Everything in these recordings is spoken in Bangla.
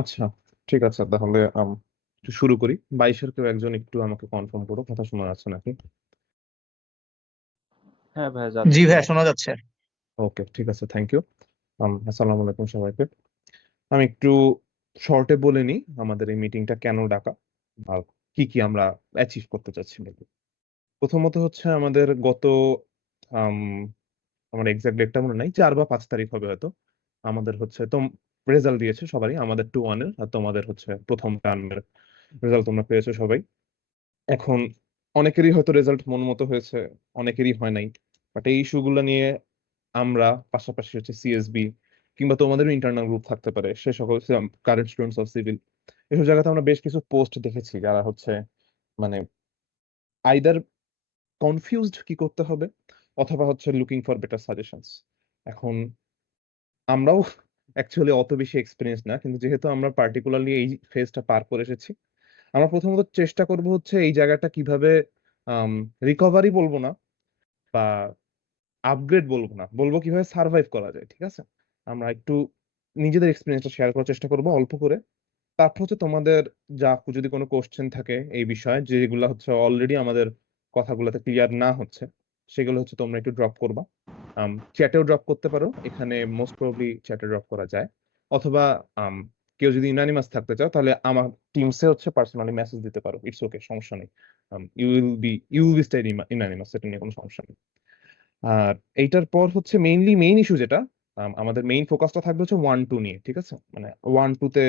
আচ্ছা, ঠিক আছে, তাহলে একটু শুরু করি। 22-এর কেউ একজন একটু আমাকে কনফার্ম করো, কথা শোনা যাচ্ছে নাকি? হ্যাঁ ভাইয়া, জি যাচ্ছে। ভাইয়া, শোনা যাচ্ছে। ওকে, ঠিক আছে, থ্যাংক ইউ। আসসালামু আলাইকুম সবাইকে। আমি একটু শর্টে বলে নিই আমাদের এই মিটিংটা কেন ডাকা আর কি কি আমরা অ্যাচিভ করতে চাচ্ছি maybe। প্রথমত হচ্ছে আমাদের গত আম, আমার এক্সাক্ট ডেটটা মনে নাই, 4 বা 5 তারিখ হবে হয়তো। আমাদের হচ্ছে তো রেজাল্ট দিয়েছে সবারই, আমাদের 2-1-এর, আর তোমাদের হচ্ছে প্রথম টার্মের রেজাল্ট তোমরা পেয়েছো সবাই। এখন অনেকেরই হয়তো রেজাল্ট মন মতো হয়েছে, অনেকেরই হয় নাই। বাট এই ইস্যুগুলো নিয়ে আমরা, পাশাপাশি হচ্ছে সিএসবি, কিংবা তোমাদেরও ইন্টারনাল গ্রুপ থাকতে পারে, সে সকল কারেন্ট স্টুডেন্টস অফ সিভিল, এসব জায়গাতে আমরা বেশ কিছু পোস্ট দেখেছি যারা হচ্ছে মানে আইদার কনফিউজড কি করতে হবে, অথবা হচ্ছে লুকিং ফর বেটার সাজেশনস। এখন আমরাও অ্যাকচুয়ালি অত বেশি এক্সপিরিয়েন্স না, কিন্তু যেহেতু আমরা পার্টিকুলারলি এই ফেজটা পার করে এসেছি, আমরা প্রথমত চেষ্টা করব হচ্ছে এই জায়গাটা কিভাবে রিকভারি বলবো না, বা আপগ্রেড বলবো না, বলবো কিভাবে সার্ভাইভ করা যায়, ঠিক আছে? আমরা একটু নিজেদের এক্সপিরিয়েন্সটা শেয়ার করার চেষ্টা করবো অল্প করে। তারপর হচ্ছে তোমাদের যা যদি কোনো কোশ্চেন থাকে এই বিষয়ে, যেগুলো হচ্ছে অলরেডি আমাদের কথাগুলোতে ক্লিয়ার না হচ্ছে, সেগুলো হচ্ছে তোমরা একটু ড্রপ করবা। চ্যাটেও ড্রপ করতে পারো, এখানে মোস্ট প্রবাবলি চ্যাটে ড্রপ করা যায়। অথবা আম, কেউ যদি ইউনানিমাস থাকতে চাও, তাহলে আমার টিমসে হচ্ছে পার্সোনালি মেসেজ দিতে পারো, ইটস ওকে, সমস্যা নেই। You will be stayed unanimous, এটা নিয়ে কোনো সমস্যা নেই। আর এইটার পর হচ্ছে মেইন ইস্যু যেটা, আমাদের মেইন ফোকাসটা থাকবে হচ্ছে 1-2 নিয়ে, ঠিক আছে? মানে 1-2 তে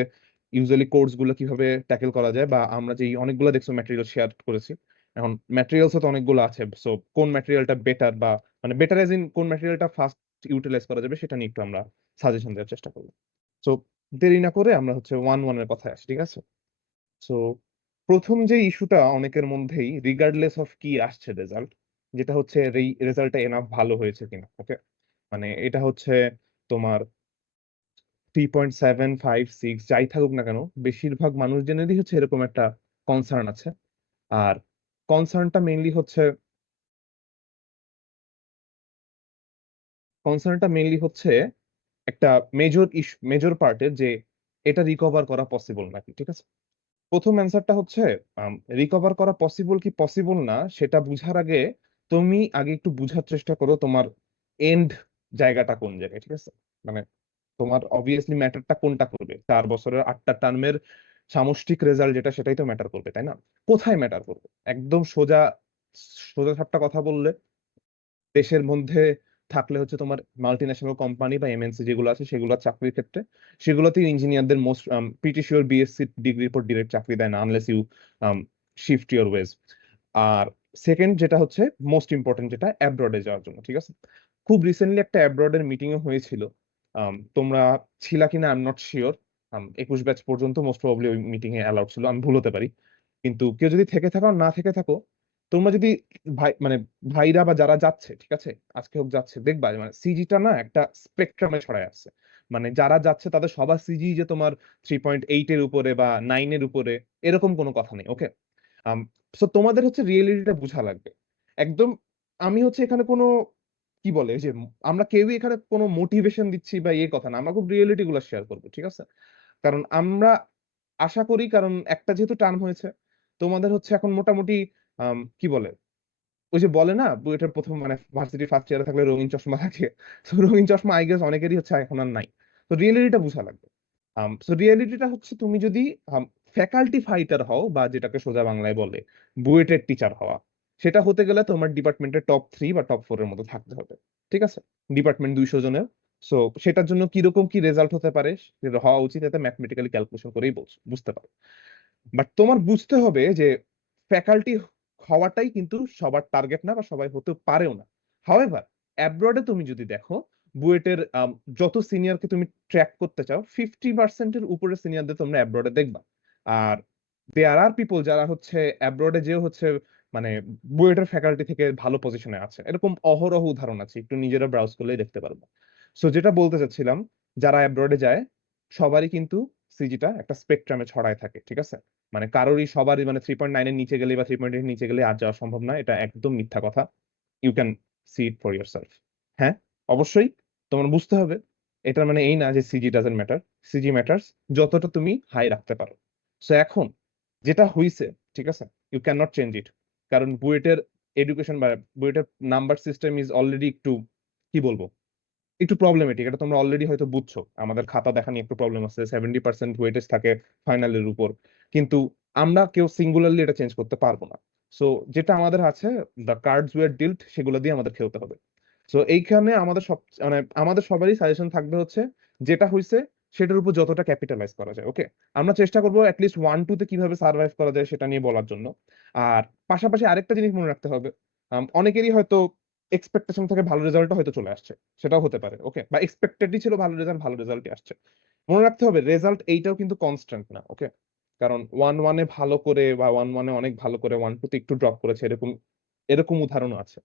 ইউজুয়ালি কোর্স গুলো কিভাবে ট্যাকেল করা যায়, বা আমরা যে অনেকগুলো দেখছো ম্যাটেরিয়াল শেয়ার করেছি, এখন ম্যাটেরিয়ালস তো অনেকগুলো আছে, সো কোন ম্যাটেরিয়ালটা বেটার, বা মানে বেটার এজ ইন কোন ম্যাটেরিয়ালটা ফার্স্ট ইউটিলাইজ করা যাবে, সেটা নিয়ে একটু আমরা সাজেশন দেওয়ার চেষ্টা করবো। সো দেরি না করে আমরা হচ্ছে 1-1 এর কথায় আসি, ঠিক আছে? সো প্রথম যে ইস্যুটা অনেকের মধ্যেই, রিগার্ডলেস অফ কি আসছে রেজাল্ট, যেটা হচ্ছে এই রেজাল্টটা এনাফ ভালো হয়েছে কিনা, ওকে? মানে এটা হচ্ছে তোমার 3.756 যাই থাকুক না কেন, বেশিরভাগ মানুষজনেরই হচ্ছে এরকম একটা কনসার্ন আছে। আর কনসার্নটা মেইনলি হচ্ছে একটা মেজর পার্টের, যে এটা রিকভার করা পসিবল নাকি, ঠিক আছে? প্রথম অ্যান্সারটা হচ্ছে, রিকভার করা পসিবল কি পসিবল না সেটা বুঝার আগে তুমি আগে একটু বুঝার চেষ্টা করো তোমার এন্ড জায়গাটা কোন জায়গায়, ঠিক আছে? মানে তোমার অবভিয়াসলি ম্যাটারটা কোনটা করবে, 4 বছরের 8টা টার্মের সামষ্টিক রেজাল্ট যেটা, সেটাই তো ম্যাটার করবে, তাই না? কোথায় ম্যাটার করবে? একদম সোজা সোজা সাপটা কথা বললে, দেশের মধ্যে থাকলে হচ্ছে তোমার মাল্টি ন্যাশনাল কোম্পানি বা এমএনসি যেগুলো আছে, সেগুলোর চাকরির ক্ষেত্রে, সেগুলোতে ইঞ্জিনিয়ারদের মোস্ট প্রিটি শিওর বিএসসি ডিগ্রির পর ডিরেক্ট চাকরি দেয় না, unless you shift your wage. আর সেকেন্ড যেটা হচ্ছে মোস্ট ইম্পর্টেন্ট, যেটা অ্যাব্রডে যাওয়ার জন্য, ঠিক আছে? খুব রিসেন্টলি একটা অ্যাব্রডের মিটিং হয়েছিল, তোমরা ছিলা কিনা I am not sure. 21 batch পর্যন্ত মোস্ট প্রবাবলি ওই মিটিং এ অ্যালাউড ছিল, আমি ভুল হতে পারি। কিন্তু কেউ যদি থেকে থাকো আর না থেকে থাকো, তোমরা যদি মানে ভাইরা বা যারা যাচ্ছে, ঠিক আছে, আজকে হোক যাচ্ছে, দেখবা যে মানে সিজিটা না একটা স্পেকট্রামে ছড়ায় আছে। মানে যারা যাচ্ছে তাদের সবার সিজি যে তোমার 3.8-এর উপরে বা 9-এর উপরে, এরকম কোনো কথা নেই, ওকে? সো তোমাদের হচ্ছে রিয়েলিটিটা বোঝা লাগবে একদম। আমি হচ্ছে এখানে কোনো কি বলে, ওই যে আমরা কেউই এখানে কোনো মোটিভেশন দিচ্ছি বা ইয়ে কথা না, আমরা খুব রিয়েলিটি গুলো শেয়ার করবো, ঠিক আছে? কারণ আমরা আশা করি, কারণ একটা যেহেতু টার্ম হয়েছে, তোমাদের হচ্ছে এখন মোটামুটি কি বলে, ওই যে বলে না, বুয়েটের প্রথম মানে ভার্সিটির ফার্স্ট ইয়ারে থাকলে রঙিন চশমা থাকে, তো রঙিন চশমা আই গেস অনেকেরই হচ্ছে এখন আর নাই। তো রিয়েলিটিটা বোঝা লাগবে। সো রিয়েলিটিটা হচ্ছে, তুমি যদি ফ্যাকাল্টি ফাইটার হও, বা যেটাকে সোজা বাংলায় বলে বুয়েটের টিচার হওয়া, সেটা হতে গেলে তোমার ডিপার্টমেন্টের টপ 3 বা টপ 4-এর মধ্যে থাকতে হবে, ঠিক আছে? ডিপার্টমেন্ট 200 জনের। সো সেটার জন্য কিরকম কি রেজাল্ট হতে পারে, সেটা হওয়া উচিত, এটা ম্যাথমেটিক্যালি ক্যালকুলেশন করেই বুঝতে পারো। বাট তোমার বুঝতে হবে যে ফ্যাকাল্টি হওয়াটাই কিন্তু সবার টার্গেট না, বা সবাই হতে পারেও না। হাওয়েভার, অ্যাব্রডে তুমি যদি দেখো, বুয়েটের যত সিনিয়রকে তুমি ট্র্যাক করতে চাও, 50%-এর উপরে সিনিয়রদের তোমরা অ্যাব্রডে দেখবা। আর দেয়ার আর পিপল যারা হচ্ছে অ্যাব্রডে যেও হচ্ছে মানে বুয়েটের ফ্যাকাল্টি থেকে ভালো পজিশনে আছে, এরকম অহরহ উদাহরণ আছে, একটু নিজেরা ব্রাউজ করলেই দেখতে পারবো। সো যেটা বলতে চাচ্ছিলাম, যারা অ্যাব্রডে যায় সবারই কিন্তু সিজিটা একটা স্পেকট্রামে ছড়ায় থাকে, ঠিক আছে? মানে সবারই মানে 3.9-এর নিচে গেলে বা 3.8-এর নিচে গেলে আর যাওয়া সম্ভব না, এটা একদম মিথ্যা কথা। You can see it for yourself. হ্যাঁ, অবশ্যই তোমার বুঝতে হবে এটার মানে এই না যে CG doesn't matter, CG matters যতটা তুমি হাই রাখতে পারো। সো এখন যেটা হইছে, ঠিক আছে, you can not change it, কারণ বুয়েটের এডুকেশন বা বুয়েটের নাম্বার সিস্টেম ইজ অলরেডি একটু, কি বলবো, একটু প্রবলেমেটিক। এটা তোমরা অলরেডি হয়তো বুঝছো, আমাদের খাতা দেখা নিয়ে একটু প্রবলেম আছে, 70% ওয়েটেজ থাকে ফাইনালের উপর, কিন্তু আমরা কেউ সিঙ্গুলারলি এটা চেঞ্জ করতে পারবো না। সো যেটা আমাদের আছে, দ্য কার্ডস ওয়্যার ডিল্ট, সেগুলো দিয়ে আমাদের খেলতে হবে। সো এইখানে আমাদের সব, মানে আমাদের সবারই সাজেশন থাকবে হচ্ছে যেটা হয়েছে সেটার উপর যতটা ক্যাপিটালাইজ করা যায়। ওকে, আমরা চেষ্টা করবো অ্যাটলিস্ট 1-2 তে কিভাবে সার্ভাইভ করা যায় সেটা নিয়ে বলার জন্য। আর পাশাপাশি আরেকটা জিনিস মনে রাখতে হবে, অনেকেরই হয়তো এক্সপেকটেশন থেকে ভালো রেজাল্ট হয়তো চলে আসছে, সেটাও হতে পারে। ওকে, বা এক্সপেক্টেডই ছিল ভালো রেজাল্ট, ভালো রেজাল্টই আসছে। মনে রাখতে হবে রেজাল্ট এইটাও কিন্তু কনস্ট্যান্ট না। ওকে, কারণ 1-1 এ ভালো করে বা 1-1 এ অনেক ভালো করে 1-2 তে একটু ড্রপ করেছে, এরকম এরকম উদাহরণও আছে।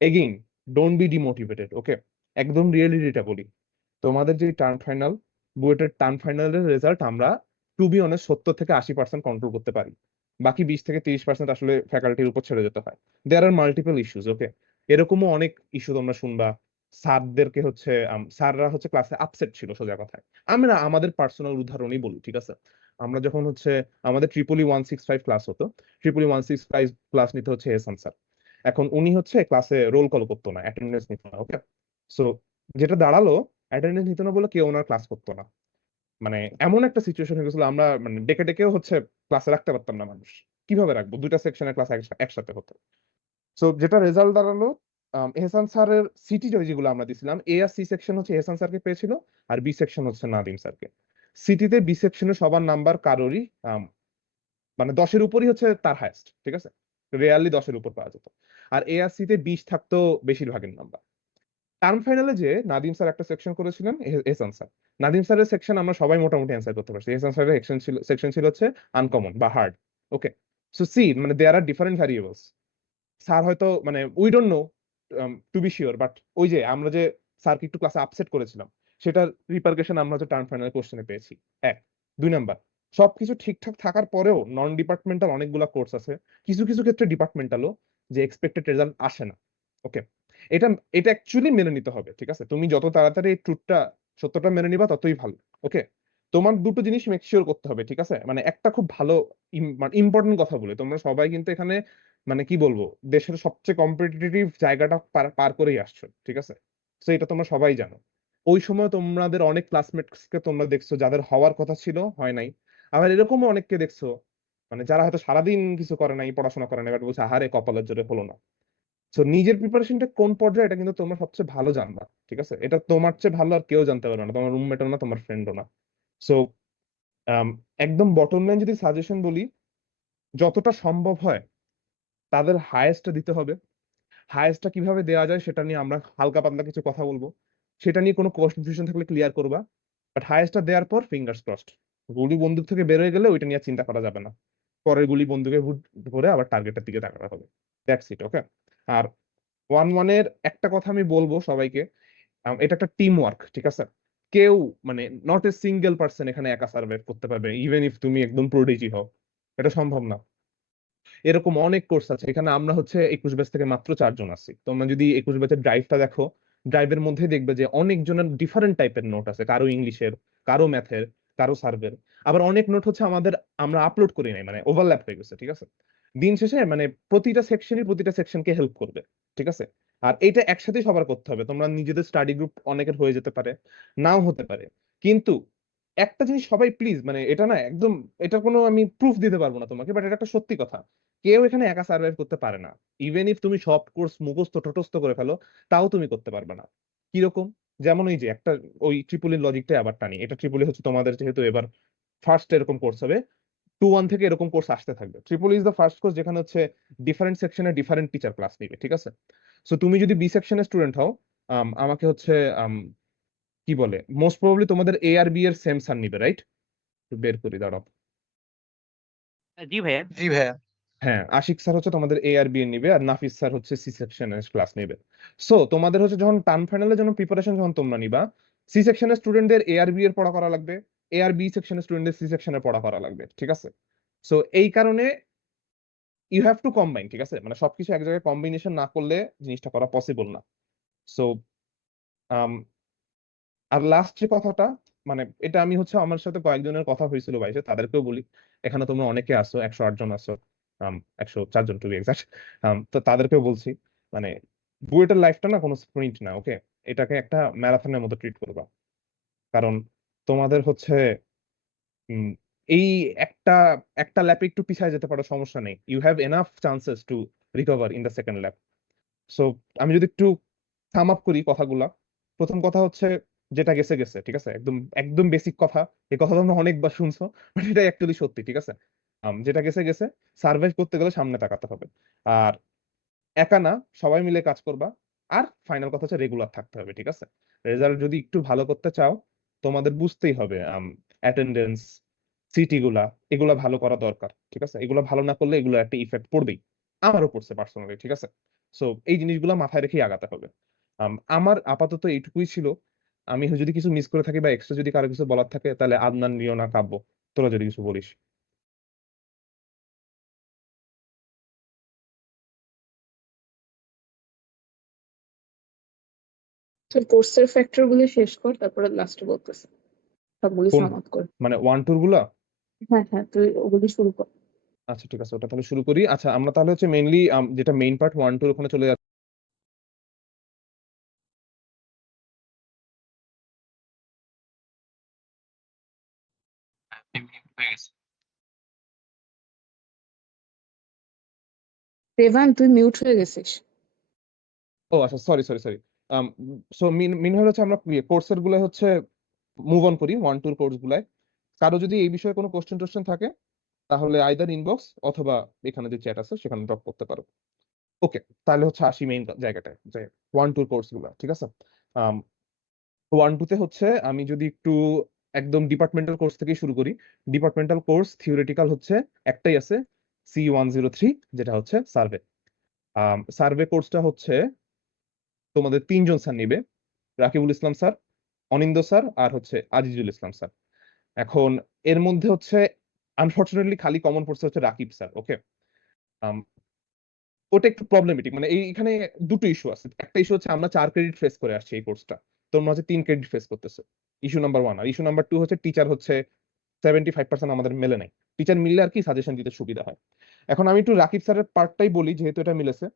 Again, don't be demotivated. Okay, একদম রিয়েলিটিটা বলি, তোমাদের যে টার্ম ফাইনাল, বুয়েটের টার্ম ফাইনালের রেজাল্ট আমরা টু বি অনেস্ট 70 থেকে 80% কন্ট্রোল করতে পারি, বাকি 20 থেকে 30% আসলে ফ্যাকাল্টির উপর ছেড়ে যেতে হয়। দেয়ার আর মাল্টিপল ইস্যুস। ওকে, এরকমও অনেক ইস্যু তোমরা শুনবা, স্যারদেরকে হচ্ছে স্যাররা হচ্ছে ক্লাসে আপসেট ছিল, সোজা কথায়। আমরা আমাদের পার্সোনাল উদাহরণই বলি, ঠিক আছে, আমরা যখন হচ্ছে আমাদের ট্রিপলি 165 ক্লাস হতো, ট্রিপলি 165 ক্লাস নিতে হচ্ছে এহসান স্যার। এখন উনি হচ্ছে ক্লাসে রোল কল করতো না, অ্যাটেন্ডেন্স নিত না। ওকে, সো যেটা দাঁড়ালো, অ্যাটেন্ডেন্স নিত না বলে কেউ ওনার ক্লাস করতো না। মানে এমন একটা সিচুয়েশন হয়ে গেছিল, আমরা মানে ডেকে ডেকেও হচ্ছে ক্লাসে রাখতে পারতাম না মানুষ। কিভাবে রাখবো, দুইটা সেকশনের ক্লাস একসাথে হতো। সো যেটা রেজাল্ট দাঁড়ালো, এহসান স্যারের সিটি যেগুলো আমরা দিছিলাম, এ আর সি সেকশন হচ্ছে এহসান স্যারকে পেয়েছিল, আর বি সেকশন হচ্ছে নাদিম স্যারকে। সিটিতে বি সেকশনে সবার নাম্বার কারোরই মানে 10-এর উপরই হচ্ছে তার হাইয়েস্ট, ঠিক আছে, রেয়ারলি 10-এর উপর পাওয়া যেত। আর এ আর সি তে 20 থাকতো বেশিরভাগের নাম্বার। টার্ম ফাইনালে যে নাদিম স্যার একটা সেকশন করেছিলেন, এহসান স্যার, নাদিম স্যারের সেকশন আমরা সবাই মোটামুটি অ্যান্সার করতে পারছি, এহসান স্যারের সেকশন ছিল হচ্ছে আনকমন বা হার্ড। ওকে, সো সি মানে there are different variables. Sir হয়তো মানে we don't know to be sure, but ওই যে আমরা যে স্যারকে একটু ক্লাসে আপসেট করেছিলাম, সেটার রিপারকেশন আমরা হচ্ছে টার্ম ফাইনাল কোশ্চেনে পেয়েছি। এক, দুই নাম্বার, সবকিছু ঠিকঠাক থাকার পরেও নন ডিপার্টমেন্টাল অনেকগুলো কোর্স আছে, কিছু কিছু ক্ষেত্রে ডিপার্টমেন্টালও, যে এক্সপেক্টেড রেজাল্ট আসে না। ওকে, এটা এটা অ্যাকচুয়ালি মেনে নিতে হবে, ঠিক আছে, তুমি যত তাড়াতাড়ি এই ট্রুথটা, সত্যটা মেনে নিবা ততই ভালো। ওকে, তোমার দুটো জিনিস মেক শিওর করতে হবে, ঠিক আছে, মানে একটা খুব ভালো মানে ইম্পর্টেন্ট কথা বলে, তোমরা সবাই কিন্তু এখানে মানে কি বলবো, দেশের সবচেয়ে কম্পিটিটিভ জায়গাটা পার পার করেই আসছো, ঠিক আছে, তো এটা তোমরা সবাই জানো। ওই সময় তোমাদের অনেক ক্লাসমেটসকে তোমরা দেখছো যাদের হওয়ার কথা ছিল হয় নাই, আবার এরকমও অনেককে দেখছো মানে যারা হয়তো সারাদিন কিছু করে নাই, পড়াশোনা করে নাই, বাট বলছে আহারে কপালের জোরে হলো না। তো নিজের প্রিপারেশনটা কোন পর্যায়ে এটা কিন্তু তোমরা সবচেয়ে ভালো জানবা, ঠিক আছে, এটা তোমার চেয়ে ভালো আর কেউ জানতে পারবে না, তোমার রুমমেটও না, তোমার ফ্রেন্ডও না। সো একদম বটম লাইন যদি সাজেশন বলি, যতটা সম্ভব হয় তাদের হায়েস্টটা দিতে হবে। হায়েস্টটা কিভাবে দেওয়া যায় সেটা নিয়ে আমরা হালকা পাতলা কিছু কথা বলবো, সেটা নিয়ে কোনো কনফিউশন থাকলে ক্লিয়ার করবা। বাট হায়েস্টটা দেওয়ার পর ফিঙ্গার্স ক্রসড, গুলি বন্দুক থেকে বের হয়ে গেলে ওইটা নিয়ে চিন্তা করা যাবে না, পরের গুলি বন্দুকে ভরে আবার টার্গেটের দিকে তাকাতে হবে। That's it. ওকে, আর 1-1 এর একটা কথা আমি বলবো সবাইকে, এটা একটা টিম ওয়ার্ক, ঠিক আছে, কেউ মানে নট এ সিঙ্গেল পার্সন এখানে একা সার্ভাইভ করতে পারবে, ইভেন ইফ তুমি একদম প্রোডিজি হও, এটা সম্ভব না। এরকম অনেক কোর্স আছে, এখানে আমরা হচ্ছে 21 ব্যাচ থেকে মাত্র 4 জন আছি। তোমরা যদি 21 ব্যাচের ড্রাইভটা দেখো, ড্রাইভের মধ্যে দেখবে যে অনেক জনের ডিফারেন্ট টাইপের নোট আছে, কারো ইংলিশের, কারো ম্যাথের, কারো সার্ভের, আবার অনেক নোট হচ্ছে আমাদের আমরা আপলোড করি নাই, মানে ওভারল্যাপ হয়ে গেছে, ঠিক আছে। দিন শেষে মানে প্রতিটা সেকশনই প্রতিটা সেকশনকে হেল্প করবে, ঠিক আছে। আর এটা একসাথেই সবার করতে হবে, তোমরা নিজেদের স্টাডি গ্রুপ অনেকের হয়ে যেতে পারে, নাও হতে পারে, কিন্তু একটা জিনিস সবাই প্লিজ, মানে এটা না একদম, এটা কোনো আমি প্রুফ দিতে পারবো না তোমাকে, বাট এটা একটা সত্যি কথা, কেউ এখানে একা সার্ভাইভ করতে পারে না। ইভেন ইফ তুমি সব কোর্স মুখস্থ টোটস্থ করে ফেলো, তাও তুমি করতে পারবে না। কিরকম, যেমন ওই যে একটা, ওই ট্রিপলির লজিকটা আবার টানি, এটা ট্রিপলি হচ্ছে তোমাদের যেহেতু এবার ফার্স্ট এরকম কোর্স হবে, 2-1 থেকে এরকম কোর্স আসতে থাকবে। Tripoli is the first course যেখানে হচ্ছে ডিফারেন্ট সেকশনে ডিফারেন্ট টিচার ক্লাস নিবে, ঠিক আছে। সো তুমি যদি বি সেকশনের স্টুডেন্ট হও, আমাকে হচ্ছে কি বলে, মোস্ট প্রবাবলি তোমাদের এ আর বি এর সেম স্যার নিবে, রাইট? বের করি, দাঁড়াও। জি ভাইয়া। জি ভাইয়া। হ্যাঁ, আশিক স্যার হচ্ছে তোমাদের এ আর বি এর নিবে, আর নাফিস স্যার হচ্ছে সি সেকশনের ক্লাস নিবে। সো তোমাদের হচ্ছে যখন টার্ম ফাইনালের জন্য প্রিপারেশন যখন তোমরা নিবা, সি সেকশনের স্টুডেন্টদের এ আর বি এর পড়া করা লাগবে, এ আর বি সেকশনের স্টুডেন্টদের সি সেকশনের পড়া করা লাগবে, ঠিক আছে। সো এই কারণে ইউ হ্যাভ টু কম্বাইন, ঠিক আছে, মানে সবকিছু এক জায়গায় কম্বিনেশন না করলে জিনিসটা করা পসিবল না। সো আর লাস্ট যে কথাটা, মানে এটা আমি হচ্ছে আমার সাথে কয়েকজনের কথা হয়েছিল বাইরে, তাদেরকেও বলি, এখানে তোমরা অনেকে আসো, 108 জন আসো, 104 জন টু বি এক্সাক্ট। তো তাদেরকেও বলছি, মানে বুয়েটের লাইফটা না কোনো স্প্রিন্ট না, ওকে? এটাকে একটা ম্যারাথনের মতো ট্রিট করবা। কারণ তোমাদের হচ্ছে উম, এই একটা একটা ল্যাপে একটু পিছায় যেতে পারো, সমস্যা নেই, you have enough chances to recover in the second lap. So আমি যদি একটু সাম আপ করি কথাগুলা, প্রথম কথা হচ্ছে, যেটা গেছে গেছে, ঠিক আছে, একদম একদম বেসিক কথা, এই কথা তোমরা অনেকবার শুনছো, বাট এটা অ্যাকচুয়ালি সত্যি, ঠিক আছে? যেটা গেছে গেছে, সার্ভাইভ করতে গেলে সামনে তাকাতে হবে। আর একা না, সবাই মিলে কাজ করবা। আর ফাইনাল কথা হচ্ছে রেগুলার থাকতে হবে, ঠিক আছে? রেজাল্ট যদি একটু ভালো করতে চাও, তোমাদের বুঝতেই হবে অ্যাটেন্ডেন্স, সিটি গুলা, এগুলা ভালো করা দরকার, ঠিক আছে? এগুলা ভালো না করলে এগুলো একটা ইফেক্ট পড়বেই, আমারও পড়ছে পার্সোনালি, ঠিক আছে? সো এই জিনিসগুলো মাথায় রেখেই আগাতে হবে। আমার আপাতত এইটুকুই ছিল। আমি যদি কিছু মিস করে থাকি বা এক্সট্রা যদি কারো কিছু বলার থাকে, তাহলে আদনান, রিওনা, কাব্য, তোরা যদি কিছু বলিস। তোর কোর্সের ফ্যাক্টর গুলো শেষ কর, তারপরে লাস্টে বলতেছে, সবগুলি কোন, সামাপ কর। মানে 1-2 গুলা? হ্যাঁ হ্যাঁ, তুই ওগুলি শুরু কর। আচ্ছা ঠিক আছে, ওটা তাহলে শুরু করি। আচ্ছা, আমরা তাহলে হচ্ছে মেইনলি যেটা মেইন পার্ট 1-2 ওখানে চলে যাচ্ছি। রেভান, তুই মিউট হয়ে গেছিস। ও আচ্ছা, সরি সরি সরি। সো মিন হচ্ছে আমরা কোর্সের গুলো হচ্ছে মুভ অন করি 1-2 কোর্স গুলায়। কারো যদি এই বিষয়ে কোনো কোশ্চেন টোশ্চেন থাকে, তাহলে আইদার ইনবক্স অথবা এখানে যে চ্যাট আছে সেখানে ড্রপ করতে পারো। ওকে, তাহলে হচ্ছে আসি মেইন জায়গাটায়, যে 1-2 কোর্স গুলা, ঠিক আছে? 1-2 তে হচ্ছে আমি যদি একটু একদম ডিপার্টমেন্টাল কোর্স থেকে শুরু করি। ডিপার্টমেন্টাল কোর্স থিওরিটিক্যাল হচ্ছে একটাই আছে, C103, যেটা হচ্ছে সার্ভে। সার্ভে কোর্সটা হচ্ছে তোমাদের 3 জন স্যার নিবে, রাকিবুল ইসলাম স্যার, অনিন্দ স্যার, আর হচ্ছে আজিজুল ইসলাম স্যার। এখন এর মধ্যে হচ্ছে আনফরচুনেটলি খালি কমন পড়ছে হচ্ছে রাকিব স্যার, ওকে? ওটা একটু প্রবলেমেটিক, মানে এখানে দুটো ইস্যু আছে। একটা ইস্যু হচ্ছে আমরা 4 ক্রেডিট ফেস করে আসছি এই কোর্সটা, তোমরা হচ্ছে 3 ক্রেডিট ফেস করতেছে, ইস্যু নাম্বার 1। আর ইস্যু নাম্বার 2 হচ্ছে টিচার হচ্ছে 75% আমাদের মেলে নাই। টিচার মিললে আর কি সাজেশন দিতে সুবিধা হয়। এখন আমি একটু রাকিব স্যারের পার্টটাই বলি, যেহেতু এটা মিলেছে।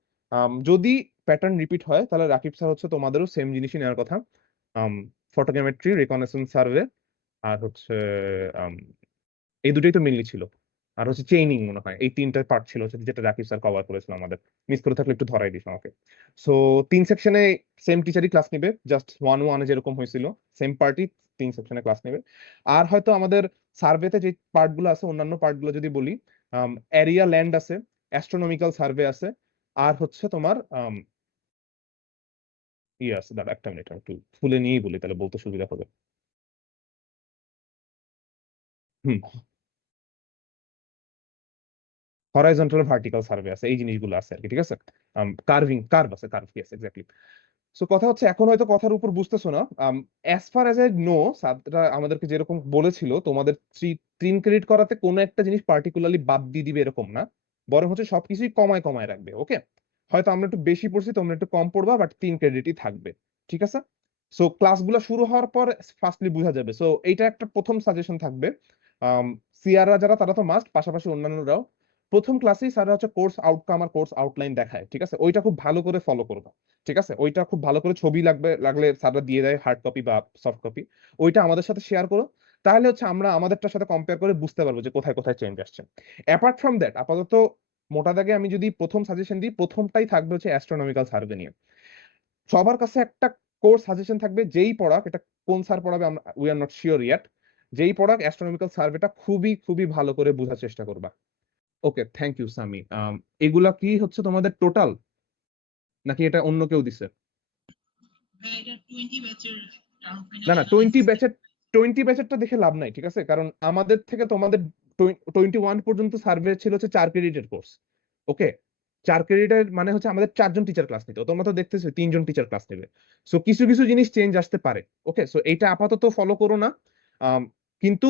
যদি প্যাটার্ন রিপিট হয়, তাহলে রাকিব স্যার হচ্ছে তোমাদেরও সেম জিনিসই নেওয়ার কথা, ফটোগ্রামেট্রি, রিকনেসেন্স সার্ভে, আর হচ্ছে এই দুটোই তো মেনলি ছিল। আর হচ্ছে চেইনিং মনে হয়, এই 3টা পার্ট ছিল হচ্ছে, যেটা রাকিব স্যার কভার করেছিল আমাদের। মিস করে থাকলে একটু ধরাই দিস আমাকে। সো 3 সেকশনে সেম টিচারই ক্লাস নিবে, জাস্ট 1-1 যেরকম হয়েছিল, সেম পার্টি 3 সেকশনে ক্লাস নেবে। আর হয়তো আমাদের সার্ভেতে যে পার্ট গুলো আছে, অন্যান্য পার্ট গুলো যদি বলি, এরিয়া ল্যান্ড আছে, অ্যাস্ট্রোনমিক্যাল সার্ভে আছে, আর হচ্ছে তোমার ইয়ে আছে, দাঁড়া একটা মিনিট, একটু খুলে নিয়েই বলি তাহলে বলতে সুবিধা হবে। হুম, হরাইজন্টাল ভার্টিক্যাল সার্ভে আছে, এই জিনিসগুলো আছে আর কি, ঠিক আছে? কার্ভ আছে, কার্ভ, ইয়েস এক্স্যাক্টলি। সো কথা হচ্ছে, এখন হয়তো কথার উপর বুঝতেছো না। As far as I know, স্যাররা আমাদেরকে যেরকম বলেছিল, তোমাদের 3 ক্রেডিট করাতে কোনো একটা জিনিস পার্টিকুলারলি বাদ দিয়ে দিবে এরকম না, বরং হচ্ছে সবকিছুই কমায় কমায় রাখবে, ওকে? হয়তো আমরা একটু বেশি পড়ছি, তোমরা একটু কম পড়বা, বাট 3 ক্রেডিটই থাকবে, ঠিক আছে? সো ক্লাসগুলো শুরু হওয়ার পর ফার্স্টলি বোঝা যাবে। সো এইটা একটা প্রথম সাজেশন থাকবে। সিআররা যারা, তারা তো মাস্ট, পাশাপাশি অন্যান্যরাও। প্রথম ক্লাসেই স্যাররা হচ্ছে কোর্স আউটকাম আর কোর্স আউটলাইন দেখায়, ঠিক আছে? ওইটা খুব ভালো করে ফলো করবা, ঠিক আছে? ওইটা খুব ভালো করে ছবি লাগলে স্যাররা দিয়ে দেয়, হার্ড কপি বা সফট কপি। ওইটা আমাদের সাথে শেয়ার করো, তাহলে হচ্ছে আমরা আমাদেরটার সাথে কম্পেয়ার করে বুঝতে পারবো যে কোথায় কোথায় চেঞ্জ আসছে। অ্যাপার্ট ফ্রম দ্যাট, আপাতত মোটা দাগে আমি যদি প্রথম সাজেশন দিই, প্রথমটাই থাকবে হচ্ছে অ্যাস্ট্রোনমিক্যাল সার্ভে নিয়ে। সবার কাছে একটা কোর্স সাজেশন থাকবে, যেই পড়াক, এটা কোন স্যার পড়াবে আমরা we are not sure yet, যেই পড়াক অ্যাস্ট্রোনমিক্যাল সার্ভেটা খুবই খুবই ভালো করে বোঝার চেষ্টা করবা। ওকে, থ্যাংক ইউ সামি। এগুলা কি হচ্ছে তোমাদের টোটাল, নাকি এটা অন্য কেউ দিছে? ভাই এটা 20 ব্যাচের টার্ম ফাইনাল না না, টোয়েন্টি অ্যানালাইসিস। ব্যাচের 20 ব্যাচেরটা দেখে লাভ নাই, ঠিক আছে? কারণ আমাদের থেকে তোমাদের 21 পর্যন্ত সার্ভে ছিল হচ্ছে 4 ক্রেডিটের কোর্স, ওকে? 4 ক্রেডিটের মানে হচ্ছে আমাদের 4 জন টিচার ক্লাস নিত, তোমরা তো দেখতেছো 3 জন টিচার ক্লাস নেবে। সো কিছু কিছু জিনিস চেঞ্জ আসতে পারে, ওকে? সো এইটা আপাতত ফলো করো না। কিন্তু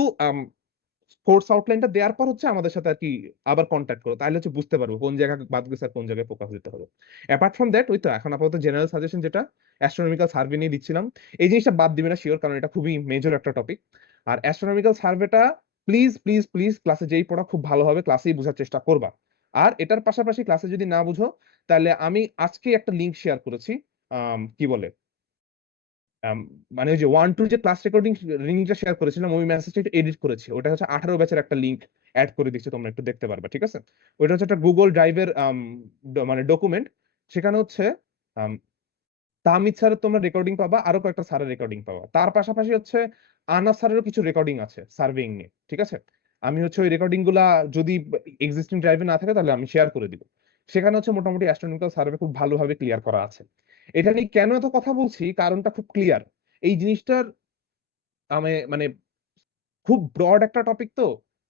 কোর্স আউটলাইনটা দেওয়ার পর হচ্ছে আমাদের সাথে আর কি আবার কন্ট্যাক্ট করো, তাহলে হচ্ছে বুঝতে পারবো কোন জায়গায় বাদ গেছে আর কোন জায়গায় ফোকাস দিতে হবে। অ্যাপার্ট ফ্রম দ্যাট ওই তো এখন আপাতত জেনারেল সাজেশন যেটা অ্যাস্ট্রোনমিক্যাল সার্ভে নিয়ে দিচ্ছিলাম, এই জিনিসটা বাদ দিবে না শিওর, কারণ এটা খুবই মেজর একটা টপিক। আর অ্যাস্ট্রোনমিক্যাল সার্ভেটা প্লিজ প্লিজ প্লিজ ক্লাসে যেই পড়া খুব ভালো হবে ক্লাসেই বোঝার চেষ্টা করবা। আর এটার পাশাপাশি ক্লাসে যদি না বুঝো তাহলে আমি আজকে একটা লিঙ্ক শেয়ার করেছি, কি বলে আম, মানে ওই যে 1-2 যে ক্লাস রেকর্ডিং লিঙ্কটা শেয়ার করেছিলাম, ওই মেসেজটা একটু এডিট করেছি, ওটা হচ্ছে 18 ব্যাচের একটা লিঙ্ক অ্যাড করে দিচ্ছি, তোমরা একটু দেখতে পারবে, ঠিক আছে? ওইটা হচ্ছে একটা গুগল ড্রাইভের মানে ডকুমেন্ট। সেখানে হচ্ছে আম, তাহমিদ স্যারের তোমরা রেকর্ডিং পাবা, আরো কয়েকটা স্যারের রেকর্ডিং পাবা, তার পাশাপাশি হচ্ছে আনাস স্যারেরও কিছু রেকর্ডিং আছে সার্ভেইং নিয়ে, ঠিক আছে? আমি হচ্ছে ওই রেকর্ডিং গুলা যদি এক্সিস্টিং ড্রাইভে না থাকে তাহলে আমি শেয়ার করে দিব। সেখানে হচ্ছে মোটামুটি অ্যাস্ট্রোনমিক্যাল সার্ভে খুব ভালোভাবে ক্লিয়ার করা আছে। এটা নিয়ে কেন এত কথা বলছি, কারণটা খুব ক্লিয়ার। এই জিনিসটার মানে খুব ব্রড একটা টপিক তো,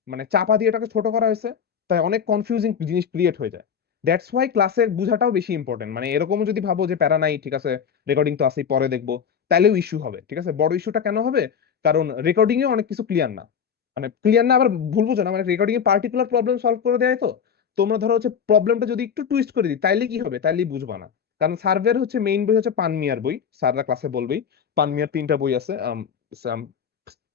মানে চাপা দিয়ে এটাকে ছোট করা হয়েছে, তাই অনেক কনফিউজিং জিনিস ক্রিয়েট হয়ে যায়। দ্যাটস ওয়াই ক্লাসের বুঝাটাও বেশি ইম্পর্টেন্ট। মানে এরকমও যদি ভাবো যে প্যারা নাই, ঠিক আছে রেকর্ডিং তো আছেই পরে দেখবো, তাহলেও ইস্যু হবে, ঠিক আছে? বড় ইস্যুটা কেন হবে, কারণ রেকর্ডিং এ অনেক কিছু ক্লিয়ার না, মানে ক্লিয়ার না আবার ভুল বুঝো না, মানে recording a particular problem solve করে দেয় তো, তোমরা ধরো হচ্ছে প্রবলেমটা যদি একটু টুইস্ট করে দিই তাইলে কি হবে, তাইলেই বুঝবা না। কারণ সার্ভের হচ্ছে মেইন বই হচ্ছে পানমিয়ার বই, স্যাররা ক্লাসে বলবেই পানমিয়ার 3টা বই আছে,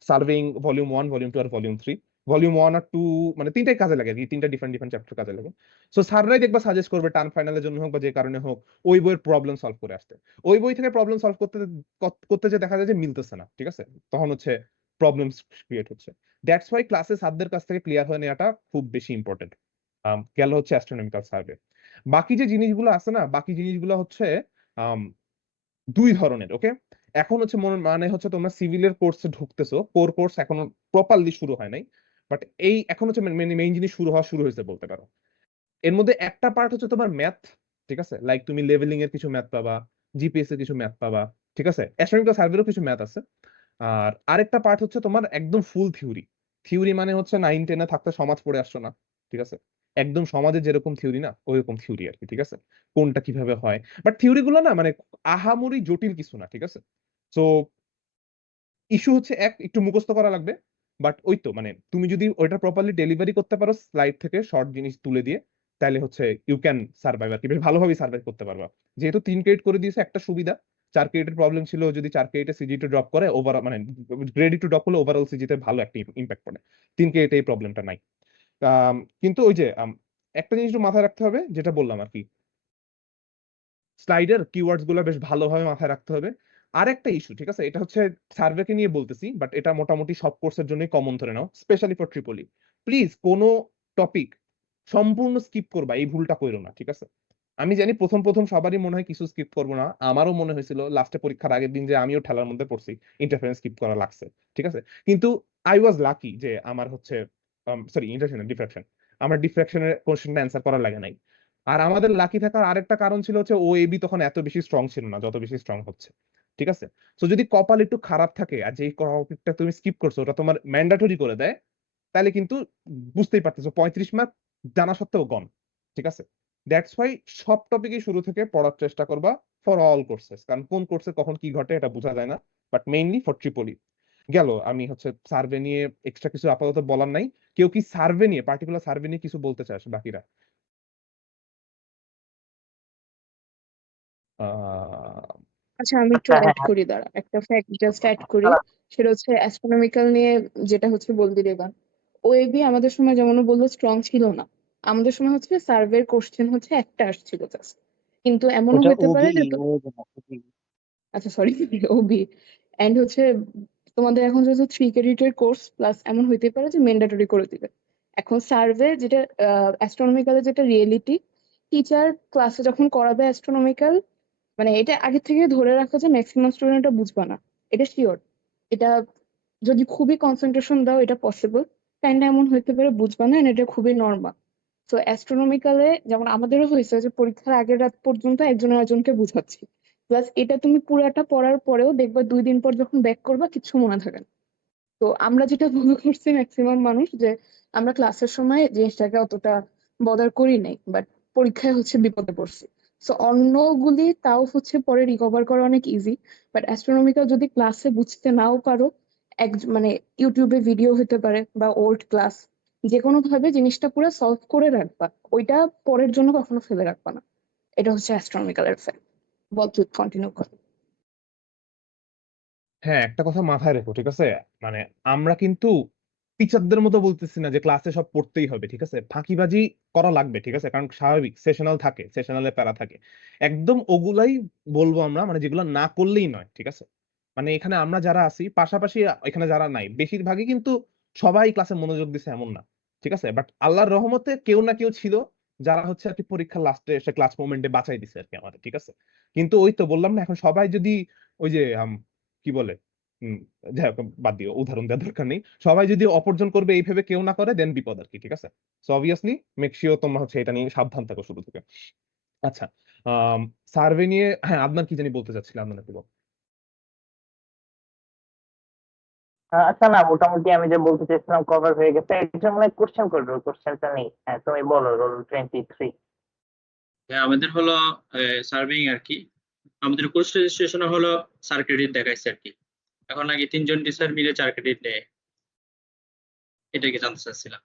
সার্ভেইং ভলিউম 1, ভলিউম 2 আর ভলিউম 3। ভলিউম 1 আর 2 মানে তিনটাই কাজে লাগে আর কি, তিনটা ডিফারেন্ট ডিফারেন্ট চ্যাপ্টার কাজে লাগে। সো স্যাররাই দেখবা সাজেস্ট করবে টার্ম ফাইনালের জন্য হোক বা যে কারণে হোক ওই বইয়ের প্রবলেম সলভ করে আসতে। ওই বই থেকে প্রবলেম সলভ করতে করতে যে দেখা যায় যে মিলতেছে না, ঠিক আছে, তখন হচ্ছে প্রবলেম ক্রিয়েট হচ্ছে। দ্যাটস ওয়াই ক্লাসে স্যারদের কাছ থেকে ক্লিয়ার হয়ে নেওয়াটা খুব বেশি ইম্পর্টেন্ট। গেল হচ্ছে অ্যাস্ট্রোনমিক্যাল সার্ভে। বাকি যে জিনিসগুলো আছে না, বাকি জিনিসগুলো হচ্ছে আম, দুই ধরনের, ওকে? এখন হচ্ছে মানে হচ্ছে তোমরা সিভিলের কোর্সে ঢুকতেছো, কোর কোর্স এখনো প্রপারলি শুরু হয় নাই, বাট এই এখন হচ্ছে মেইন জিনিস শুরু হয়েছে বলতে পারো। এর মধ্যে একটা পার্ট হচ্ছে তোমার ম্যাথ, ঠিক আছে, লাইক তুমি লেভেলিং এর কিছু ম্যাথ পাবা, জিপিএস এর কিছু ম্যাথ পাবা, ঠিক আছে, অ্যাস্ট্রোনমিক্যাল সার্ভেরও কিছু ম্যাথ আছে। আর আরেকটা পার্ট হচ্ছে তোমার একদম ফুল থিওরি। থিওরি মানে হচ্ছে 9-10 থাকতে সমাজ পড়ে আসছো না, ঠিক আছে, একদম সমাজে যেরকম থিওরি না ওইরকম থিওরি আর কি, ঠিক আছে, কোনটা কিভাবে হয়। বাট থিওরি গুলো না মানে আহামরি জটিল কিছু না, ঠিক আছে? সো ইস্যু হচ্ছে একটু মুখস্থ করা লাগবে। বাট ওই তো মানে তুমি যদি ওইটা প্রপারলি ডেলিভারি করতে পারো স্লাইড থেকে শর্ট জিনিস তুলে দিয়ে, তাহলে হচ্ছে ইউ ক্যান সার্ভাইভ আর কি, বেশ ভালোভাবে সার্ভাইভ করতে পারবা। যেহেতু 3 ক্রেডিট করে দিয়েছে, একটা সুবিধা 4 ক্রেডিটের প্রবলেম ছিল, যদি 4 ক্রেডিটে সিজিটা ড্রপ করে ওভার মানে গ্রেড একটু ড্রপ করলে ওভারঅল সিজিতে ভালো একটা ইম্প্যাক্ট পড়ে। 3 ক্রেডিটে এই প্রবলেমটা নাই। কিন্তু ওই যে একটা জিনিস একটু মাথায় রাখতে হবে, যেটা বললাম আর কি, স্লাইডের কিওয়ার্ডস গুলো বেশ ভালোভাবে মাথায় রাখতে হবে। আর একটা ইস্যু, ঠিক আছে, এটা হচ্ছে সার্ভেকে নিয়ে বলতেছি, বাট এটা মোটামুটি সব কোর্সের জন্যই কমন ধরে নাও, স্পেশালি ফর ট্রিপলি। প্লিজ কোনো টপিক সম্পূর্ণ স্কিপ করবা, এই ভুলটা কইরো না, ঠিক আছে? আমি জানি প্রথম প্রথম সবারই মনে হয় কিছু স্কিপ করবো না, আমারও মনে হয়েছিল লাস্টে পরীক্ষার আগের দিন যে আমিও ঠেলার মধ্যে পড়ছি, ইন্টারফারেন্স স্কিপ করা লাগছে, ঠিক আছে? কিন্তু আই ওয়াজ লাকি যে আমার হচ্ছে সরি ইন্টারফারেন্স ডিফ্রাকশন, আমার ডিফ্রাকশনের কোশ্চেনটা অ্যান্সার করা লাগে নাই। আর আমাদের লাকি থাকার আরেকটা কারণ ছিল হচ্ছে ও এবি তখন এত বেশি স্ট্রং ছিল না যত বেশি স্ট্রং হচ্ছে, ঠিক আছে? তো যদি কপাল একটু খারাপ থাকে আর যেই টপিকটা তুমি স্কিপ করছো ওটা তোমার ম্যান্ডেটরি করে দেয়, তাহলে কিন্তু বুঝতেই পারতেছো 35 মার্ক জানা সত্ত্বেও গন, ঠিক আছে? দ্যাটস ওয়াই সব টপিকই শুরু থেকে পড়ার চেষ্টা করবা ফর অল কোর্সেস, কারণ কোন কোর্সে কখন কি ঘটে এটা বোঝা যায় না। But mainly for Tripoli. গেল আমি হচ্ছে সার্ভে নিয়ে এক্সট্রা কিছু আপাতত বলার নাই। কেউ কি সার্ভে নিয়ে পার্টিকুলার সার্ভে নিয়ে কিছু বলতে চাস বাকিরা? আহ আচ্ছা, আমি একটু হ্যাঁ, অ্যাড হ্যাঁ, করি, দাঁড়া, একটা ফ্যাক্ট জাস্ট অ্যাড করি। সেটা হচ্ছে অ্যাস্ট্রোনমিক্যাল নিয়ে যেটা হচ্ছে বলবি রেবা, ওএবি আমাদের সময় যেমন ও বললো স্ট্রং ছিল না, আমাদের সময় হচ্ছে সার্ভের কোশ্চেন হচ্ছে একটা আসছিল জাস্ট। কিন্তু এমনও ওটা হতে পারে ওবি যে ওবি। আচ্ছা সরি ওবি এন্ড হচ্ছে তোমাদের এখন যেহেতু 3 ক্রেডিটের কোর্স প্লাস এমন হইতে পারে যে ম্যান্ডেটরি করে দিবে। এখন সার্ভে যেটা অ্যাস্ট্রোনমিক্যালের যেটা রিয়েলিটি, টিচার ক্লাসে যখন করাবে অ্যাস্ট্রোনমিক্যাল, মানে এটা আগে থেকে ধরে রাখো যে ম্যাক্সিমাম স্টুডেন্টরা বুঝবা না, এটা শিওর। এটা যদি খুবই কনসেন্ট্রেশন দাও এটা পসিবল, কাইন্ডা এমন হইতে পারে বুঝবা না, and এটা খুবই নর্মাল। তো অ্যাস্ট্রোনমিক্যালে যেমন আমাদেরও হয়েছে যে পরীক্ষার আগের রাত পর্যন্ত একজন আরেকজনকে বুঝাচ্ছি, প্লাস এটা তুমি পুরাটা পড়ার পরেও দেখবা 2 দিন পর যখন ব্যাক করবা কিচ্ছু মনে থাকে না। তো আমরা যেটা ভুল করছি ম্যাক্সিমাম মানুষ, যে আমরা ক্লাসের সময় জিনিসটাকে অতটা বদার করি নাই, বাট পরীক্ষায় হচ্ছে বিপদে পড়ছি। সো অন্যগুলি তাও হচ্ছে পরে রিকভার করা অনেক ইজি, বাট অ্যাস্ট্রোনমিক্যাল যদি ক্লাসে বুঝতে নাও পারো, মানে ইউটিউবে ভিডিও হতে পারে বা ওল্ড ক্লাস, যে কোনো ভাবে জিনিসটা পুরো সলভ করে রাখবা, ওইটা পরের জন্য কখনো ফেলে রাখবা না। এটা হচ্ছে অ্যাস্ট্রোনমিক্যালের ফ্যাক্ট। বল তুই কন্টিনিউ কর। হ্যাঁ, একটা কথা মাথায় রেখো, ঠিক আছে? মানে আমরা কিন্তু টিচারদের মতো বলতেছি না যে ক্লাসে সব পড়তেই হবে, ঠিক আছে? ফাঁকিবাজি করা লাগবে, ঠিক আছে? কারণ স্বাভাবিক সেশনাল থাকে, সেশনালে প্যারা থাকে। একদম ওগুলাই বলবো আমরা, মানে যেগুলো না করলেই নয়, ঠিক আছে? মানে এখানে আমরা যারা আছি পাশাপাশি এখানে যারা নাই বেশিরভাগই কিন্তু সবাই ক্লাসে মনোযোগ দিছে এমন না, ঠিক আছে? বাট আল্লাহর রহমতে কেউ না কেউ ছিল যারা হচ্ছে আর কি পরীক্ষার লাস্টে এসে ক্লাস মোমেন্টে বাঁচাই দিছে আর কি আমাদের, ঠিক আছে? কিন্তু ওই তো বললাম না, এখন সবাই যদি ওই যে কি বলে, হুম, যাই হোক বাদ দিও, উদাহরণ দেওয়ার দরকার নেই। সবাই যদি অপরজন করবে এই ভেবে কেউ না করে, দেন বিপদ আর কি, ঠিক আছে? সো অবভিয়াসলি মেক শিওর তোমরা হচ্ছে এটা নিয়ে সাবধান থাকো শুরু থেকে। আচ্ছা, সার্ভে নিয়ে, হ্যাঁ, আদনান কি জানি বলতে চাচ্ছিল, আদনান একটু বল। আচ্ছা, না মোটামুটি আমি যে বলতে চাইছিলাম কভার হয়ে গেছে। এটা মনে হয় কোশ্চেন করবে, কোশ্চেনটা নেই। হ্যাঁ, তুমি বলো রোল 23। হ্যাঁ, আমাদের হলো সার্ভিং আর কি। আমাদের কোর্স রেজিস্ট্রেশন হলো 4 ক্রেডিট দেখাইছে আর কি। এখন নাকি 3জন টিচার মিলে 4 ক্রেডিট নেয়, এটা কি জানতে চাচ্ছিলাম।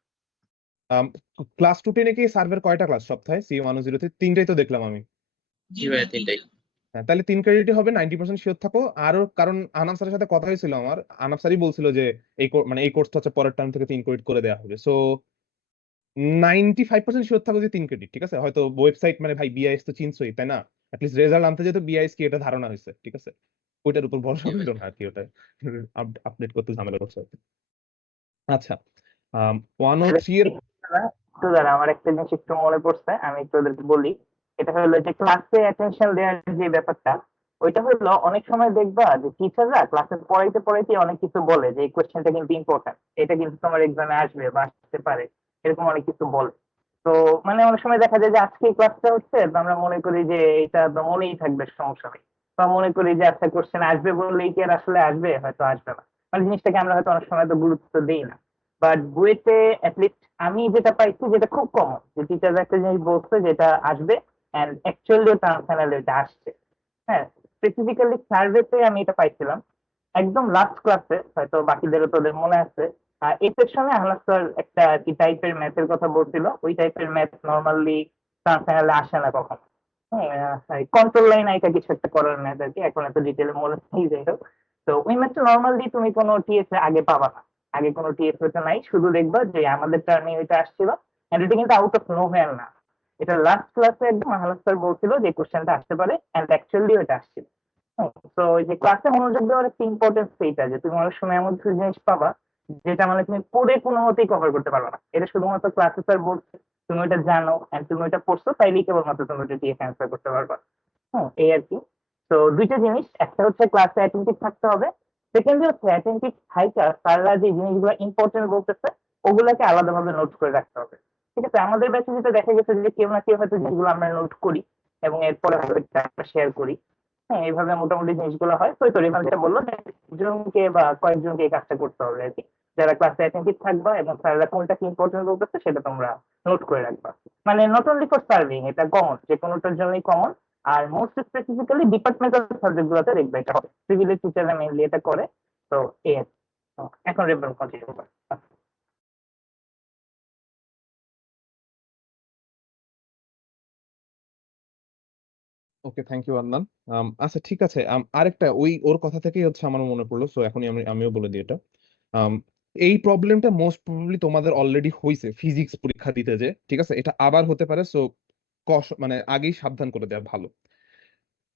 ক্লাস 2-10 কি সার্ভের কয়টা ক্লাস সপ্তাহে? C1 তে তিনটাই তো দেখলাম আমি। জি ভাইয়া, 3টাই। হ্যাঁ, তাহলে 3 ক্রেডিটই হবে, 90% শিওর থাকো। আরো কারণ আনাফ স্যারের সাথে কথা হয়েছিল আমার, আনাফ স্যারই বলছিল যে মানে এই কোর্সটা হচ্ছে পরের টার্ম থেকে 3 ক্রেডিট করে দেওয়া হবে। সো 95% শিওর থাকো যে 3 ক্রেডিট, ঠিক আছে? হয়তো ওয়েবসাইট, মানে ভাই বিআইএস তো চিনছই তাই না? অ্যাটলিস্ট রেজাল্ট আনতে যেত বিআইএস কি এটা ধারণা হয়েছে, ঠিক আছে? ওইটার উপর ভরসা জি ভাই। করো না আর কি, ওটা আপডেট করতে ঝামেলা করছে। আচ্ছা, 103 এর একটু দাঁড়া, আমার একটা জিনিস একটু মনে পড়ছে, আমি একটু ওদেরকে বলি। এটা হলো যে ক্লাসে অ্যাটেনশন দেওয়ার যে ব্যাপারটা, ওইটা হলো অনেক সময় দেখবা যে টিচাররা ক্লাসে পড়াইতে পড়াইতে অনেক কিছু বলে যে এই কোয়েশ্চেনটা কিন্তু ইম্পর্টেন্ট, এটা কিন্তু তোমার এক্সামে আসবে বা আসতে পারে, এরকম অনেক কিছু বলে। তো মানে অনেক সময় দেখা যায় যে আজকে এই ক্লাসটা হচ্ছে, তো আমরা মনে করি যে এটা তো মনেই থাকবে, সমস্যা নেই, বা মনে করি যে আচ্ছা কোয়েশ্চেন আসবে বললেই কি আর আসলে আসবে, হয়তো আসবে না। মানে জিনিসটাকে আমরা হয়তো অনেক সময় তো গুরুত্ব দিই না। বাট বুয়েটে অ্যাটলিস্ট আমি যেটা পাইছি, যেটা খুব কমন, যে টিচার একটা জিনিস বলছে যেটা আসবে, এন্ড অ্যাকচুয়ালি ট্রান্সফাইনাল এটা আসছে। হ্যাঁ, স্পেসিফিক্যালি সার্ভেতে আমি এটা পাইছিলাম একদম লাস্ট ক্লাসে, হয়তো বাকিদেরও তোদের মনে আছে। এই সেকশনে আহলাদ স্যার একটা কি টাইপের ম্যাথের কথা বলছিল। ওই টাইপের ম্যাথ নর্মালি ট্রান্সফাইনালে আসে না কখনো। হ্যাঁ, কন্ট্রোল লাইন আইটা কিছু একটা করার ম্যাথ আর কি, এখন এত ডিটেলে মনে নেই, যাই হোক। তো ওই ম্যাথটা নর্মালি তুমি কোনো টিএস এ আগে পাবা না, আগে কোনো টিএস ওটা নাই, শুধু দেখবা যে আমাদের টার্মে ওইটা আসছিল। এন্ড এটা কিন্তু আউট অফ নো হ্যান্ড না, এটা লাস্ট ক্লাসে একদম আহলাদ স্যার বলছিল যে কোশ্চেনটা আসতে পারে, এন্ড অ্যাকচুয়ালি ওইটা আসছিল। তো ওই যে ক্লাসে মনোযোগ দেওয়ার একটা ইম্পর্টেন্স এইটা, যে তুমি অনেক সময় এমন কিছু জিনিস পাবা যেটা মানে তুমি পড়ে কোনো মতেই কভার করতে পারবে না, এটা শুধুমাত্র ক্লাসে স্যার বলছে, তুমি ওটা জানো এন্ড তুমি ওটা পড়ছো, তাইলেই কেবলমাত্র তুমি ওটা দিয়ে অ্যান্সার করতে পারবা। এই আর কি। তো দুইটা জিনিস, একটা হচ্ছে ক্লাসে অ্যাটেন্টিভ থাকতে হবে, সেকেন্ড হচ্ছে অ্যাটেন্টিভ থাইকা স্যাররা যে জিনিসগুলো ইম্পর্টেন্ট বলতেছে ওগুলাকে আলাদাভাবে নোট করে রাখতে হবে। ঠিক আছে, আমাদের ব্যাচে যেটা দেখা গেছে যে কেউ না কেউ হয়তো যেগুলো আমরা নোট করি এবং এরপরে হয়তো শেয়ার করি। হ্যাঁ, এইভাবে মোটামুটি জিনিসগুলো হয়। তো রিফান যেটা বললো যে একজনকে বা কয়েকজনকে এই কাজটা করতে হবে আর কি, যারা ক্লাসে অ্যাটেন্টিভ থাকবা এবং স্যাররা কোনটা কি ইম্পর্টেন্ট বলতেছে সেটা তোমরা নোট করে রাখবা। মানে নট অনলি ফর সার্ভিং, এটা কমন, যে কোনোটার জন্যই কমন। আর মোস্ট স্পেসিফিক্যালি ডিপার্টমেন্টাল সাবজেক্ট গুলোতে দেখবে এটা হবে, প্রিভিলেজ টিচাররা মেইনলি এটা করে। তো এই আর কি। এখন রেফারেন্স কন্টিনিউ করো। ওকে, থ্যাংক ইউ আদনান। আচ্ছা, ঠিক আছে। আরেকটা ওই ওর কথা থেকেই হচ্ছে আমার মনে পড়লো, সো এখনই আমিও বলে দিই এটা। আম, এই প্রবলেমটা মোস্ট প্রবাবলি তোমাদের অলরেডি হয়েছে ফিজিক্স পরীক্ষা দিতে, যে ঠিক আছে এটা আবার হতে পারে। সো মানে আগেই সাবধান করে দেওয়া ভালো।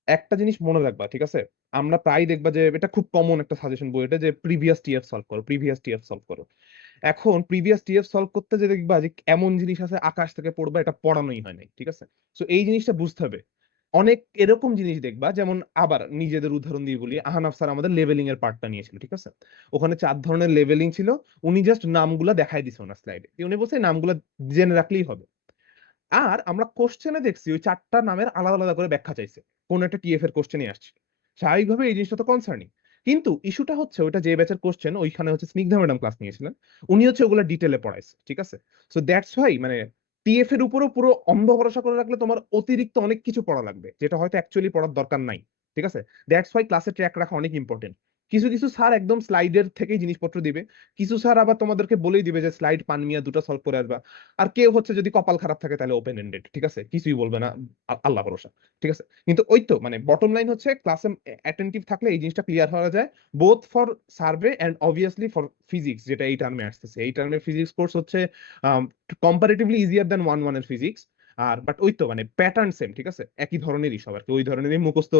একটা জিনিস মনে রাখবা, ঠিক আছে? আমরা প্রায় দেখবা যে এটা খুব কমন একটা সাজেশন বইটা, যে প্রিভিয়াস টিএফ সলভ করো, প্রিভিয়াস টিএফ সলভ করো। এখন প্রিভিয়াস টিএফ সলভ করতে যে দেখবা যে এমন জিনিস আছে আকাশ থেকে পড়বা, এটা পড়ানোই হয় নাই, ঠিক আছে? সো এই জিনিসটা বুঝতে হবে। অনেক এরকম জিনিস দেখবা, যেমন আবার নিজেদের উদাহরণ দিয়ে বলি, আহনাফ স্যার আমাদের লেভেলিং এর পার্টটা নিয়েছিল, ঠিক আছে? ওখানে 4 ধরনের লেভেলিং ছিল। উনি জাস্ট নামগুলা দেখাই দিছে ওনার স্লাইডে, উনি বলছে এই নামগুলা জেনে রাখলেই হবে। আর আমরা কোশ্চেনে দেখছি ওই 4টা নামের আলাদা আলাদা করে ব্যাখ্যা চাইছে, কোন একটা টিএফ এর কোশ্চেনে আসছে। স্বাভাবিকভাবে এই জিনিসটা তো কনসার্নিং, কিন্তু ইস্যুটা হচ্ছে ওইটা যে ব্যাচের কোশ্চেন, ওইখানে হচ্ছে স্নিগ্ধা ম্যাডাম ক্লাস নিয়েছিলেন, উনি হচ্ছে ওগুলো ডিটেলে পড়াইছে, ঠিক আছে? সো দ্যাটস হোয়াই মানে টিএফ এর উপরও পুরো অন্ধ ভরসা করে রাখলে তোমার অতিরিক্ত অনেক কিছু পড়া লাগবে, যেটা হয়তো অ্যাকচুয়ালি পড়ার দরকার নাই, ঠিক আছে? দ্যাটস হোয়াই ক্লাসে ট্র্যাক রাখা অনেক ইম্পর্টেন্ট। কিছু কিছু স্যার একদম স্লাইডের থেকেই জিনিসপত্র দিবে, কিছু স্যার আবার তোমাদেরকে বলেই দিবে যে স্লাইড পান মিয়া দুটো সলভ করে আসবা, আর কেউ হচ্ছে যদি কপাল খারাপ থাকে তাহলে ওপেন এন্ডেড, ঠিক আছে, কিছুই বলবে না, আল্লাহ ভরসা, ঠিক আছে। কিন্তু ওই তো মানে বটম লাইন হচ্ছে ক্লাসে অ্যাটেন্টিভ থাকলে এই জিনিসটা ক্লিয়ার হওয়া যায়, both for survey and obviously for physics, যেটা এই টার্মে আসতেছে। এই টার্মের ফিজিক্স কোর্স হচ্ছে কম্পারেটিভলি ইজিয়ার দেন 1-1 এর ফিজিক্স। আর বাট ওই তো মানে প্যাটার্ন সেম, ঠিক আছে, একই ধরনেরই সব আর কি, ওই ধরনেরই মুখস্থ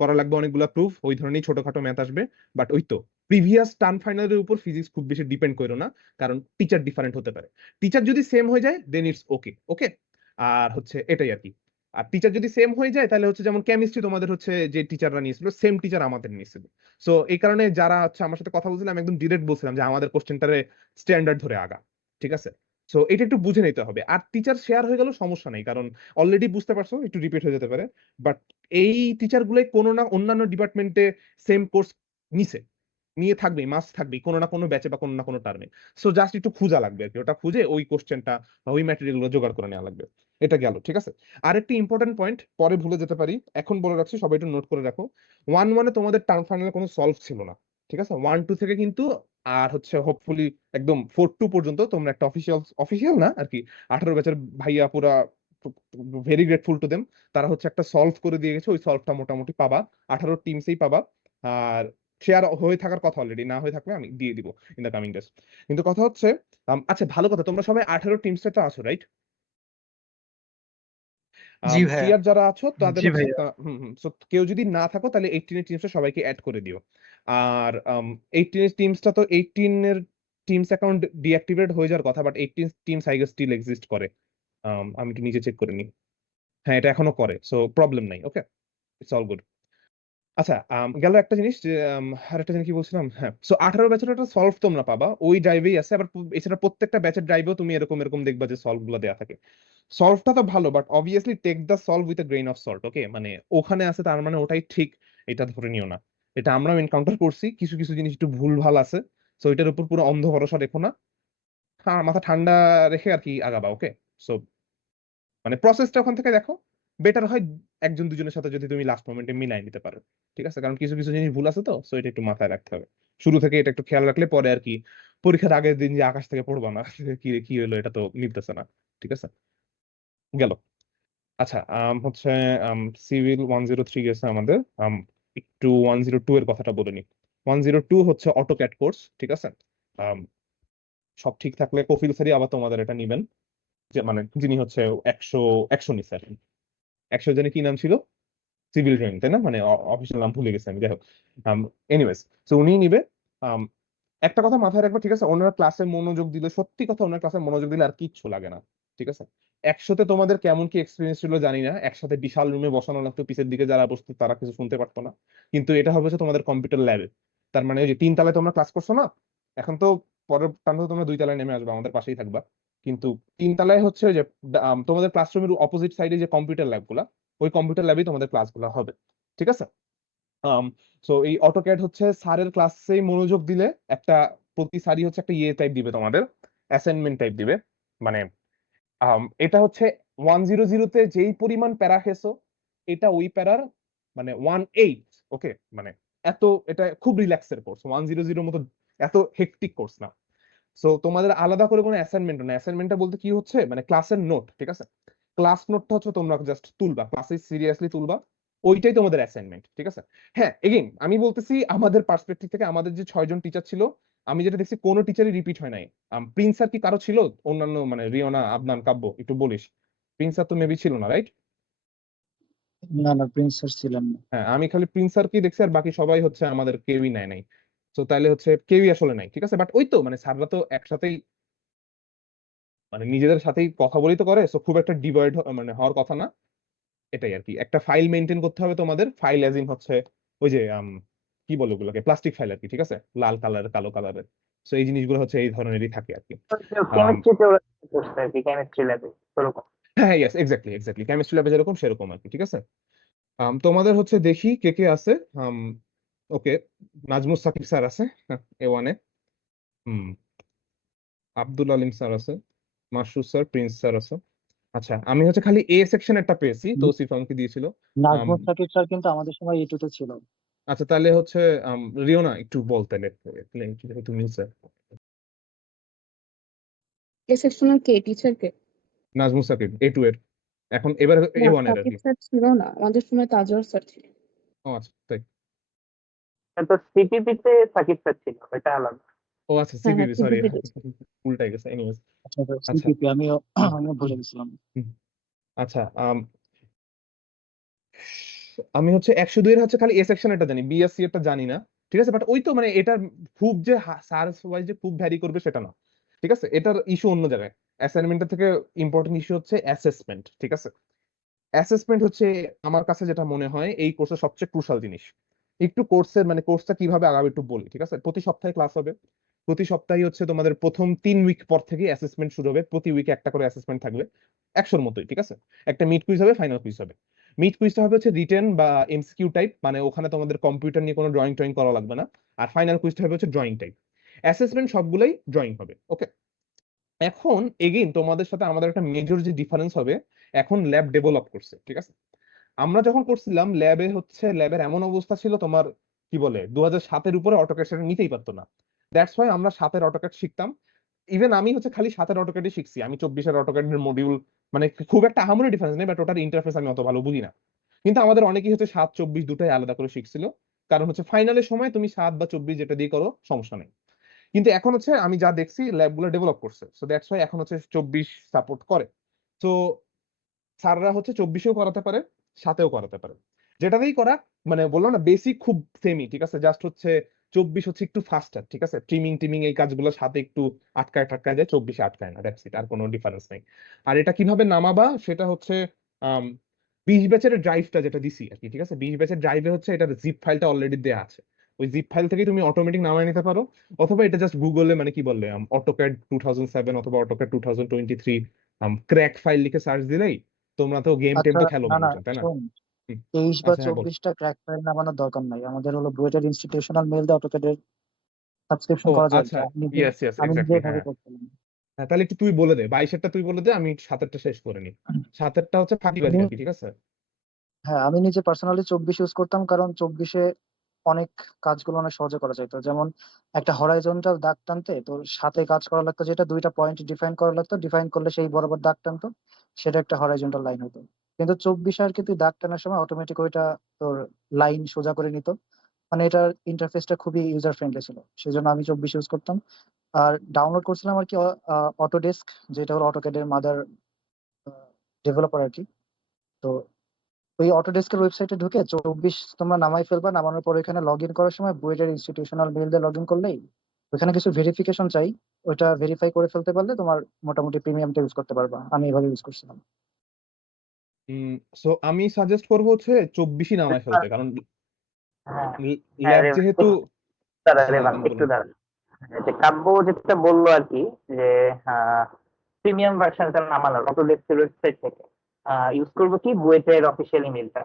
করা লাগবে অনেকগুলো প্রুফ, ওই ধরনেরই ছোটখাটো ম্যাথ আসবে। বাট ওই তো প্রিভিয়াস টার্ম ফাইনালের উপর ফিজিক্স খুব বেশি ডিপেন্ড করো না, কারণ টিচার ডিফারেন্ট হতে পারে। টিচার যদি সেম হয়ে যায় দেন ইটস ওকে ওকে। আর হচ্ছে এটাই আর কি। আর টিচার যদি সেম হয়ে যায় তাহলে হচ্ছে যেমন কেমিস্ট্রি তোমাদের হচ্ছে যে টিচাররা নিয়েছিল সেম টিচার আমাদের নিয়েছিল। সো এই কারণে যারা হচ্ছে আমার সাথে কথা বলছিলাম একদম ডিরেক্ট বলছিলাম যে আমাদের কোশ্চেনটারে স্ট্যান্ডার্ড ধরে আগা, ঠিক আছে। সো এটা একটু বুঝে নিতে হবে। আর টিচার শেয়ার হয়ে গেল সমস্যা নেই, কারণ অলরেডি বুঝতে পারছো একটু রিপিট হয়ে যেতে পারে, বাট এই টিচার গুলোই কোনো না অন্যান্য ডিপার্টমেন্টে সেম কোর্স নিছে, নিয়ে থাকবেই, মাস্ট থাকবেই কোনো না কোনো ব্যাচে বা কোনো না কোনো টার্মে। সো জাস্ট একটু খোঁজা লাগবে আর কি, ওটা খুঁজে ওই কোশ্চেনটা বা ওই ম্যাটেরিয়াল গুলো জোগাড় করে নেওয়া লাগবে। এটা গেল, ঠিক আছে। আরেকটি ইম্পর্টেন্ট পয়েন্ট পরে ভুলে যেতে পারি, এখন বলে রাখছি, সবাই একটু নোট করে রাখো। 1-1 এ তোমাদের টার্ম ফাইনালে কোনো সলভ ছিল না, ঠিক আছে। 1-2 থেকে কিন্তু আর হচ্ছে হোপফুলি একদম 4-2 পর্যন্ত তোমরা একটা অফিসিয়াল না আর কি, 18 ব্যাচের ভাইয়া পুরা ভেরি গ্রেটফুল টু দেম, তারা হচ্ছে একটা সলভ করে দিয়ে গেছে, ওই সলভটা মোটামুটি পাবা, 18 টিমসেই পাবা। আর শেয়ার হয়ে থাকার কথা, অলরেডি না হয়ে থাকলে আমি দিয়ে দিব ইন দ্য কামিং ডেজ। কিন্তু কথা হচ্ছে আচ্ছা ভালো কথা, তোমরা সবাই 18 টিমসে তো আছো, রাইট? জি ভাইয়া। সিআর যারা আছো তাদের জি হচ্ছে ভাইয়া। so কেউ যদি না থাকো তাহলে 18 এর টিমসে সবাইকে অ্যাড করে দিও। আর 18 এর টিমসটা তো 18 এর টিমস অ্যাকাউন্ট ডিঅ্যাক্টিভেট হয়ে যাওয়ার কথা, but 18 teams I guess still exist করে। আমি একটু নিজে চেক করে নিই। হ্যাঁ, এটা এখনো করে, সো প্রবলেম নাই, ওকে, ইটস অল গুড। আচ্ছা গেল একটা জিনিস যে আরেকটা জিনিস কি বলছিলাম, হ্যাঁ, সো 18 ব্যাচের একটা সলভ তোমরা পাবা, ওই ড্রাইভেই আছে। আবার এছাড়া প্রত্যেকটা ব্যাচের ড্রাইভেও তুমি এরকম এরকম দেখবা যে সলভ গুলো দেওয়া থাকে। সলভটা তো ভালো, but obviously take the solve with a grain of salt, okay. মানে ওখানে আছে তার মানে ওটাই ঠিক, এটা ধরে নিও না। এটা আমরাও এনকাউন্টার করছি, কিছু কিছু জিনিস একটু ভুল ভাল আছে, সো এটার উপর পুরো অন্ধ ভরসা রেখো না। হ্যাঁ, মাথা ঠান্ডা রেখে আর কি আগাবা, ওকে। সো মানে প্রসেসটা ওখান থেকে দেখো, বেটার হয় একজন দুজনের সাথে যদি তুমি লাস্ট মোমেন্টে মিলাই নিতে পারো, ঠিক আছে, কারণ কিছু কিছু জিনিস ভুল আছে তো, সো এটা একটু মাথায় রাখতে হবে। শুরু থেকে এটা একটু খেয়াল রাখলে পরে আর কি পরীক্ষার আগের দিন যে আকাশ থেকে পড়বা না কি রে, কি হলো, এটা তো মিলতেছে না, ঠিক আছে। গেল। আচ্ছা হচ্ছে সিভিল 103 গেছে আমাদের। একটু 102 এর কথাটা বলে নি। 102 হচ্ছে অটোক্যাড কোর্স, ঠিক আছে। আম, সব ঠিক থাকলে কফিল স্যারই আবার তোমাদের এটা নিবেন, যে মানে যিনি হচ্ছে 100 নিছে আর কি। 100 জনের কি নাম ছিল, সিভিল ড্রয়িং, তাই না, মানে অফিসিয়াল নাম ভুলে গেছি আমি, যাই হোক। এনিওয়েজ, তো উনিই নিবে। আম, একটা কথা মাথায় রাখবো, ঠিক আছে, ওনারা ক্লাসে মনোযোগ দিলে, সত্যি কথা, ওনার ক্লাসে মনোযোগ দিলে আর কিচ্ছু লাগে না, ঠিক আছে। 100তে তোমাদের কেমন কি এক্সপিরিয়েন্স ছিল জানি না, একসাথে বিশাল রুমে বসানো লাগতো, পিছের দিকে যারা বসতো তারা কিছু শুনতে পারতো না। কিন্তু এটা হবে হচ্ছে তোমাদের কম্পিউটার ল্যাবে, তার মানে ওই যে 3 তলায় তোমরা ক্লাস করছো না, এখন তো পরের টার্মে তোমরা 2 তলায় নেমে আসবে, আমাদের পাশেই থাকবা। কিন্তু 3 তলায় হচ্ছে ওই যে তোমাদের ক্লাসরুমের অপোজিট সাইডে যে কম্পিউটার ল্যাব গুলা, ওই কম্পিউটার ল্যাবেই তোমাদের ক্লাসগুলো হবে, ঠিক আছে। সো এই অটোক্যাড হচ্ছে স্যারের ক্লাসে মনোযোগ দিলে একটা, প্রতি স্যারই হচ্ছে একটা ইয়ে টাইপ দিবে তোমাদের, অ্যাসাইনমেন্ট টাইপ দিবে। মানে এটা হচ্ছে 100 তে যেই পরিমাণ প্যারা খেয়েছো, এটা ওই প্যারার মানে 1/8, ওকে। মানে এত, এটা খুব রিল্যাক্সের কোর্স, 100 মতো এত হেক্টিক কোর্স না। সো তোমাদের আলাদা করে কোনো অ্যাসাইনমেন্ট না, অ্যাসাইনমেন্টটা বলতে কি হচ্ছে মানে ক্লাসের নোট, ঠিক আছে। ক্লাস নোটটা হচ্ছে তোমরা জাস্ট তুলবা, ক্লাসে সিরিয়াসলি তুলবা, ওইটাই তোমাদের অ্যাসাইনমেন্ট, ঠিক আছে। হ্যাঁ, এগেইন আমি বলতেছি আমাদের পার্সপেক্টিভ থেকে, আমাদের যে 6 জন টিচার ছিল, আমি যেটা দেখছি কোনো টিচারই রিপিট হয় নাই। প্রিন্স স্যার কি কারো ছিল অন্যান্য, মানে রিওনা, আদনান, কাব্য, একটু বলিস। প্রিন্স স্যার তো মেবি ছিল না, রাইট? না না, প্রিন্স স্যার ছিলেন না। হ্যাঁ, আমি খালি প্রিন্স স্যারকেই দেখছি, আর বাকি সবাই হচ্ছে আমাদের কেউই নেয় নাই। তো তাইলে হচ্ছে কেউই আসলে নাই, ঠিক আছে। বাট ওই তো মানে স্যাররা তো একসাথেই মানে নিজেদের সাথেই কথা বলেই তো করে, সো খুব একটা ডিভাইড মানে হওয়ার কথা না। এটাই আর কি, একটা ফাইল মেনটেন করতে হবে তোমাদের, ফাইল অ্যাজ ইন হচ্ছে ওই যে কি বলে ওগুলোকে, প্লাস্টিক ফাইল আর কি, ঠিক আছে, লাল কালার কালো কালারের। সো এই জিনিসগুলো হচ্ছে এই ধরনেরই থাকে আর কি। কেমিস্ট্রিতে ওরা করছে আর কি, কেমিস্ট্রি ল্যাবে ওরকম। হ্যাঁ, ইয়েস, এক্স্যাক্টলি এক্স্যাক্টলি, কেমিস্ট্রি ল্যাবে যেরকম সেরকম আর কি, ঠিক আছে। তোমাদের হচ্ছে দেখি কে কে আছে। ওকে, নাজমুস সাকিব স্যার আছে A1-এ। হুম, আব্দুল আলিম স্যার আছে, মাসুদ স্যার, প্রিন্স স্যার আছে। আচ্ছা, আমি হচ্ছে খালি এ সেকশনেরটা পেয়েছি, তৌসিফ আমাকে দিয়েছিল। নাজমুল সাকিব স্যার কিন্তু আমাদের সময় E2 তে ছিল। আচ্ছা তাহলে হচ্ছে রিওনা একটু বল তাহলে তুমি এ সেকশনের কে টিচার কে? নাজমুস সাকিব A2 এর এখন এবার না, A1 এর আর সাকিব কি। স্যার ছিল না, আমাদের সময় তাজওয়ার স্যার ছিল। ও আচ্ছা তাই। তো সিপিপি তে সাকিব স্যার ছিল, এটা আলাদা। ও আচ্ছা হ্যাঁ হ্যাঁ, সিপিবি সরি সিপিপি তে। উল্টাই গেছে এনিওয়েজ। আচ্ছা আচ্ছা সিপিপি আমিও হুম, আমিও ভুলে গেছিলাম। হুম। আচ্ছা আমি হচ্ছে 102 এর হচ্ছে খালি এ সেকশন এটা জানি, বিএসসি এটা জানি না, ঠিক আছে, বাট ওই তো মানে এটা খুব যে স্যার ওয়াইজ যে খুব ভ্যারি করবে সেটা না, ঠিক আছে, এটার ইস্যু অন্য জায়গায়। অ্যাসাইনমেন্টের থেকে ইম্পর্টেন্ট ইস্যু হচ্ছে অ্যাসেসমেন্ট, ঠিক আছে। অ্যাসেসমেন্ট হচ্ছে আমার কাছে যেটা মনে হয় এই কোর্সের সবচেয়ে ক্রুশাল জিনিস। একটু কোর্সের মানে কোর্সটা কিভাবে আগাবে একটু বলি, ঠিক আছে। প্রতি সপ্তাহে ক্লাস হবে, প্রতি সপ্তাহে হচ্ছে তোমাদের প্রথম 3 উইক পর থেকে অ্যাসেসমেন্ট শুরু হবে, প্রতি উইকে একটা করে অ্যাসেসমেন্ট থাকবে 100-র মতোই, ঠিক আছে। একটা মিড কুইজ হবে, ফাইনাল কুইজ হবে। মিড কুইজটা হবে হচ্ছে রিটেন বা এমসিকিউ টাইপ, মানে ওখানে তোমাদের কম্পিউটার নিয়ে কোনো ড্রয়িং টয়িং করা লাগবে না। আর ফাইনাল কুইজটা হবে হচ্ছে ড্রয়িং টাইপ। অ্যাসেসমেন্ট সবগুলোই ড্রয়িং হবে, ওকে। এখন এগেইন তোমাদের সাথে আমাদের একটা মেজর যে ডিফারেন্স হবে, এখন ল্যাব ডেভেলপ করছে, ঠিক আছে। আমরা যখন করছিলাম ল্যাবে হচ্ছে ল্যাবের এমন অবস্থা ছিল তোমার কি বলে 2007-এর উপরে অটোক্যাড সেটা নিতেই পারতো না। দ্যাটস ওয়াই আমরা 7-এর অটোক্যাড শিখতাম। ইভেন আমি হচ্ছে খালি 7-এর অটোক্যাডই শিখছি, আমি 24-এর অটোক্যাডের মডিউল মানে খুব একটা আহামরি ডিফারেন্স নেই, বাট ওটার ইন্টারফেস আমি অত ভালো বুঝি না। কিন্তু আমাদের অনেকেই হচ্ছে 7-24 দুটাই আলাদা করে শিখছিল, কারণ হচ্ছে ফাইনালের সময় তুমি 7 বা 24 যেটা দিয়ে করো সমস্যা নেই। কিন্তু এখন হচ্ছে আমি যা দেখছি ল্যাবগুলো ডেভেলপ করছে, সো দ্যাটস ওয়াই এখন হচ্ছে 24 সাপোর্ট করে। তো স্যাররা হচ্ছে 24-এও করাতে পারে, 7-এও করাতে পারে, যেটাতেই করা, মানে বললাম না বেসিক খুব সেমই, ঠিক আছে। জাস্ট হচ্ছে 24 হচ্ছে একটু ফাস্টার, ঠিক আছে, টিমিং এই কাজগুলো 7-এ একটু আটকায় টাটকায় যায়, 24-এ আটকায় না, দ্যাটস ইট, আর কোনো ডিফারেন্স নেই। আর এটা কিভাবে নামাবা সেটা হচ্ছে 20 ব্যাচের ড্রাইভটা যেটা দিছি আর কি, ঠিক আছে, 20 ব্যাচের ড্রাইভে হচ্ছে এটার জিপ ফাইলটা অলরেডি দেওয়া আছে। ওই জিপ ফাইল থেকে তুমি অটোমেটিক নামায় নিতে পারো, অথবা এটা জাস্ট গুগলে মানে কি বললে অটোক্যাড 2007 অথবা অটোক্যাড 2023 ক্র্যাক ফাইল লিখে সার্চ দিলেই তোমরা তো গেম টেম আচ্ছা তো খেলো না না মানুষজন, তাই না? শোন, হুম, 23 বা আচ্ছা হ্যাঁ বল। 24টা ক্র্যাক ফাইল নামানোর দরকার নাই, আমাদের হলো বুয়েটের ইনস্টিটিউশনাল মেল দিয়ে অটোক্যাডের সাবস্ক্রিপশন ও করা যায়। আচ্ছা, নিজে ইয়েস ইয়েস আমি নিজে এক্স্যাক্টলি, এভাবে হ্যাঁ। করছিলাম। হ্যাঁ তাহলে একটু তুই বলে দে, 22-এরটা তুই বলে দে, আমি 7-এরটা শেষ করে নিই। 7-এরটা হচ্ছে ফাঁকিবাজি আমি আর কি, ঠিক আছে। হ্যাঁ আমি নিজে পার্সোনালি 24 ইউজ করতাম, কারণ 24-এ অনেক কাজগুলো অনেক সহজে করা যেত। যেমন একটা হরাইজন্টাল দাগ টানতে তোর সাথে কাজ করা লাগতো, যেটা দুইটা পয়েন্ট ডিফাইন করা লাগতো, ডিফাইন করলে সেই বরাবর দাগ টানতো, সেটা একটা হরাইজন্টাল লাইন হতো। কিন্তু 24 আর কি তুই দাগ টানার সময় অটোমেটিক ওইটা তোর লাইন সোজা করে নিত। মানে এটার ইন্টারফেসটা খুবই ইউজার ফ্রেন্ডলি ছিল, সেই জন্য আমি 24 ইউজ করতাম। আর ডাউনলোড করছিলাম আর কি অটোডেস্ক, যেটা হলো অটোক্যাডের মাদার ডেভেলপার আর কি। তো ওই অটোডেস্কের ওয়েবসাইটে ঢুকে 24 তোমরা নামাই ফেলবা, নামানোর পর এখানে লগ ইন করার সময় বুয়েটের ইনস্টিটিউশনাল মেল দিয়ে লগ ইন করলেই ওখানে কিছু ভেরিফিকেশন চাই, ওইটা ভেরিফাই করে ফেলতে পারলে তোমার মোটামুটি প্রিমিয়ামটা ইউজ করতে পারবা। আমি এভাবে ইউজ করছিলাম। সো আমি সাজেস্ট করবো হচ্ছে 24-ই নামায় ফেলতে, কারণ হ্যাঁ হ্যাঁ ল্যাব রে, যেহেতু দাঁড়া আচ্ছা রে হ্যাঁ ভাই, একটু বলুন। দাঁড়া। যে কাব্য যেটা বললো আর কি, যে প্রিমিয়াম ভার্সনটা নামানোর অটোডেস্কের ওয়েবসাইট থেকে ইউজ করবো কি বুয়েটের অফিসিয়াল ইমেলটা,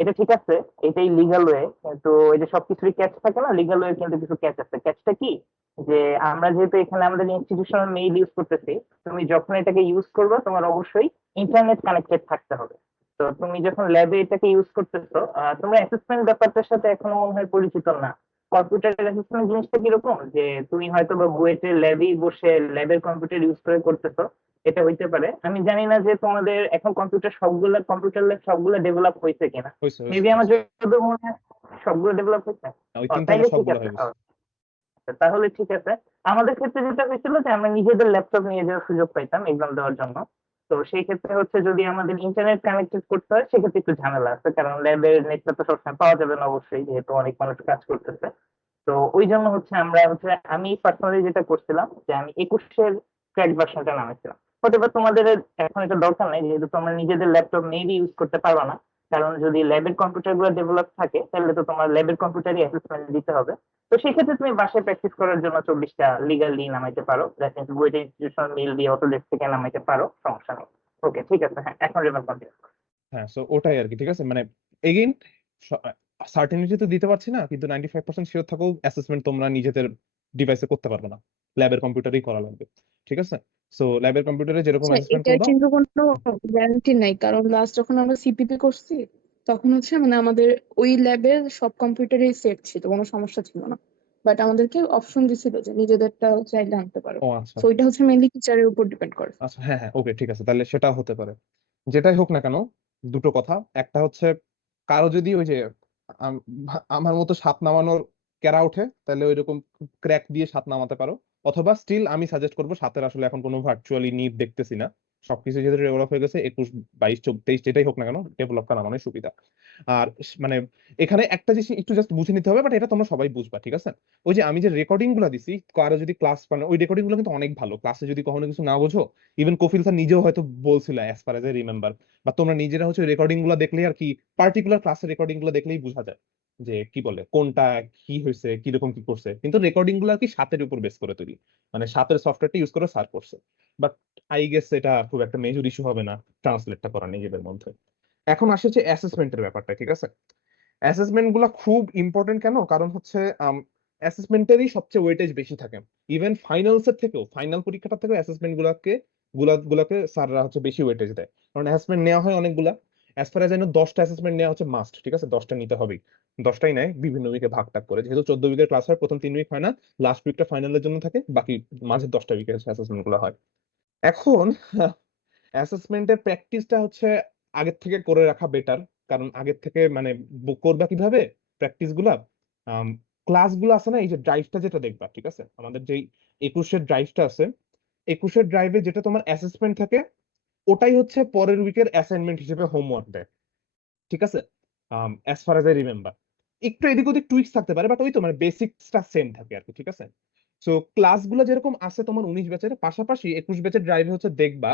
এটা ঠিক আছে, এটাই লিগাল ওয়ে। কিন্তু এই যে সবকিছুরই ক্যাচ থাকে না, লিগাল ওয়ে কিন্তু কিছু ক্যাচ আছে। ক্যাচটা কি, যে আমরা যেহেতু এখানে আমাদের ইনস্টিটিউশনাল মেইল ইউজ করতেছি, তুমি যখন এটাকে ইউজ করবে তোমার অবশ্যই ইন্টারনেট কানেক্টেড থাকতে হবে। তো তুমি যখন ল্যাবে এটাকে ইউজ করতেছো, তোমরা অ্যাসেসমেন্ট ব্যাপারটার সাথে এখনো মনে হয় পরিচিত না। কম্পিউটার অ্যাসেসমেন্ট জিনিসটা কিরকম, যে তুমি হয়তো বা বুয়েটের ল্যাবেই বসে ল্যাবের কম্পিউটার ইউজ করে করতেছো, এটা হইতে পারে। আমি জানি না যে তোমাদের এখন কম্পিউটার ল্যাব সবগুলো ডেভেলপ হয়েছে কিনা। হয়েছে হয়েছে মেবি আমার হয়েছে। যতদূর মনে হয় সবগুলো ডেভেলপ হয়েছে। ওই ও 3টা তাইলে ল্যাব ঠিক সবগুলো আছে। হয়ে গেছে। তাহলে ঠিক আছে। আমাদের ক্ষেত্রে যেটা হয়েছিল যে আমরা নিজেদের ল্যাপটপ নিয়ে যাওয়ার সুযোগ পাইতাম এক্সাম দেওয়ার জন্য। তো সেই ক্ষেত্রে হচ্ছে যদি আমাদের ইন্টারনেট কানেক্টেড করতে হয় সেক্ষেত্রে একটু ঝামেলা আছে, কারণ ল্যাবের নেটটা তো সবসময় পাওয়া যাবে না অবশ্যই, যেহেতু অনেক মানুষ কাজ করতেছে। তো ওই জন্য হচ্ছে আমি পার্সোনালি যেটা করছিলাম যে আমি 21-এর ক্র্যাক ভার্সনটা নামেছিলাম। হতে পারে তোমাদের এখন এটা দরকার নেই, যেহেতু তোমরা নিজেদের ল্যাপটপ মেবি ইউজ করতে পারবা না। কারণ যদি ল্যাবের কম্পিউটার গুলো ডেভেলপ থাকে তাহলে তো তোমার ল্যাবের কম্পিউটারই অ্যাসেসমেন্ট দিতে হবে। তো সেক্ষেত্রে তুমি বাসায় প্র্যাকটিস করার জন্য 24টা লিগালি নামাইতে পারো, বুয়েট ইনস্টিটিউশনাল মেল দিয়ে অটোডেস্ক থেকে নামাইতে পারো, সমস্যা নেই। ওকে ঠিক আছে, হ্যাঁ এখন রেবার কন্টিনিউ। হ্যাঁ সো ওটাই আর কি, ঠিক আছে, মানে এগেইন সার্টেনিটি তো দিতে পারছি না, কিন্তু 95% শিওর থাকো অ্যাসেসমেন্ট তোমরা নিজেদের ডিভাইসে করতে পারবে না, ল্যাবের কম্পিউটারেই করা লাগবে, ঠিক আছে। সো ল্যাবের কম্পিউটারে যেরকম আচ্ছা, অ্যাসেসমেন্ট এটার করবা। কিন্তু কোনো গ্যারান্টি নাই, কারণ লাস্ট যখন আমরা সিপিপি করছি তখন হচ্ছে মানে আমাদের ওই ল্যাবের সব কম্পিউটারেই সেট ছিল, কোনো সমস্যা ছিল না। বাট আমাদেরকে অপশন দিছিল যে নিজেদেরটা চাইলে আনতে পারো। ও আচ্ছা তো ওইটা হচ্ছে মেইনলি টিচারের উপর ডিপেন্ড করে। আচ্ছা, হ্যাঁ হ্যাঁ, ওকে, ঠিক আছে, তাহলে সেটাও হতে পারে। যেটাই হোক না কেন, দুটো কথা, একটা হচ্ছে কারো যদি ওই যে আমার মতো সাত নামানোর ক্যারা ওঠে, তাহলে ওইরকম ক্র্যাক দিয়ে সাত নামাতে পারো। অথবা স্টিল আমি সাজেস্ট করবো, সাতের আসলে এখন কোনো ভার্চুয়ালি নিড দেখতেছি না, সবকিছু যেহেতু ডেভেলপ হয়ে গেছে, 21, 22, 23 যেটাই হোক না কেন, ডেভেলপটা নামানোই সুবিধা। আর মানে এখানে একটা জিনিস একটু জাস্ট বুঝে নিতে হবে, বাট এটা তোমরা সবাই বুঝবা, ঠিক আছে? ওই যে আমি যে রেকর্ডিং গুলো দিছি, কারো যদি ক্লাস, মানে ওই রেকর্ডিং গুলো কিন্তু অনেক ভালো, ক্লাসে যদি কখনো কিছু না বোঝো, ইভেন কফিল স্যার নিজেও হয়তো বলছিল অ্যাজ ফার এজ রিমেম্বার, বা তোমরা নিজেরা হচ্ছে রেকর্ডিং গুলো দেখলেই আর কি, পার্টিকুলার ক্লাসের রেকর্ডিং গুলো দেখলেই বোঝা যায় যে কি বলে কোনটা কি হয়েছে, কিরকম কি করছে। কিন্তু রেকর্ডিং গুলো আর কি সাতের উপর বেস করে তৈরি, মানে সাতের সফটওয়্যারটা ইউজ করে স্যার করছে। বাট আই গেস এটা খুব একটা মেজর ইস্যু হবে না ট্রান্সলেটটা করা নিজেদের মধ্যে। এখন আসে হচ্ছে অ্যাসেসমেন্টের ব্যাপারটা, ঠিক আছে? অ্যাসেসমেন্ট গুলা খুব ইম্পর্টেন্ট কেন, কারণ হচ্ছে অ্যাসেসমেন্টেরই সবচেয়ে ওয়েটেজ বেশি থাকে। ইভেন ফাইনালস এর থেকেও, ফাইনাল পরীক্ষাটা থেকেও অ্যাসেসমেন্ট গুলাকে স্যাররা হচ্ছে বেশি ওয়েটেজ দেয়, কারণ অ্যাসেসমেন্ট নেওয়া হয় অনেকগুলা। অ্যাজ ফার এজ জানো 10টা অ্যাসেসমেন্ট নেওয়া হচ্ছে মাস্ট, ঠিক আছে? 10টা নিতে হবেই, 10টাই নেয় বিভিন্ন উইকে ভাগ টাগ করে, যেহেতু 14 উইকের ক্লাস হয়, প্রথম 3 উইক হয় না, লাস্ট উইকটা ফাইনালের জন্য থাকে, বাকি মাঝের 10টা উইকে অ্যাসেসমেন্ট গুলো হয়। এখন অ্যাসেসমেন্টের প্র্যাকটিসটা হচ্ছে আগের থেকে করে রাখা বেটার, কারণ আগের থেকে মানে করবা কিভাবে প্র্যাকটিস গুলা, ক্লাসগুলো আছে না, এই যে ড্রাইভটা যেটা দেখবা, ঠিক আছে, আমাদের যেই 21-এর ড্রাইভটা আছে, 21-এর ড্রাইভে যেটা তোমার অ্যাসেসমেন্ট থাকে, ওটাই হচ্ছে পরের উইকের অ্যাসাইনমেন্ট হিসেবে হোমওয়ার্ক দেয়, ঠিক আছে? As far age I remember, একটু এদিক ওদিক টুইক্স থাকতে পারে, বাট ওই তো মানে বেসিকসটা সেম থাকে আর কি, ঠিক আছে? সো ক্লাসগুলো যেরকম আছে তোমার 19 ব্যাচের, পাশাপাশি 21 ব্যাচের ড্রাইভে হচ্ছে দেখবা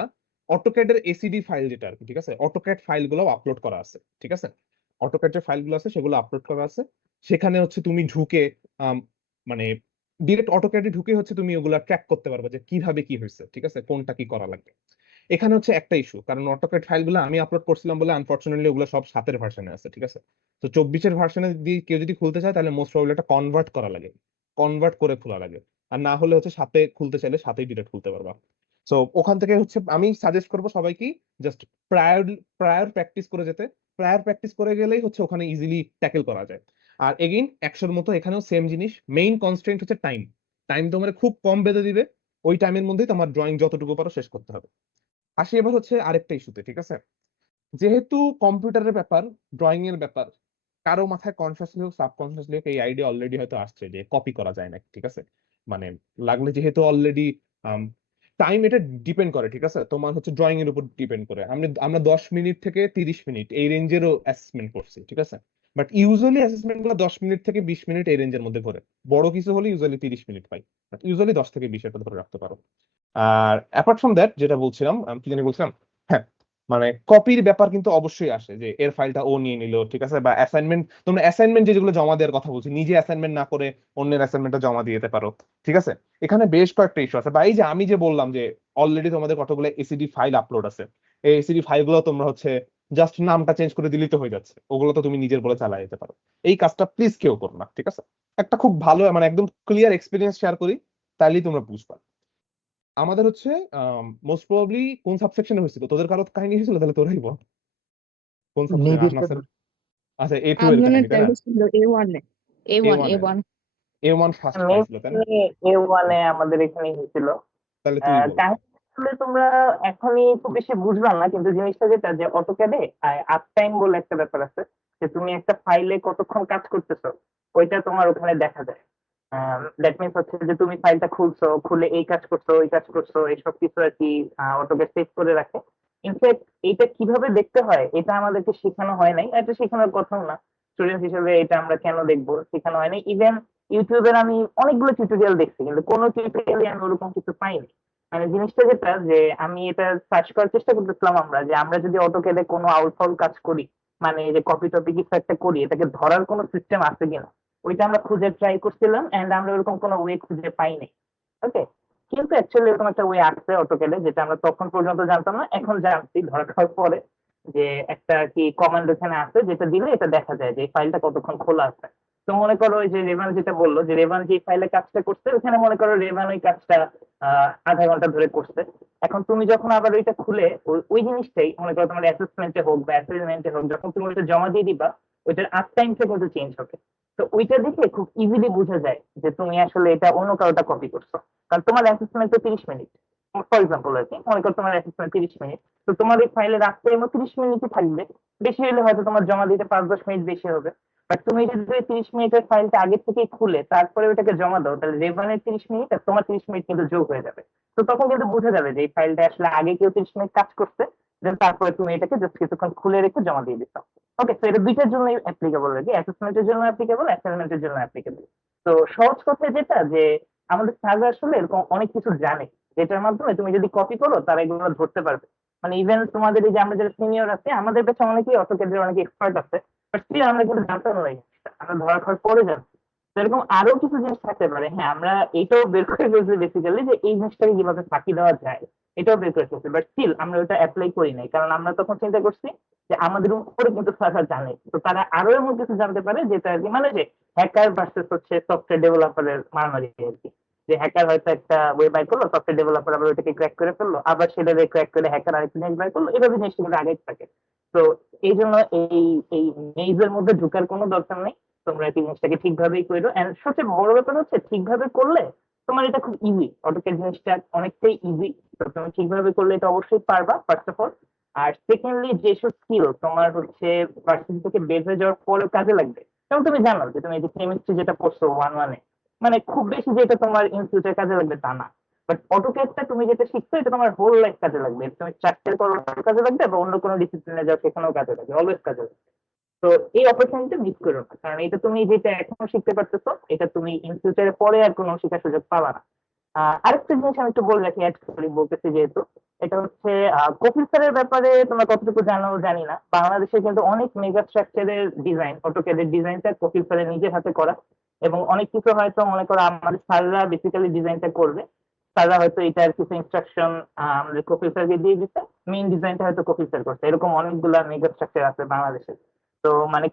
অটোক্যাডের এসিডি ফাইল যেটা আর কি, ঠিক আছে, অটোক্যাড ফাইলগুলো আপলোড করা আছে, ঠিক আছে? অটোক্যাড যে ফাইলগুলো আছে সেগুলো আপলোড করা আছে, সেখানে হচ্ছে তুমি ঢুকে আম, মানে ডিরেক্ট অটোক্যাডে ঢুকে হচ্ছে তুমি ওগুলা ট্র্যাক করতে পারবে যে কিভাবে কি হয়েছে, ঠিক আছে, কোনটা কি করা লাগবে। এখানে হচ্ছে একটা ইস্যু, কারণ অটোক্যাড ফাইলগুলো আমি আপলোড করছিলাম বলে আনফরচুনেটলি ওগুলো সব 7-এর ভার্সনে আছে, ঠিক আছে? তো 24-এর ভার্সনে দিয়ে কেউ যদি খুলতে চায়, তাহলে মোস্ট প্রবাবলি এটা কনভার্ট করা লাগে, কনভার্ট করে খোলা লাগে। আর না হলে হচ্ছে 7-এ খুলতে চাইলে 7-এই ডিরেক্ট খুলতে পারবা। সো ওখান থেকে হচ্ছে আমি সাজেস্ট করবো সবাইকে জাস্ট প্রায়র প্রায়র প্র্যাকটিস করে যেতে, প্রায়র প্র্যাকটিস করে গেলেই হচ্ছে ওখানে ইজিলি ট্যাকেল করা যায়। আর এগেইন 100-এর মতো এখানেও সেম জিনিস, মেইন কনস্ট্রেন্ট হচ্ছে টাইম। টাইম তোমার খুব কম বেঁধে দিবে, ওই টাইমের মধ্যেই তোমার ড্রয়িং যতটুকু পারো শেষ করতে হবে। আসি এবার হচ্ছে আরেকটা ইস্যুতে, ঠিক আছে? যেহেতু কম্পিউটারের ব্যাপার, ড্রয়িং এর ব্যাপার, কারো মাথায় কনসিয়াসলি হোক সাবকনসিয়াসলি হোক এই আইডিয়া অলরেডি হয়তো আসছে যে কপি করা যায় না, ঠিক আছে? মানে লাগলে যেহেতু অলরেডি টাইম এটা ডিপেন্ড করে, ঠিক আছে, তোমার হচ্ছে ড্রয়িং এর উপর ডিপেন্ড করে। আমরা 10 মিনিট থেকে 30 মিনিট এই রেঞ্জেরও অ্যাসেসমেন্ট করছি, ঠিক আছে? বাট ইউজুয়ালি অ্যাসেসমেন্ট গুলো 10 মিনিট থেকে 20 মিনিট এই রেঞ্জের মধ্যে ঘোরে, বড় কিছু হলে usually 30 minute pi, but usually 10 থেকে 20 এটা ধরে রাখতে পারো। আর অ্যাপার্ট ফ্রম দ্যাট যেটা বলছিলাম, কি জানি বলছিলাম, হ্যাঁ, মানে কপির ব্যাপার কিন্তু অবশ্যই আসে, যে এর ফাইলটা ও নিয়ে নিল, ঠিক আছে? বা অ্যাসাইনমেন্ট, তোমরা অ্যাসাইনমেন্ট যেগুলো জমা দেওয়ার কথা বলছি, নিজে অ্যাসাইনমেন্ট না করে অন্যের অ্যাসাইনমেন্টটা জমা দিয়ে দিতে পারো, ঠিক আছে? এখানে বেশ কয়েকটা ইস্যু আছে, বা এই যে আমি যে বললাম যে অলরেডি তোমাদের কতগুলো এসিডি ফাইল আপলোড আছে, এই এসিডি ফাইলগুলো তোমরা হচ্ছে জাস্ট নামটা চেঞ্জ করে দিলেই তো হয়ে যাচ্ছে, ওগুলো তো তুমি নিজের বলে চালাই যেতে পারো। এই কাজটা প্লিজ কেউ করো না, ঠিক আছে? একটা খুব ভালো মানে একদম ক্লিয়ার এক্সপিরিয়েন্স শেয়ার করি, তাইলেই তোমরা বুঝবা। আমাদের হচ্ছে মোস্ট প্রবাবলি কোন সাবসেকশনে হয়েছিল, তোদের কারো কাহিনী হয়েছিল, তাহলে তোরাই বল কোন সাবসেকশন। নিবিড় নাসের, আচ্ছা A2 এর আদনানের কাহিনী তাই না? ড্রাইভে ছিল A1 এ, A1 A1 এর, A1 A1 ফার্স্ট পাইছিল তাই না? A1 এ আমাদের এখানে হয়েছিল। তাহলে তুই বল। কাহিনী আসলে তোমরা এখনই খুব বেশি বুঝলাম না, কিন্তু জিনিসটা যেটা যে অটোক্যাডে আপ টাইম বলে একটা ব্যাপার আছে, যে তুমি একটা ফাইলে কতক্ষণ কাজ করতেছো ওইটা তোমার ওখানে দেখা যায়। দ্যাট মিনস হচ্ছে যে তুমি ফাইলটা খুলছো, খুলে এই কাজ করছো ওই কাজ করছো এইসব কিছু আর কি অটোক্যাড সেভ করে রাখে। ইনফ্যাক্ট এইটা কিভাবে দেখতে হয় এটা আমাদেরকে শেখানো হয় নাই, এটা শেখানোর কথাও না। স্টুডেন্ট হিসেবে এটা আমরা কেন দেখবো, শেখানো হয় নাই। ইভেন ইউটিউবের আমি অনেকগুলো টিউটোরিয়াল দেখছি, কিন্তু কোনো টিউটোরিয়ালে আমি ওরকম কিছু পাইনি। মানে জিনিসটা যেটা যে আমি এটা সার্চ করার চেষ্টা করতেছিলাম, যে আমরা যদি অটোক্যাডে কোনো আউটফল কাজ করি, মানে এই যে কপি টপি কিছু একটা করি, এটাকে ধরার কোনো সিস্টেম আছে কিনা, ওইটা আমরা খুঁজে ট্রাই করছিলাম, এন্ড আমরা ওরকম কোনো ওয়ে খুঁজে পাইনি। ওকে, কিন্তু অ্যাকচুয়ালি এরকম একটা ওয়ে আসছে অটোক্যাডে, যেটা আমরা তখন পর্যন্ত জানতাম না, এখন জানছি ধরা খাওয়ার পরে, যে একটা কি কমান্ড এখানে আছে যেটা দিলে এটা দেখা যায় যে এই ফাইলটা কতক্ষণ খোলা আছে। তো মনে করো ওই যে রেভান যেটা বললো, যে রেভান যে ফাইলে কাজটা করছে, ওখানে মনে করো রেভান ওই কাজটা আধা ঘন্টা ধরে করছে। এখন তুমি যখন আবার ওইটা খুলে ওই জিনিসটাই মনে করো তোমার অ্যাসেসমেন্টে হোক বা অ্যাসাইনমেন্টে হোক, যখন তুমি ওইটা জমা দিয়ে দিবা, ওইটার টাইমটা কিন্তু চেঞ্জ হবে। তো ওইটা দেখে খুব ইজিলি বোঝা যায় যে তুমি আসলে এটা অন্য কারোটা কপি করছো। কারণ তোমার অ্যাসেসমেন্ট তো 30 মিনিট, ফর এক্সাম্পল আর কি, মনে করো তোমার অ্যাসেসমেন্ট 30 মিনিট, তো তোমার এই ফাইলে রাখতে এমন 30 মিনিটই থাকবে। বেশি হলে হয়তো তোমার জমা দিতে 5-10 মিনিট বেশি হবে। বাট তুমি যদি 30 মিনিটের ফাইলটা আগে থেকেই খুলে তারপরে ওটাকে জমা দাও, তাহলে রেভানের 30 মিনিট আর তোমার 30 মিনিট কিন্তু যোগ হয়ে যাবে। তো তখন কিন্তু বোঝা যাবে যে এই ফাইলটা আসলে আগে কেউ 30 মিনিট কাজ করছে, দেন তারপরে তুমি এটাকে জাস্ট কিছুক্ষণ খুলে রেখে জমা দিয়ে দিচ্ছ। ওকে, তো এটা দুইটার জন্য অ্যাপ্লিকেবল আর কি, অ্যাসেসমেন্টের জন্য অ্যাপ্লিকেবল, অ্যাসাইনমেন্টের জন্য অ্যাপ্লিকেবল। তো সহজ কথা যেটা, যে আমাদের স্যাররা আসলে এরকম অনেক কিছু জানে, যেটার মাধ্যমে তুমি যদি কপি করো তারা এগুলো ধরতে পারবে। মানে ইভেন তোমাদের এই যে আমরা যারা সিনিয়র আছে, আমাদের কাছে অনেকেই অটোক্যাডের অনেক এক্সপার্ট আছে, বাট স্টিল আমরা কিন্তু জানতাম না এই জিনিসটা, আমরা ধরা খাওয়ার পরে জানছি। তো এরকম আরো কিছু জিনিস থাকতে পারে। হ্যাঁ, আমরা এইটাও বের করে ফেলছি বেসিক্যালি, যে এই জিনিসটাকে কিভাবে ফাঁকি দেওয়া যায়, এটাও বের করে ফেলছি, বাট স্টিল আমরা ওটা অ্যাপ্লাই করি নাই, কারণ আমরা তখন চিন্তা করছি যে আমাদের উপরে কিন্তু স্যাররা জানে, তো তারা আরো এমন কিছু জানতে পারে যেটা আর কি, মানে যে হ্যাকার ভার্সেস হচ্ছে সফটওয়্যার ডেভেলপারের মারামারি আর কি। যে হ্যাকার হয়তো একটা ওয়েব বাই করলো, সফটওয়্যার ডেভেলপার আবার ওইটাকে ক্র্যাক করে ফেললো, আবার সেটাকে ক্র্যাক করে হ্যাকার আরেকটা জিনিস বাই করলো, এভাবে জিনিসটা কিন্তু আগে থাকে। তো এই জন্য এই মেইজের মধ্যে ঢোকার কোনো দরকার নেই। তোমরা এই জিনিসটাকে ঠিকভাবেই করো, এন্ড সবচেয়ে বড় ব্যাপার হচ্ছে ঠিকভাবে করলে তোমার এটা খুব ইজি, অটোক্যাড জিনিসটা অনেকটাই ইজি। তো তুমি ঠিকভাবে করলে এটা অবশ্যই পারবা, ফার্স্ট অফ অল। আর সেকেন্ডলি, যেসব স্কিল তোমার হচ্ছে ভার্সিটি থেকে বের হয়ে যাওয়ার পরেও কাজে লাগবে, যেমন তুমি জানো যে তুমি এই যে কেমিস্ট্রি যেটা পড়ছো 1-1 এ, মানে খুব বেশি যে এটা তোমার ইন ফিউচার কাজে লাগবে তা না। বাট অটোক্যাডটা তুমি যেটা শিখছো এটা তোমার হোল লাইফ কাজে লাগবে, তুমি চাকরি করার কাজে লাগবে বা অন্য কোনো ডিসিপ্লিনে যাও সেখানেও কাজে লাগবে, অলওয়েজ কাজে লাগবে। তো এই অপরচুনিটি মিস করো না, কারণ এটা তুমি যেটা এখনো শিখতে পারতেছো, এটা তুমি ইন ফিউচারে পরে আর কোনো শেখার সুযোগ পাবা না। আরেকটা জিনিস আমি একটু বলে রাখি, অ্যাড করি বলতেছি যেহেতু, এটা হচ্ছে কপিল স্যারের ব্যাপারে তোমরা কতটুকু জানো জানি না, বাংলাদেশে কিন্তু অনেক মেগা স্ট্রাকচারের ডিজাইন, অটোক্যাডের ডিজাইনটা কপিল স্যারের নিজের হাতে করা। এবং অনেক কিছু হয়তো মনে করো আমাদের স্যাররা বেসিক্যালি ডিজাইনটা করবে, স্যাররা হয়তো এটার কিছু ইনস্ট্রাকশন আমাদের কপিল স্যারকে দিয়ে দিতে, মেইন ডিজাইনটা হয়তো কপিল স্যার করছে। এরকম অনেকগুলা মেগা স্ট্রাকচার আছে বাংলাদেশে। তো মানে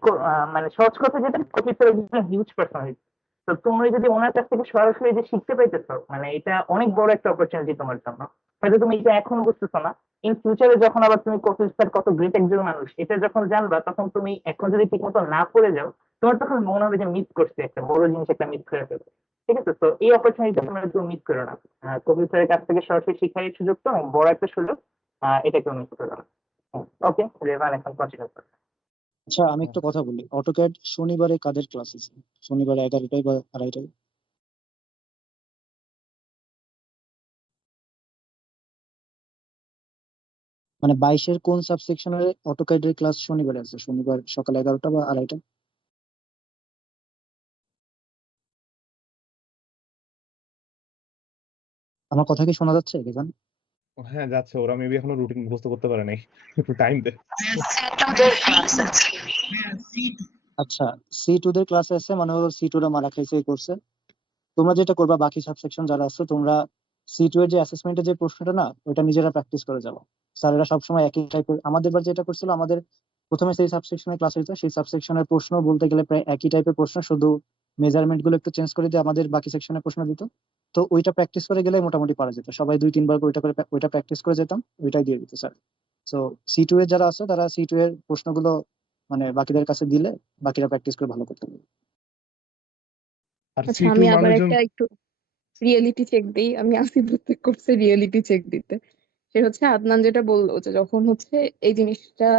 মানে সহজ কথা যেটা, কপিল স্যার একজন হিউজ পার্সোনালিটি। তো তুমি যদি ওনার কাছ থেকে সরাসরি যে শিখতে পাইতেছো, মানে এটা অনেক বড় একটা অপরচুনিটি তোমার জন্য। হয়তো তুমি এটা এখন বুঝতেছো না, ইন ফিউচারে যখন আবার তুমি কপিল স্যার কত গ্রেট একজন মানুষ এটা যখন জানবা, তখন তুমি এখন যদি ঠিক মতো না পড়ে যাও, তোমার তখন মনে হবে যে মিস করছে, একটা বড় জিনিস একটা মিস করে ফেলবে। ঠিক আছে, তো এই অপরচুনিটি তোমরা একটু মিস করো না। কপিল স্যারের কাছ থেকে সরাসরি শিখার এই সুযোগ তো অনেক বড় একটা সুযোগ, এটা কেউ মিস করো না। ওকে, রেভান এখন কন্টিনিউ করো। আচ্ছা, আমি একটু কথা বলি। অটোক্যাড শনিবারে কাদের ক্লাস আছে? শনিবারে 11টায় বা 2:30টায়? মানে 22-এর কোন সাবসেকশনের অটোক্যাডের ক্লাস শনিবারে আছে? শনিবার সকাল 11টা বা 2:30টা? আমার কথা কি শোনা যাচ্ছে রেজান? হ্যাঁ যাচ্ছে, ওরা মেবি এখনো রুটিন মুখস্থ করতে পারে নাই, একটু টাইম দে। আচ্ছা, C2 দের ক্লাসে আছে, মানে হলো C2 রা মারা খাইছে এই কোর্সে। তোমরা যেটা করবা, বাকি সাবসেকশন যারা আছে, তোমরা C2 এর যে অ্যাসেসমেন্টের যে প্রশ্নটা না, ওইটা নিজেরা প্র্যাকটিস করে যাও। স্যারেরা সবসময় একই টাইপের, আমাদের বার যেটা করছিল, আমাদের প্রথমে সেই সাবসেকশনের ক্লাস হইতো, সেই সাবসেকশনের প্রশ্ন বলতে গেলে প্রায় একই টাইপের প্রশ্ন, শুধু মেজারমেন্ট গুলো একটু চেঞ্জ করে দিয়ে আমাদের বাকি সেকশনের প্রশ্ন দিত। তো ওইটা প্র্যাকটিস করে গেলে মোটামুটি পারা যেত, সবাই 2-3 বার ওইটা প্র্যাকটিস করে যেতাম, ওইটাই দিয়ে দিত স্যার। তো C2 এর যারা আছে তারা C2 এর প্রশ্নগুলো মানে বাকিদের কাছে দিলে বাকিরা প্র্যাকটিস করে ভালো করতে পারবে। আর আচ্ছা, C2 আমি আবার মানুষজন, একটা একটু রিয়েলিটি চেক দিই। আমি আসি প্রত্যেক কোর্সে রিয়েলিটি চেক দিতে। সে হচ্ছে আদনান যেটা বললো, যে যখন হচ্ছে এই জিনিসটা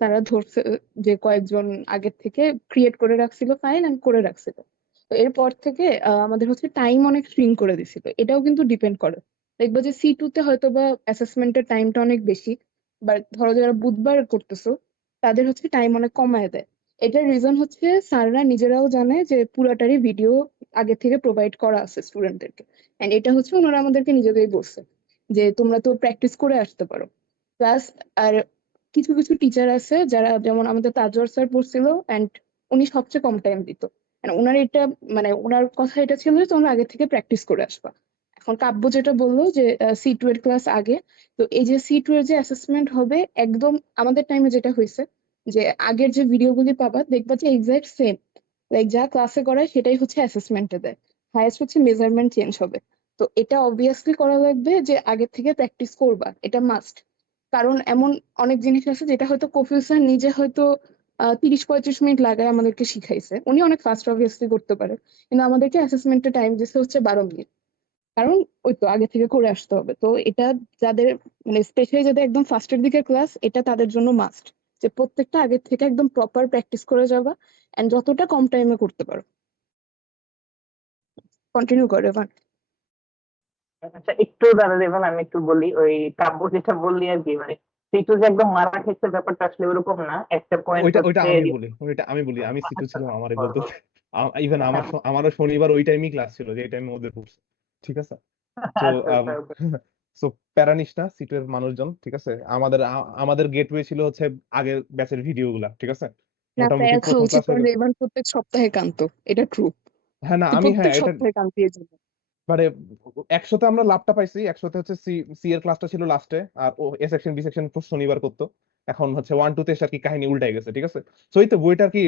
তারা ধরছে, যে কয়েকজন আগের থেকে ক্রিয়েট করে রাখছিল ফাইল এন্ড করে রাখছিল, তো এরপর থেকে আমাদের হচ্ছে টাইম অনেক শ্রিঙ্ক করে দিছিল। এটাও কিন্তু ডিপেন্ড করে, দেখবো যে C2 তে হয়তো বা অ্যাসেসমেন্টের টাইমটা অনেক বেশি, বা ধরো যারা বুধবার করতেছো তাদের হচ্ছে টাইম অনেক কমায় দেয়। এটার রিজন হচ্ছে স্যাররা নিজেরাও জানে যে পুরাটারই ভিডিও আগে থেকে প্রোভাইড করা আছে স্টুডেন্টদেরকে, এন্ড এটা হচ্ছে ওনারা আমাদেরকে নিজেদেরই বলছে যে তোমরা তো প্র্যাকটিস করে আসতে পারো। প্লাস আর কিছু কিছু টিচার আছে যারা, যেমন আমাদের তাজওয়ার স্যার পড়ছিল, এন্ড উনি সবচেয়ে কম টাইম দিত। And ওনার এটা, মানে ওনার কথা এটা ছিল যে তোমরা আগে থেকে প্র্যাকটিস করে আসবা। এখন কাব্য যেটা বললো যে C2 এর ক্লাস আগে, তো এই যে C2 এর যে অ্যাসেসমেন্ট হবে একদম আমাদের টাইমে যেটা হয়েছে, যে আগের যে ভিডিওগুলি পাবা দেখবা যে এক্সাক্ট সেম, লাইক যা ক্লাসে করায় সেটাই হচ্ছে অ্যাসেসমেন্টে দেয়, হায়েস্ট হচ্ছে মেজারমেন্ট চেঞ্জ হবে। তো এটা অবভিয়াসলি করা লাগবে যে আগে থেকে প্র্যাকটিস করবা, এটা মাস্ট। কারণ এমন অনেক জিনিস আছে যেটা হয়তো কফিল স্যার নিজে হয়তো 30-35 মিনিট লাগায় আমাদেরকে শিখাইছে, উনি অনেক ফাস্ট অবভিয়াসলি করতে পারে, কিন্তু আমাদেরকে অ্যাসেসমেন্টে টাইম দিচ্ছে হচ্ছে 12 মিনিট। কারণ ওই তো আগে থেকে করে আসতে হবে। তো এটা যাদের মানে স্পেশালি যাদের একদম ফার্স্টের দিকের ক্লাস, এটা তাদের জন্য মাস্ট যে প্রত্যেকটা আগে থেকে একদম প্রপার প্র্যাকটিস করে যাবা, এন্ড যতটা কম টাইমে করতে পারো। কন্টিনিউ করে এবার। আচ্ছা, একটু দাঁড়া দেবেন, আমি একটু বলি। ওই কাব্য যেটা বললি আর কি, মানে সিটু যে একদম মারা খেয়েছে ব্যাপারটা আসলে ওরকম না। একটা পয়েন্ট ওইটা হচ্ছে আমি বলি আমি সিটু ছিলাম, আমারই বলতো। আচ্ছা ইভেন আমারও শনিবার ওই টাইমই ক্লাস ছিল যে টাইমে ওদের পড়ছে, ঠিক আছে। তো আচ্ছা, সো প্যারা নিস না সিটের মানুষজন, ঠিক আছে। আমাদের গেটওয়ে ছিল হচ্ছে আগের ব্যাচের ভিডিও গুলা, ঠিক আছে। না মোটামুটি প্যারা খাওয়া প্রথম উচিত, ক্লাস কারণ হলো। রেবান প্রত্যেক সপ্তাহে কানতো, এটা ট্রু। হ্যাঁ না আমি প্রত্যেক এটা সপ্তাহে কানতি এই জন্য। মানে 100তে আমরা লাভটা পাইছি, 100তে হচ্ছে সি এর ক্লাসটা ছিল লাস্টে, আর ও এ সেকশন বি সেকশন শনিবার করতো। এখন হচ্ছে 1-2 তে আর কি কাহিনী উল্টাই গেছে, ঠিক আছে। সো এই তো বইটা আর কি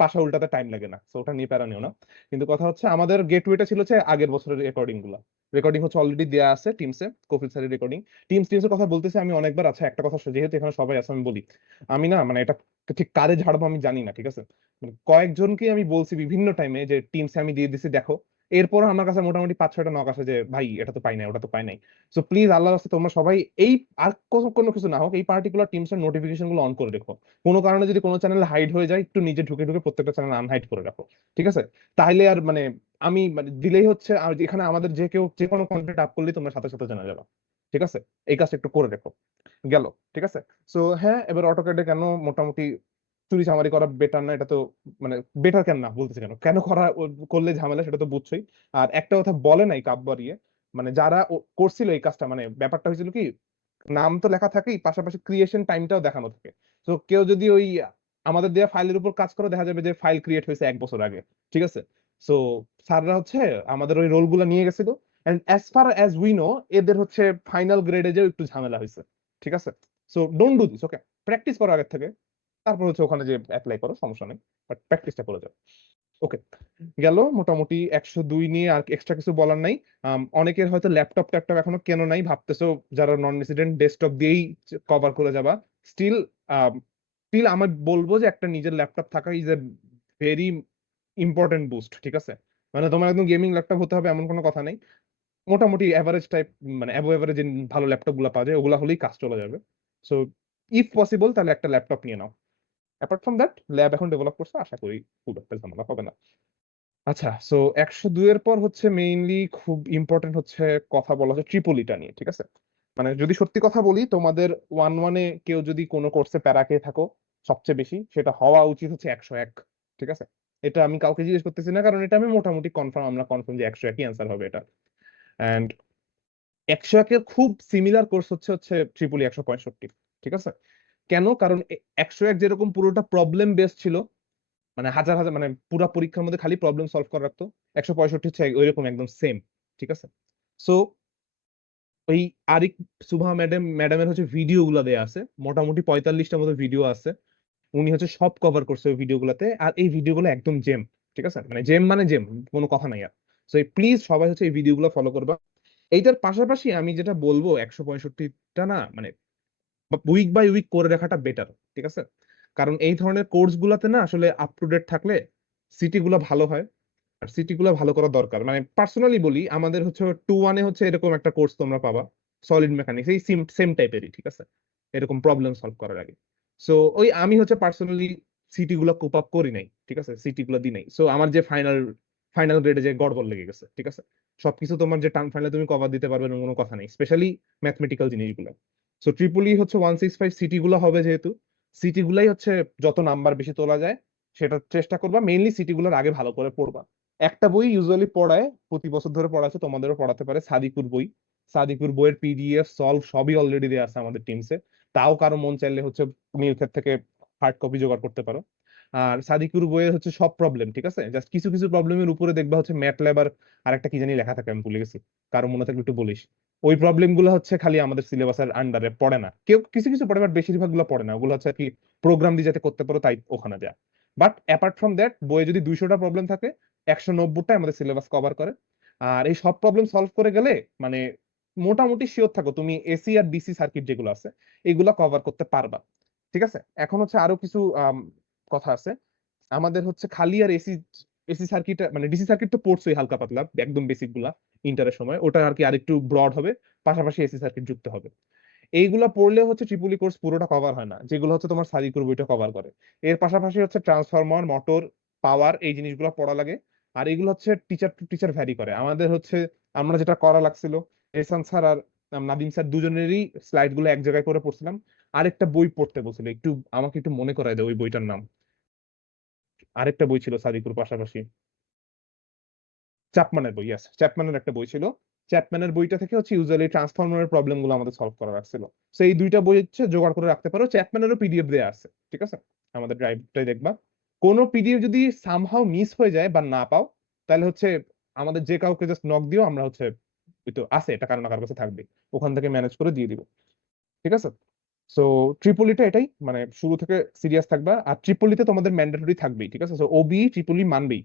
পাশা উল্টাতে টাইম লাগে না, তো ওটা নিয়ে প্যারা নিও না। কিন্তু কথা হচ্ছে আমাদের গেটওয়েটা ছিল হচ্ছে আগের বছরের রেকর্ডিং গুলা। রেকর্ডিং হচ্ছে অলরেডি দেয়া আছে টিমসে, কপিল স্যারের রেকর্ডিং। টিমসের কথা বলতেছি আমি অনেকবার। আচ্ছা একটা কথা, যেহেতু এখানে সবাই আছে আমি বলি, আমি না মানে এটা ঠিক কারে ঝাড়বো আমি জানি না, ঠিক আছে। মানে কয়েকজনকে আমি বলছি বিভিন্ন টাইমে যে টিমসে আমি দিয়ে দিছি দেখো, এরপর আমার কাছে মোটামুটি 5-6টা নক আসে যে ভাই এটা তো পাই নাই, ওটা তো পাই নাই। সো প্লিজ আল্লাহর রাস্তায় তোমরা সবাই এই আর কোনো কিছু না হোক, এই পার্টিকুলার টিমসের নোটিফিকেশন গুলো অন করে রেখো। কোনো কারণে যদি কোনো চ্যানেল হাইড হয়ে যায়, একটু নিজে ঢুকে ঢুকে প্রত্যেকটা চ্যানেল আনহাইড করে রাখো, ঠিক আছে। তাহলে আর মানে আমি মানে দিলেই হচ্ছে, আর এখানে আমাদের যে কেউ যে কোনো কন্টেন্ট আপ করলেই তোমরা সাথে সাথে জানা যাবে, ঠিক আছে। এই কাজটা একটু করে রেখো, গেল, ঠিক আছে। সো হ্যাঁ, এবার অটোক্যাডে কেন মোটামুটি চুরি চামারি করা বেটার না, এটা তো মানে বেটার কেন না বলতেছি, কেন কেন করা করলে ঝামেলা সেটা তো বুঝছোই। আর একটা কথা বলে নাই কাব্বারিয়ে, মানে যারা করছিল এই কাজটা, মানে ব্যাপারটা হয়েছিল কি, নাম তো লেখা থাকেই, পাশাপাশি ক্রিয়েশন টাইমটাও দেখানো থাকে। তো কেউ যদি ওই আমাদের দেওয়া ফাইলের উপর কাজ করে, দেখা যাবে যে ফাইল ক্রিয়েট হয়েছে 1 বছর আগে, ঠিক আছে। সো স্যাররা হচ্ছে আমাদের ওই রোল গুলা নিয়ে গেছিল, and as far as we know এদের হচ্ছে ফাইনাল গ্রেডে যেও একটু ঝামেলা হয়েছে, ঠিক আছে। So don't do this, okay. Practice করো আগের থেকে, তারপর হচ্ছে ওখানে যে অ্যাপ্লাই করো, সমস্যা নেই, বাট প্র্যাকটিসটা করে যাও। ওকে, গেল মোটামুটি 102 নিয়ে আর এক্সট্রা কিছু বলার নাই। অনেকের হয়তো ল্যাপটপ ট্যাপটপ এখনো কেন নাই ভাবতেছো, যারা নন রেসিডেন্ট ডেস্কটপ দিয়েই কভার করে যাবা। স্টিল স্টিল আমি বলবো যে একটা নিজের ল্যাপটপ থাকা is a very important boost, ঠিক আছে। মানে তোমার একদম গেমিং ল্যাপটপ হতে হবে এমন কোনো কথা নেই। মোটামুটি এভারেজ টাইপ, মানে অ্যাবো এভারেজ ভালো ল্যাপটপ গুলো পাওয়া যায়, ওগুলা হলেই কাজ চলে যাবে। সো ইফ পসিবল তাহলে একটা ল্যাপটপ নিয়ে নাও। অ্যাপার্ট ফ্রম দ্যাট ল্যাব এখন ডেভেলপ করছে, আশা করি খুব একটা ঝামেলা হবে না। আচ্ছা, সো 102 এর পর হচ্ছে মেইনলি খুব ইম্পর্টেন্ট হচ্ছে কথা বলা হচ্ছে ট্রিপলিটা নিয়ে, ঠিক আছে। মানে যদি সত্যি কথা বলি, তোমাদের 1-1 কেউ যদি কোনো কোর্সে প্যারা খেয়ে থাকো, সবচেয়ে বেশি সেটা হওয়া উচিত হচ্ছে 101, ঠিক আছে। এটা আমি কাউকে জিজ্ঞেস করতেছি না, কারণ এটা আমি মোটামুটি কনফার্ম, আমরা কনফার্ম যে 101ই অ্যান্সার হবে এটা। অ্যান্ড 101-এর খুব সিমিলার কোর্স হচ্ছে হচ্ছে ট্রিপলি 165, ঠিক আছে। কেন? কারণ 101 যেরকম পুরোটা প্রবলেম বেস ছিল, মানে হাজার হাজার, মানে পুরো পরীক্ষার মধ্যে খালি প্রবলেম সলভ করে রাখতো, 165 হচ্ছে ওইরকম একদম সেম, ঠিক আছে। সো ওই আরিক সুভা ম্যাডামের হচ্ছে ভিডিও গুলা দেয়া আছে, মোটামুটি 45টার মতো ভিডিও আছে। উনি হচ্ছে সব কভার করছে ওই ভিডিও গুলাতে, আর এই ভিডিও গুলো একদম জেম, ঠিক আছে। মানে জেম মানে জেম, কোনো কথা নাই আর। সো প্লিজ সবাই হচ্ছে এই ভিডিও গুলো ফলো করবা। এইটার পাশাপাশি আমি যেটা বলবো, 165টা না মানে উইক বাই উইক করে রাখাটা বেটার, ঠিক আছে। কারণ এই ধরনের কোর্স গুলাতে না আসলে আপ টু ডেট থাকলে সিটি গুলো ভালো হয়, আর সিটি গুলো ভালো করা দরকার। মানে পার্সোনালি বলি, আমাদের হচ্ছে 2-1 হচ্ছে এরকম একটা কোর্স তোমরা পাবা, সলিড মেকানিক্স, এই সেম টাইপেরই, ঠিক আছে, এরকম প্রবলেম সলভ করার আগে। সো ওই আমি হচ্ছে পার্সোনালি সিটি গুলো কোপ আপ করি নাই, ঠিক আছে, সিটি গুলো দিই নাই। সো আমার যে ফাইনাল গ্রেডে যে গড়বড় লেগে গেছে, ঠিক আছে। সবকিছু তোমার যে টার্ম ফাইনালে তুমি কভার দিতে পারবে এরকম কোনো কথা নেই, স্পেশালি ম্যাথমেটিক্যাল জিনিসগুলো। সো ট্রিপলি হচ্ছে 165 সিটি গুলো হবে, যেহেতু সিটি গুলাই হচ্ছে যত নাম্বার বেশি তোলা যায় সেটা চেষ্টা করবা। মেইনলি সিটি গুলোর আগে ভালো করে পড়বা। একটা বই ইউজুয়ালি পড়ায়, প্রতি বছর ধরে পড়াচ্ছে, তোমাদেরও পড়াতে পারে, সাদিকুর বই। সাদিকুর বইয়ের পিডিএফ সলভ সবই অলরেডি দেওয়া আছে আমাদের টিমসে। তাও কারো মন চাইলে হচ্ছে নীলক্ষেত থেকে হার্ড কপি জোগাড় করতে পারো। আর সাদিকুর বইয়ের হচ্ছে সব প্রবলেম, ঠিক আছে। জাস্ট কিছু কিছু প্রবলেমের উপরে দেখবা হচ্ছে ম্যাটল্যাব আর একটা কি জানি লেখা থাকে, আমি ভুলে গেছি, কারো মনে থাকলে একটু বলিস। ওই প্রবলেম গুলো হচ্ছে খালি আমাদের সিলেবাসের আন্ডারে পড়ে না, কেউ কিছু কিছু পড়ে, বাট বেশিরভাগ গুলো পড়ে না। ওগুলো হচ্ছে কি প্রোগ্রাম দিয়ে যাতে করতে পারো তাই ওখানে যায়। বাট অ্যাপার্ট ফ্রম দ্যাট, বইয়ে যদি 200টা প্রবলেম থাকে, 190টা আমাদের সিলেবাস কভার করে। আর এই সব প্রবলেম সলভ করে গেলে মানে মোটামুটি শিওর থাকো তুমি এসি আর ডিসি সার্কিট যেগুলো আছে এগুলা কভার করতে পারবা। ঠিক আছে, এখন হচ্ছে আরো কিছু কথা আছে। আমাদের হচ্ছে খালি আর এসি এসি সার্কিট মানে ডিসি সার্কিট তো পড়ছোই হালকা পাতলা একদম বেসিক গুলা ইন্টারের সময়, ওটা আর কি আরেকটু ব্রড হবে, পাশাপাশি এসি সার্কিট যুক্ত হবে। এইগুলা পড়লে হচ্ছে ট্রিপলি কোর্স পুরোটা কভার হয় না, যেগুলো হচ্ছে তোমার সাদিকুর বইটা কভার করে। এর পাশাপাশি হচ্ছে ট্রান্সফরমার, মোটর, পাওয়ার, এই জিনিসগুলো পড়া লাগে। আর এগুলো হচ্ছে টিচার টু টিচার ভ্যারি করে। আমাদের হচ্ছে আমরা যেটা করা লাগছিল, এহসান স্যার আর নাদিম স্যার দুজনেরই স্লাইড গুলো এক জায়গায় করে পড়ছিলাম। আরেকটা বই পড়তে বলছিল, একটু আমাকে একটু মনে করায় দেয় ওই বইটার নাম। আরেকটা বই ছিল সাদিকুর পাশাপাশি, চ্যাপম্যানের বই, ইয়াস চ্যাপম্যানের একটা বই ছিল। চ্যাপম্যানের বইটা থেকে হচ্ছে ইউজুয়ালি ট্রান্সফরমারের প্রবলেম গুলো আমাদের সলভ করা রাখছিল। তো এই দুইটা বই হচ্ছে জোগাড় করে রাখতে পারো, চ্যাপম্যানেরও পিডিএফ দেয়া আছে, ঠিক আছে, আমাদের ড্রাইভটাই দেখবা। কোনো পিডিএফ যদি সামহাও মিস হয়ে যায় বা না পাও, তাহলে হচ্ছে আমাদের যে কাউকে জাস্ট নক দিও, আমরা হচ্ছে ওই তো আছে এটা কারো না কারোর কাছে থাকবে, ওখান থেকে ম্যানেজ করে দিয়ে দিব। ঠিক আছে, সো ট্রিপলিটা এটাই, মানে শুরু থেকে সিরিয়াস থাকবা। আর ট্রিপলিতে তোমাদের ম্যান্ডেটরি থাকবেই, ঠিক আছে, সো ওবি ট্রিপলি মানবেই,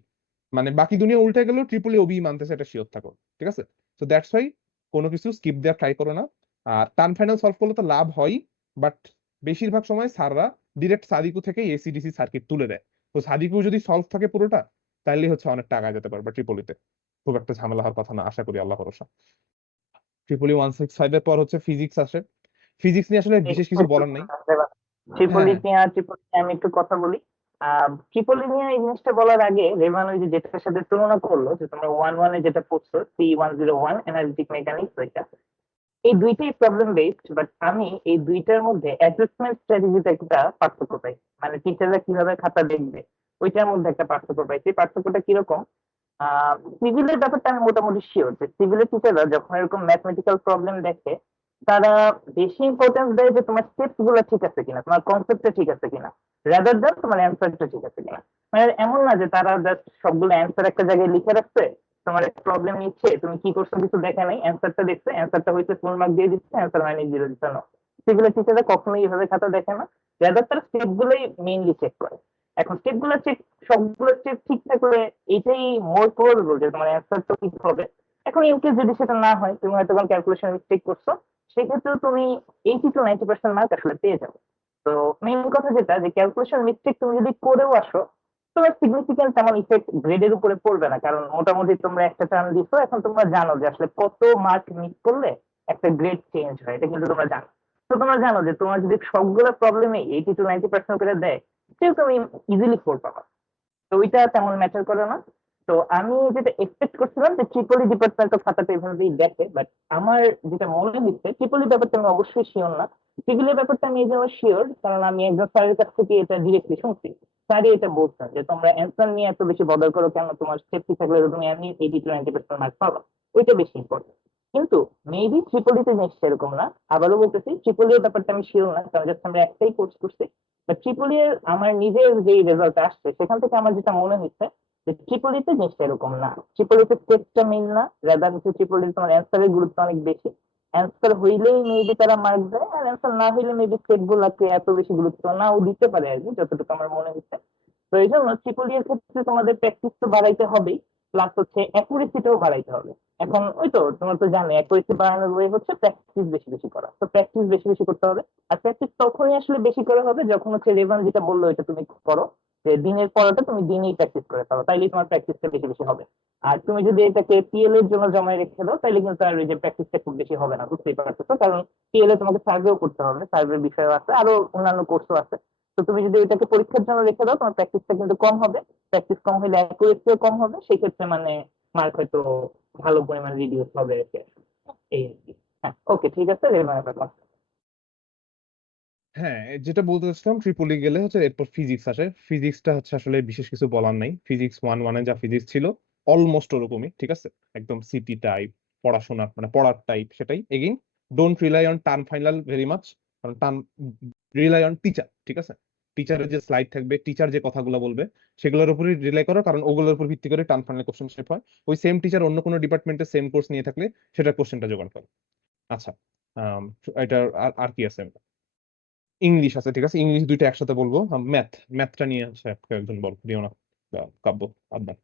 মানে বাকি দুনিয়া উল্টে গেলেও ট্রিপলি ওবি মানতেছে, এটা শিওর থাকো। ঠিক আছে, সো দ্যাটস ওয়াই কোনো কিছু স্কিপ দেওয়ার ট্রাই করো না। আর টার্ম ফাইনাল সলভ করলে তো লাভ হয়, বাট বেশিরভাগ সময় স্যাররা ডিরেক্ট সাদিকু থেকে এসিডিসি সার্কিট তুলে দেয়। তো সাদিকু যদি সলভ থাকে পুরোটা, তাহলে হচ্ছে অনেক টাকা যেতে পারবে ট্রিপলিতে। খুব একটা ঝামেলা হওয়ার কথা না, আশা করি, আল্লাহ ভরসা। ট্রিপলি 165 এর পর হচ্ছে ফিজিক্স আসে। ফিজিক্স নিয়ে আসলে বিশেষ কিছু বলার নাই। ট্রিপলি হ্যাঁ, নিয়ে আমি একটু কথা বলি। ট্রিপলি নিয়ে এই জিনিসটা বলার আগে রেভান ওই যে যেটার সাথে তুলনা করলো, যে তোমরা 1-1 যেটা পড়ছো, C101 এনার্জেটিক মেকানিক্স, ওইটা এই দুইটাই প্রবলেম বেসড, বাট আমি এই দুইটার মধ্যে অ্যাসেসমেন্ট স্ট্র্যাটেজিতে একটা পার্থক্য পাই, মানে টিচাররা কিভাবে খাতা দেখবে ওইটার মধ্যে একটা পার্থক্য পাইছি। পার্থক্যটা কিরকম? সিভিলের ব্যাপারটা আমি মোটামুটি শিওর যে সিভিলের টিচাররা যখন এরকম ম্যাথমেটিক্যাল প্রবলেম দেখে, তারা বেশি ইম্পর্টেন্স দেয় যে তোমার স্টেপস গুলো ঠিক আছে কিনা, তোমার কনসেপ্টটা ঠিক আছে কিনা, রাদার দ্যান তোমার অ্যান্সারটা ঠিক আছে কিনা। মানে এমন না যে তারা জাস্ট সবগুলো অ্যান্সার একটা জায়গায় লিখে রাখছে, তোমার প্রবলেম নিচ্ছে, তুমি কি করছো কিছু দেখে নাই, অ্যান্সারটা দেখছে, অ্যান্সারটা হয়েছে ফুল মার্ক দিয়ে দিচ্ছে, অ্যান্সার হয়নি 0 দিচ্ছে না। সিভিলের টিচাররা কখনোই এইভাবে খাতা দেখে না, রাদার তারা স্টেপ গুলোই মেইনলি চেক করে। এখন স্টেপ গুলো চেক, সবগুলো স্টেপ ঠিক থাকলে এটাই মোর প্রবাবল যে তোমার অ্যান্সারটা ঠিক হবে। এখন ইনকেস যদি সেটা না হয়, তুমি হয়তো কোনো ক্যালকুলেশন মিস্টেক করছো, সেক্ষেত্রে তুমি 80 to 90% মার্ক আসলে পেয়ে যাবে। তো মেইন কথা যেটা, যে ক্যালকুলেশন মিস্টেক তুমি যদি করেও আসো, তোমার সিগনিফিকেন্ট তেমন ইফেক্ট গ্রেডের উপরে পড়বে না, কারণ মোটামুটি তোমরা একটা টার্ম দিছো, এখন তোমরা জানো যে আসলে কত মার্ক মিস করলে একটা গ্রেড চেঞ্জ হয়, এটা কিন্তু তোমরা জানো। তো তোমরা জানো যে তোমার যদি সবগুলো প্রবলেমে 80 to 90% করে দেয়, সেও তুমি ইজিলি 4 পাবা। তো ওইটা তেমন ম্যাটার করে না। তো আমি যেটা এক্সপেক্ট করছিলাম যে ট্রিপলি ডিপার্টমেন্ট অফ খাতাটা এভাবেই দেখে, বাট আমার যেটা মনে হচ্ছে, ট্রিপলি ব্যাপারটা আমি অবশ্যই শিওর না। ট্রিপলের ব্যাপারটা আমি এই জন্য শিওর, কারণ আমি একজন স্যারের কাছ থেকে এটা ডিরেক্টলি শুনছি। স্যারই এটা বলছেন যে তোমরা অ্যান্সার নিয়ে এত বেশি বদল করো কেন, তোমার সেফটি থাকলে তো তুমি এমনি 80 to 90% মার্ক পাবা, ওইটা বেশি ইম্পর্টেন্ট। কিন্তু মেবি ট্রিপলিতে জিনিসটা এরকম না। আবারও বলতেছি, ট্রিপলির ব্যাপারটা আমি শিওর না, কারণ জাস্ট আমরা একটাই কোর্স করছি। ট্রিপলির আমার নিজের যে রেজাল্ট আসছে, সেখান থেকে আমার যেটা মনে হচ্ছে যে ট্রিপলিতে জিনিসটা এরকম না। ট্রিপলিতে স্টেপটা মেইন না, রাদার হচ্ছে ট্রিপলিতে তোমার অ্যান্সারের গুরুত্ব অনেক বেশি। অ্যান্সার হইলেই মেবি তারা মার্ক দেয়, আর অ্যান্সার না হইলে মেবি স্টেপ গুলাকে এত বেশি গুরুত্ব নাও দিতে পারে আর কি, যতটুকু আমার মনে হচ্ছে। তো এই জন্য ট্রিপলি এর ক্ষেত্রে তোমাদের প্র্যাকটিস তো বাড়াইতে হবেই, প্লাস হচ্ছে অ্যাকুরেসিটাও বাড়াইতে হবে। এখন ওই তো তোমরা তো জানো অ্যাকুরেসি বাড়ানোর ওয়ে হচ্ছে প্র্যাকটিস বেশি বেশি করা, তো প্র্যাকটিস বেশি বেশি করতে হবে। আর প্র্যাকটিস তখনই আসলে বেশি করা হবে যখন হচ্ছে রেভান যেটা বললো এটা তুমি করো, যে দিনের পড়াটা তুমি দিনেই প্র্যাকটিস করে ফেলো, তাইলেই তোমার প্র্যাকটিসটা বেশি বেশি হবে। আর তুমি যদি এটাকে পিএল এর জন্য জমায় রেখে দাও, তাইলে কিন্তু আর ওই যে প্র্যাকটিসটা খুব বেশি হবে না, বুঝতেই পারছো তো, কারণ পিএল এ তোমাকে সার্ভেও করতে হবে, সার্ভের বিষয়ও আছে, আরো অন্যান্য কোর্সও আছে। তো তুমি যদি এটাকে পরীক্ষার জন্য রেখে দাও, তোমার প্র্যাকটিসটা কিন্তু কম হবে। প্র্যাকটিস কম হলে অ্যাকুরেসিও কম হবে, সেই ক্ষেত্রে মানে মার্ক হয়তো ভালো পরিমাণ রিডিউস হবে আর কি। এই আর কি। হ্যাঁ, ওকে, ঠিক আছে, রেভানের ব্যাপার। হ্যাঁ, যেটা বলতে চাচ্ছিলাম, ট্রিপলি গেলে হচ্ছে এরপর ফিজিক্স আসে। ফিজিক্সটা হচ্ছে আসলে বিশেষ কিছু বলার নাই, ফিজিক্স 1-1 যা ফিজিক্স ছিল অলমোস্ট ওরকমই, ঠিক আছে, একদম সিটি টাইপ পড়াশোনা, মানে পড়ার টাইপ সেটাই। Again don't rely on term final very much, কারণ টার্ম রিলাই অন টিচার, ঠিক আছে, টিচারের যে স্লাইড থাকবে, টিচার যে কথাগুলো বলবে সেগুলোর উপরই রিলাই করো, কারণ ওগুলোর উপর ভিত্তি করে টার্ম ফাইনাল কোশ্চেন শেপ হয়। ওই সেম টিচার অন্য কোনো ডিপার্টমেন্টের সেম কোর্স নিয়ে থাকলে সেটা কোশ্চেনটা জোগাড় করে। আচ্ছা, এটা আর কি আছে, ইংলিশ আছে, ঠিক আছে, ইংলিশ দুইটা একসাথে বলবো। ম্যাথটা নিয়ে আছে একজন বল, প্রিয় না কাব্য, আদনান।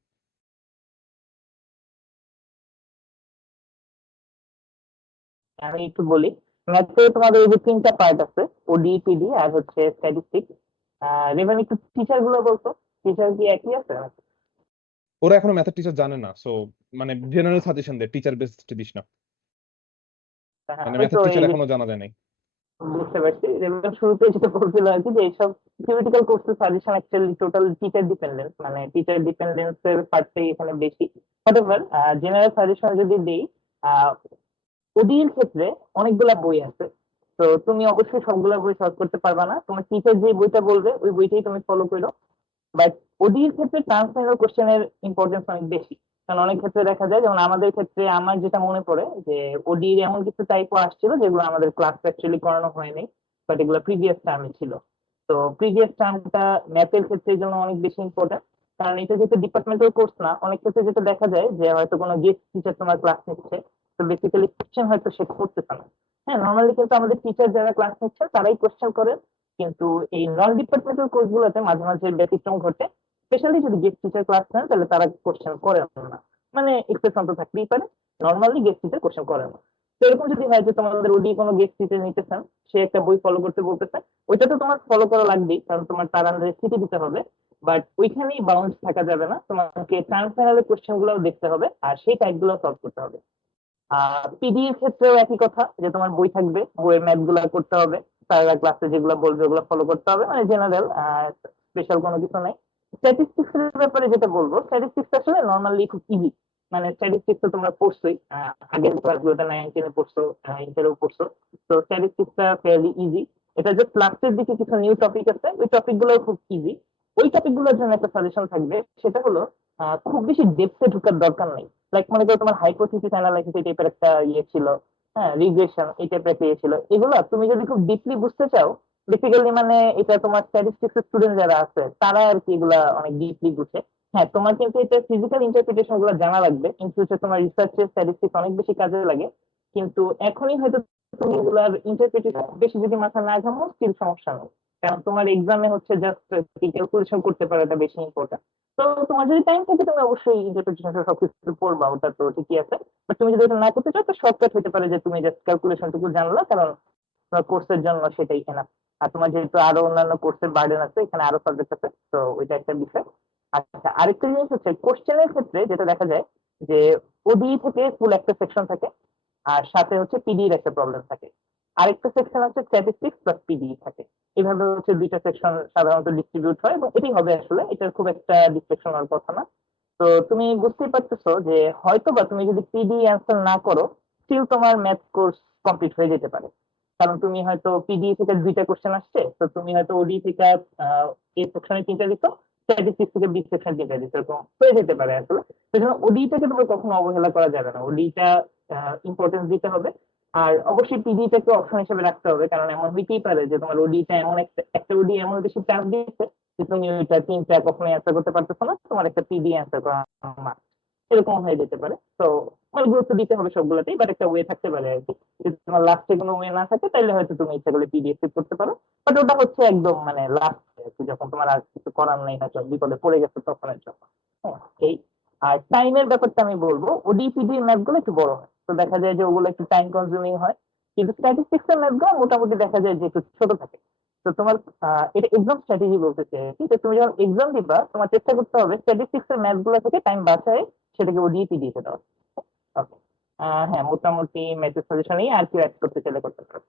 আমি একটু বলি। ম্যাথে তোমাদের এই যে 3টা পার্ট আছে, ওডি, পিডি আর হচ্ছে স্ট্যাটিস্টিক্স। রেভান একটু টিচার গুলো বলতো, টিচার কি একই আছে? ওরা এখনো ম্যাথের টিচার জানে না, সো মানে জেনারেল সাজেশন দেয়, টিচার বেসড দিস না, হ্যাঁ, মানে ওই তো ম্যাথের টিচার এই যে এখনো জানা যায় নাই। বুঝতে পারছি। রেভান শুরুতে যেটা বলছিল আর কি, যে এইসব থিওরিটিক্যাল কোর্সের suggestion actually total teacher dependent, মানে টিচার ডিপেন্ডেন্স এর পার্টটাই এখানে বেশি। হোয়াটএভার, জেনারেল সাজেশন যদি দেই, ওডির ক্ষেত্রে অনেকগুলা বই আছে। তো তুমি অবশ্যই সবগুলা বই সলভ করতে পারবা না, তোমার টিচার যে বইটা বলবে ওই বইটাই তুমি ফলো করো। বাট ওডির ক্ষেত্রে ট্রান্সফারেবল কোশ্চেনের ইম্পর্টেন্স অনেক বেশি। কারণ অনেক ক্ষেত্রে দেখা যায়, যেমন আমাদের ক্ষেত্রে আমার যেটা মনে পড়ে যে ওডির এমন কিছু টাইপও আসছিল যেগুলো আমাদের ক্লাস অ্যাকচুয়ালি করানো হয়নি, বাট এগুলো প্রিভিয়াস টার্মে ছিল। তো প্রিভিয়াস টার্মটা ম্যাথের ক্ষেত্রে এই জন্য অনেক বেশি ইম্পর্টেন্ট। কারণ এটা যেহেতু ডিপার্টমেন্টাল কোর্স না, অনেক ক্ষেত্রে যেটা দেখা যায় যে হয়তো কোনো গেস্ট টিচার তোমার ক্লাস নিচ্ছে, তো বেসিক্যালি কোশ্চেন হয়তো সে করতেছে না। হ্যাঁ, নর্মালি কিন্তু আমাদের টিচার যারা ক্লাস নিচ্ছে তারাই কোশ্চেন করেন। কিন্তু এই নন ডিপার্টমেন্টাল কোর্স গুলোতে মাঝে মাঝে ব্যতিক্রম ঘটে। স্পেশালি যদি গেস্ট টিচার ক্লাস নেন তাহলে তারা কোশ্চেন করেন না, মানে এক্সেপশন তো থাকতেই পারে, নর্মালি গেস্ট টিচার কোশ্চেন করেন না। তো এরকম যদি হয় যে তোমাদের ওডি কোনো গেস্ট টিচার নিতেছেন, সে একটা বই ফলো করতে বলতেছে, ওইটা তো তোমার ফলো করা লাগবেই, কারণ তোমার তার আন্ডারে সিটি দিতে হবে। বাট ওইখানেই বাউন্স থাকা যাবে না, তোমাকে ট্রান্সফারেবল কোশ্চেন গুলো দেখতে হবে আর সেই টাইপ গুলো সলভ করতে হবে। পিডি এর ক্ষেত্রেও একই কথা, যে তোমার বই থাকবে, বইয়ের ম্যাথ গুলা করতে হবে, স্যাররা ক্লাসে যেগুলো বলবে ওগুলো ফলো করতে হবে, মানে জেনারেল, স্পেশাল কোনো কিছু নাই। স্ট্যাটিস্টিক্স এর ব্যাপারে যেটা বলবো, স্ট্যাটিস্টিক্স আসলে নর্মালি খুব ইজি। মানে স্ট্যাটিস্টিক্স তো তোমরা পড়ছোই, আগের ক্লাসগুলোতে 9-10 পড়ছো, ইন্টারেও পড়ছো। তো স্ট্যাটিস্টিক্সটা ফেয়ারলি ইজি। এটা জাস্ট লাস্টের দিকে কিছু নিউ টপিক আছে, ওই টপিক গুলো খুব ইজি। ওই টপিক গুলোর জন্য একটা সাজেশন থাকবে, সেটা হলো খুব বেশি ডেপথে ঢোকার দরকার নেই। লাইক মনে করো তোমার হাইপোথিসিস অ্যানালাইসিস এই টাইপের একটা ইয়ে ছিল, হ্যাঁ, রিগ্রেশন এই টাইপের একটা ইয়ে ছিল, এগুলো তুমি যদি খুব ডিপলি বুঝতে চাও, বেসিক্যালি মানে এটা তোমার স্ট্যাটিস্টিক্স স্টুডেন্ট যারা আছে তারা আর কি এগুলা অনেক ডিপলি বুঝে। হ্যাঁ, তোমার কিন্তু এটা ফিজিক্যাল ইন্টারপ্রিটেশন গুলো জানা লাগবে, ইন ফিউচার তোমার রিসার্চে স্ট্যাটিস্টিক্স অনেক বেশি কাজে লাগে। কিন্তু এখনই হয়তো তুমি এগুলার ইন্টারপ্রিটেশন বেশি যদি মাথা না ঘামো স্টিল সমস্যা নেই, কারণ তোমার এক্সামে হচ্ছে জাস্ট ক্যালকুলেশন করতে পারাটা বেশি ইম্পর্টেন্ট। তো তোমার যদি টাইম থাকে তুমি অবশ্যই ইন্টারপ্রিটেশন সবকিছু পড়বা, ওটা তো ঠিকই আছে। বাট তুমি যদি এটা না করতে চাও তো শর্টকাট হতে পারে যে তুমি জাস্ট ক্যালকুলেশন টুকু জানলা, কারণ তোমার কোর্সের জন্য সেটাই এনাফ। আর তোমার যেহেতু আরো অন্যান্য কোর্সের বার্ডেন আছে, এখানে আরো সাবজেক্ট আছে, তো ওইটা একটা বিষয়। আচ্ছা, আরেকটা জিনিস হচ্ছে কোশ্চেনের ক্ষেত্রে যেটা দেখা যায় যে ওডি থেকে ফুল একটা সেকশন থাকে, আর সাথে হচ্ছে পিডি এর একটা প্রবলেম থাকে, আরেকটা সেকশন হচ্ছে স্ট্যাটিস্টিক্স প্লাস পিডি থাকে। এইভাবে হচ্ছে দুইটা সেকশন সাধারণত ডিস্ট্রিবিউট হয়, এবং এটাই হবে আসলে, এটার খুব একটা ডিসট্রাকশন হওয়ার কথা না। তো তুমি বুঝতেই পারতেছো যে হয়তো বা তুমি যদি পিডি অ্যান্সার না করো, স্টিল তোমার ম্যাথ কোর্স কমপ্লিট হয়ে যেতে পারে। কারণ তুমি হয়তো পিডি থেকে দুইটা কোশ্চেন আসছে, তো তুমি হয়তো ওডি থেকে এ সেকশনে 3টা দিতো, স্ট্যাটিস্টিক্স থেকে বি সেকশন 3টা দিতো, এরকম হয়ে যেতে পারে আসলে। সেজন্য ওডিটাকে তোমার কখনো অবহেলা করা যাবে না, ওডিটা ইম্পর্টেন্স দিতে হবে। আর অবশ্যই পিডিটাকে অপশন হিসেবে রাখতে হবে, কারণ এমন হইতেই পারে যে তোমার ওডিটা এমন একটা ওডি এমন বেশি চাপ দিয়েছে যে তুমি ওইটা 3টা কখনোই অ্যান্সার করতে পারতেছো না, তোমার একটা পিডি অ্যান্সার করা must। এরকম হয়ে যেতে পারে। তো মানে গুরুত্ব দিতে হবে সবগুলোতেই, বাট একটা ওয়ে থাকতে পারে আর কি। যদি তোমার লাস্টে কোনো ওয়ে না থাকে তাহলে হয়তো তুমি ইচ্ছা করলে পিডিএফ করতে পারো, বাট ওটা হচ্ছে একদম মানে লাস্ট, যখন তোমার আর কিছু করার নেই, হয়তো বিপদে পড়ে গেছে তখনের জন্য। হ্যাঁ, এই। আর টাইমের ব্যাপারটা আমি বলবো, ওডিপিডি ম্যাথ গুলো একটু বড় হয়, তো দেখা যায় যে ওগুলো একটু টাইম কনজিউমিং হয়। কিন্তু স্ট্যাটিস্টিক্স এর ম্যাথ গুলো মোটামুটি দেখা যায় যে একটু ছোট থাকে। তো তোমার এটা এক্সাম স্ট্র্যাটেজি বলতেছে ঠিক আছে, তুমি যখন এক্সাম দিবা তোমার চেষ্টা করতে হবে স্ট্যাটিস্টিক্স এর ম্যাথ গুলো থেকে টাইম বাঁচায় সেটাকে ওডিপিডি তে দেওয়া। ওকে। হ্যাঁ, মোটামুটি ম্যাথের সাজেশনই, আর কি অ্যাড করতে চাইলে করতে পারো।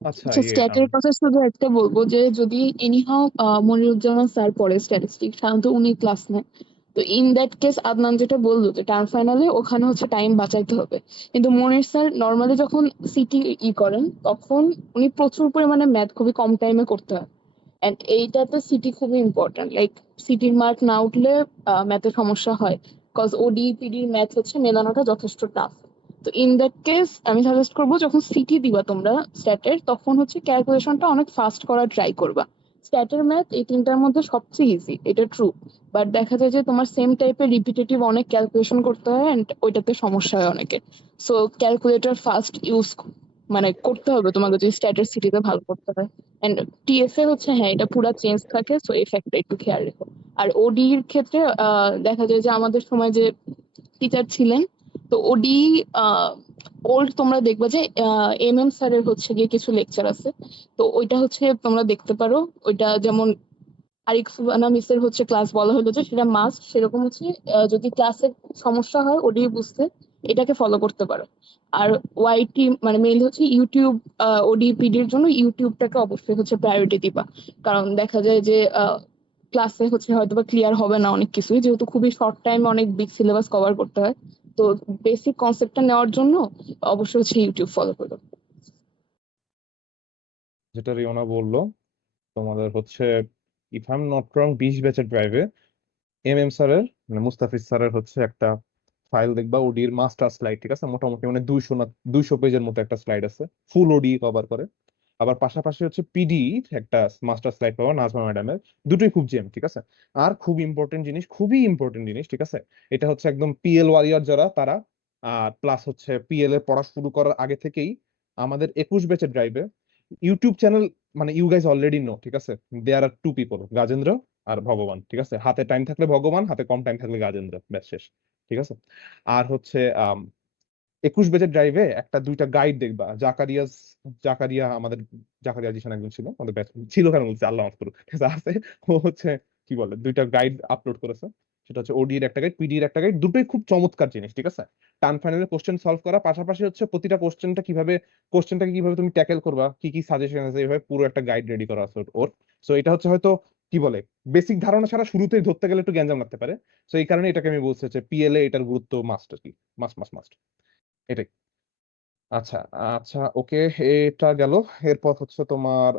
আচ্ছা, আচ্ছা, স্ট্যাটের কথা শুধু একটা বলবো যে যদি এনিহাও মনিরুজ্জামান স্যার পড়ে স্ট্যাটিস্টিক্স, সাধারণত উনি ক্লাস নেয়, তো ইন দ্যাট কেস আদনান যেটা বললো যে টার্ম ফাইনালে ওখানে হচ্ছে টাইম বাঁচাইতে হবে। কিন্তু মনির স্যার নর্মালি যখন সিটি করেন তখন উনি প্রচুর পরিমাণে ম্যাথ খুবই কম টাইমে করতে হয়, এন্ড এইটাতে সিটি খুবই ইম্পর্টেন্ট। লাইক সিটির মার্ক না উঠলে ম্যাথে সমস্যা হয়, কজ ওডি পিডির ম্যাথ হচ্ছে মেলানোটা যথেষ্ট টাফ। তো ইন দ্যাট কেস আমি সাজেস্ট করবো যখন সিটি দিবা তোমরা স্ট্যাটের, তখন হচ্ছে ক্যালকুলেশনটা অনেক ফাস্ট করার ট্রাই করবা। স্ট্যাটের ম্যাথ এই 3টার মধ্যে সবচেয়ে ইজি, এটা ট্রু। বাট দেখা যায় যে তোমার সেম টাইপের রিপিটেটিভ অনেক ক্যালকুলেশন করতে হয়, এন্ড ওইটাতে সমস্যা হয় অনেকে। সো ক্যালকুলেটর ফাস্ট ইউজ মানে করতে হবে তোমাকে যদি স্ট্যাটের সিটিতে ভালো করতে হয়। এন্ড টিএসএ হচ্ছে হ্যাঁ এটা পুরো চেঞ্জ থাকে, সো এই ফ্যাক্টর একটু খেয়াল রেখো। আর ওডি এর ক্ষেত্রে দেখা যায় যে আমাদের সময় যে টিচার ছিলেন। তো ওডি ওল্ড তোমরা দেখবা যে MM স্যারের হচ্ছে গিয়ে কিছু লেকচার আছে, তো ওইটা হচ্ছে তোমরা দেখতে পারো। ওইটা যেমন আরিক সুবানা মিসের হচ্ছে ক্লাস বলা হলো যে সেটা মাস্ট, সেরকম হচ্ছে যদি ক্লাসের সমস্যা হয় ওডি বুঝতে, এটাকে ফলো করতে পারো। আর ওয়াইটি মানে মেইনলি হচ্ছে ইউটিউব, ওডিপিডির জন্য ইউটিউবটাকে অবশ্যই হচ্ছে প্রায়োরিটি দিবা। কারণ দেখা যায় যে ক্লাসে হচ্ছে হয়তো বা ক্লিয়ার হবে না অনেক কিছুই, যেহেতু খুবই শর্ট টাইমে অনেক বিগ সিলেবাস কভার করতে হয়। তো বেসিক কনসেপ্টটা নেওয়ার জন্য অবশ্যই হচ্ছে ইউটিউব ফলো করো। যেটা রিওনা বললো, তোমাদের হচ্ছে if I am not wrong 20 ব্যাচের ড্রাইভে MM স্যারের মানে মুস্তাফিজ স্যারের হচ্ছে একটা ফাইল দেখবা, ওডির মাস্টার স্লাইড, ঠিক আছে, মোটামুটি মানে 200 পেজের মতো একটা স্লাইড আছে, ফুল ওডি কভার করে। আবার পাশাপাশি হচ্ছে পিডি একটা মাস্টার স্লাইড পাবো নাজমা ম্যাডামের, দুটোই খুব জেম, ঠিক আছে। আর খুব ইম্পর্টেন্ট জিনিস, খুবই ইম্পর্টেন্ট জিনিস, ঠিক আছে, এটা হচ্ছে একদম PL ওয়ারিয়র যারা তারা, আর প্লাস হচ্ছে PL এর পড়া শুরু করার আগে থেকেই আমাদের 21 ব্যাচের ড্রাইভে ইউটিউব চ্যানেল, মানে ইউ গাইজ অলরেডি নো, ঠিক আছে, দেয়ার আর টু পিপল, গাজেন্দ্র আর ভগবান, ঠিক আছে। হাতে টাইম থাকলে ভগবান, হাতে কম টাইম থাকলে গাজেন্দ্র, ব্যাস শেষ, ঠিক আছে। আর হচ্ছে 21 ব্যাচের ড্রাইভে একটা দুইটা গাইড দেখবা, জাকারিয়া আমাদের, জাকারিয়া জিসান একজন ছিল আমাদের ব্যাচ ছিল, কেন বলছে আল্লাহ মাফ করুক, ঠিক আছে, ও হচ্ছে কি বলে দুইটা গাইড আপলোড করেছে। সেটা হচ্ছে ওডি এর একটা গাইড, পিডি এর একটা গাইড, দুটোই খুব চমৎকার জিনিস, ঠিক আছে। টার্ম ফাইনালের কোশ্চেন সলভ করা পাশাপাশি হচ্ছে প্রতিটা কোশ্চেনটাকে কিভাবে তুমি ট্যাকেল করবা, কি কি সাজেশন আছে, এইভাবে পুরো একটা গাইড রেডি করা আছে ওর। সো এটা হচ্ছে হয়তো কি বলে বেসিক ধারণা ছাড়া শুরুতেই ধরতে গেলে একটু গ্যাঞ্জাম লাগতে পারে। সো এই কারণে এটাকে আমি বলছি হচ্ছে PL এ এটার গুরুত্ব মাস্ট আর কি, মাস্ট মাস্ট মাস্ট, এটাই। আচ্ছা, আচ্ছা, ওকে, এটা গেল। এরপর হচ্ছে তোমার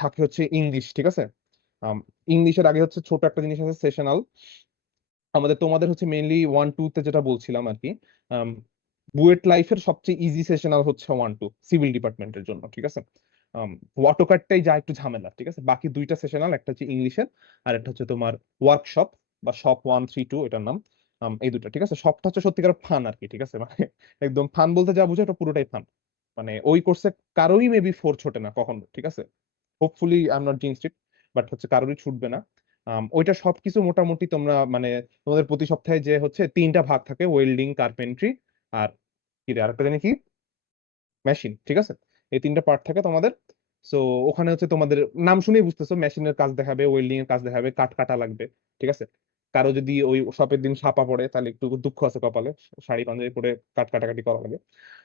থাকে হচ্ছে ইংলিশ, ঠিক আছে। ইংলিশের আগে হচ্ছে ছোট একটা জিনিস আছে, সেশনাল। তোমাদের হচ্ছে মেইনলি 1-2 তে যেটা বলছিলাম আর কি, বুয়েট লাইফের সবচেয়ে ইজি সেশনাল হচ্ছে 1-2 সিভিল ডিপার্টমেন্টের জন্য, ঠিক আছে। অটোকাডটাই যা একটু ঝামেলা, ঠিক আছে, বাকি দুইটা সেশনাল, একটা হচ্ছে ইংলিশের আর একটা হচ্ছে তোমার ওয়ার্কশপ বা শপ 1-3-2 এটার নাম। এই দুটো, ঠিক আছে। সবটা হচ্ছে সত্যিকার ফান আর কি, ঠিক আছে, মানে একদম ফান বলতে যা বুঝে এটা পুরোটাই ফান। মানে ওই কোর্সে কারোই মেবি 4 ছোটে না কখনো, ঠিক আছে। Hopefully I am not jinxed it, but হচ্ছে কারোরই ছুটবে না। ওইটা সবকিছু মোটামুটি তোমরা মানে তোমাদের প্রতি সপ্তাহে যে হচ্ছে 3টা ভাগ থাকে, ওয়েল্ডিং, কার্পেন্ট্রি আর কি রে আরেকটা জানি কি, মেশিন, ঠিক আছে। এই 3টা পার্ট থাকে তোমাদের। সো ওখানে হচ্ছে তোমাদের নাম শুনেই বুঝতেছো, মেশিনের কাজ দেখাবে, ওয়েল্ডিং এর কাজ দেখাবে, কাঠ কাটা লাগবে, ঠিক আছে। কারো যদি ওই শপের দিন ছাপা পড়ে তাহলে একটু দুঃখ আছে কপালে, শাড়ি পাঞ্জাবি পরে কাট কাটাকাটি করা লাগে।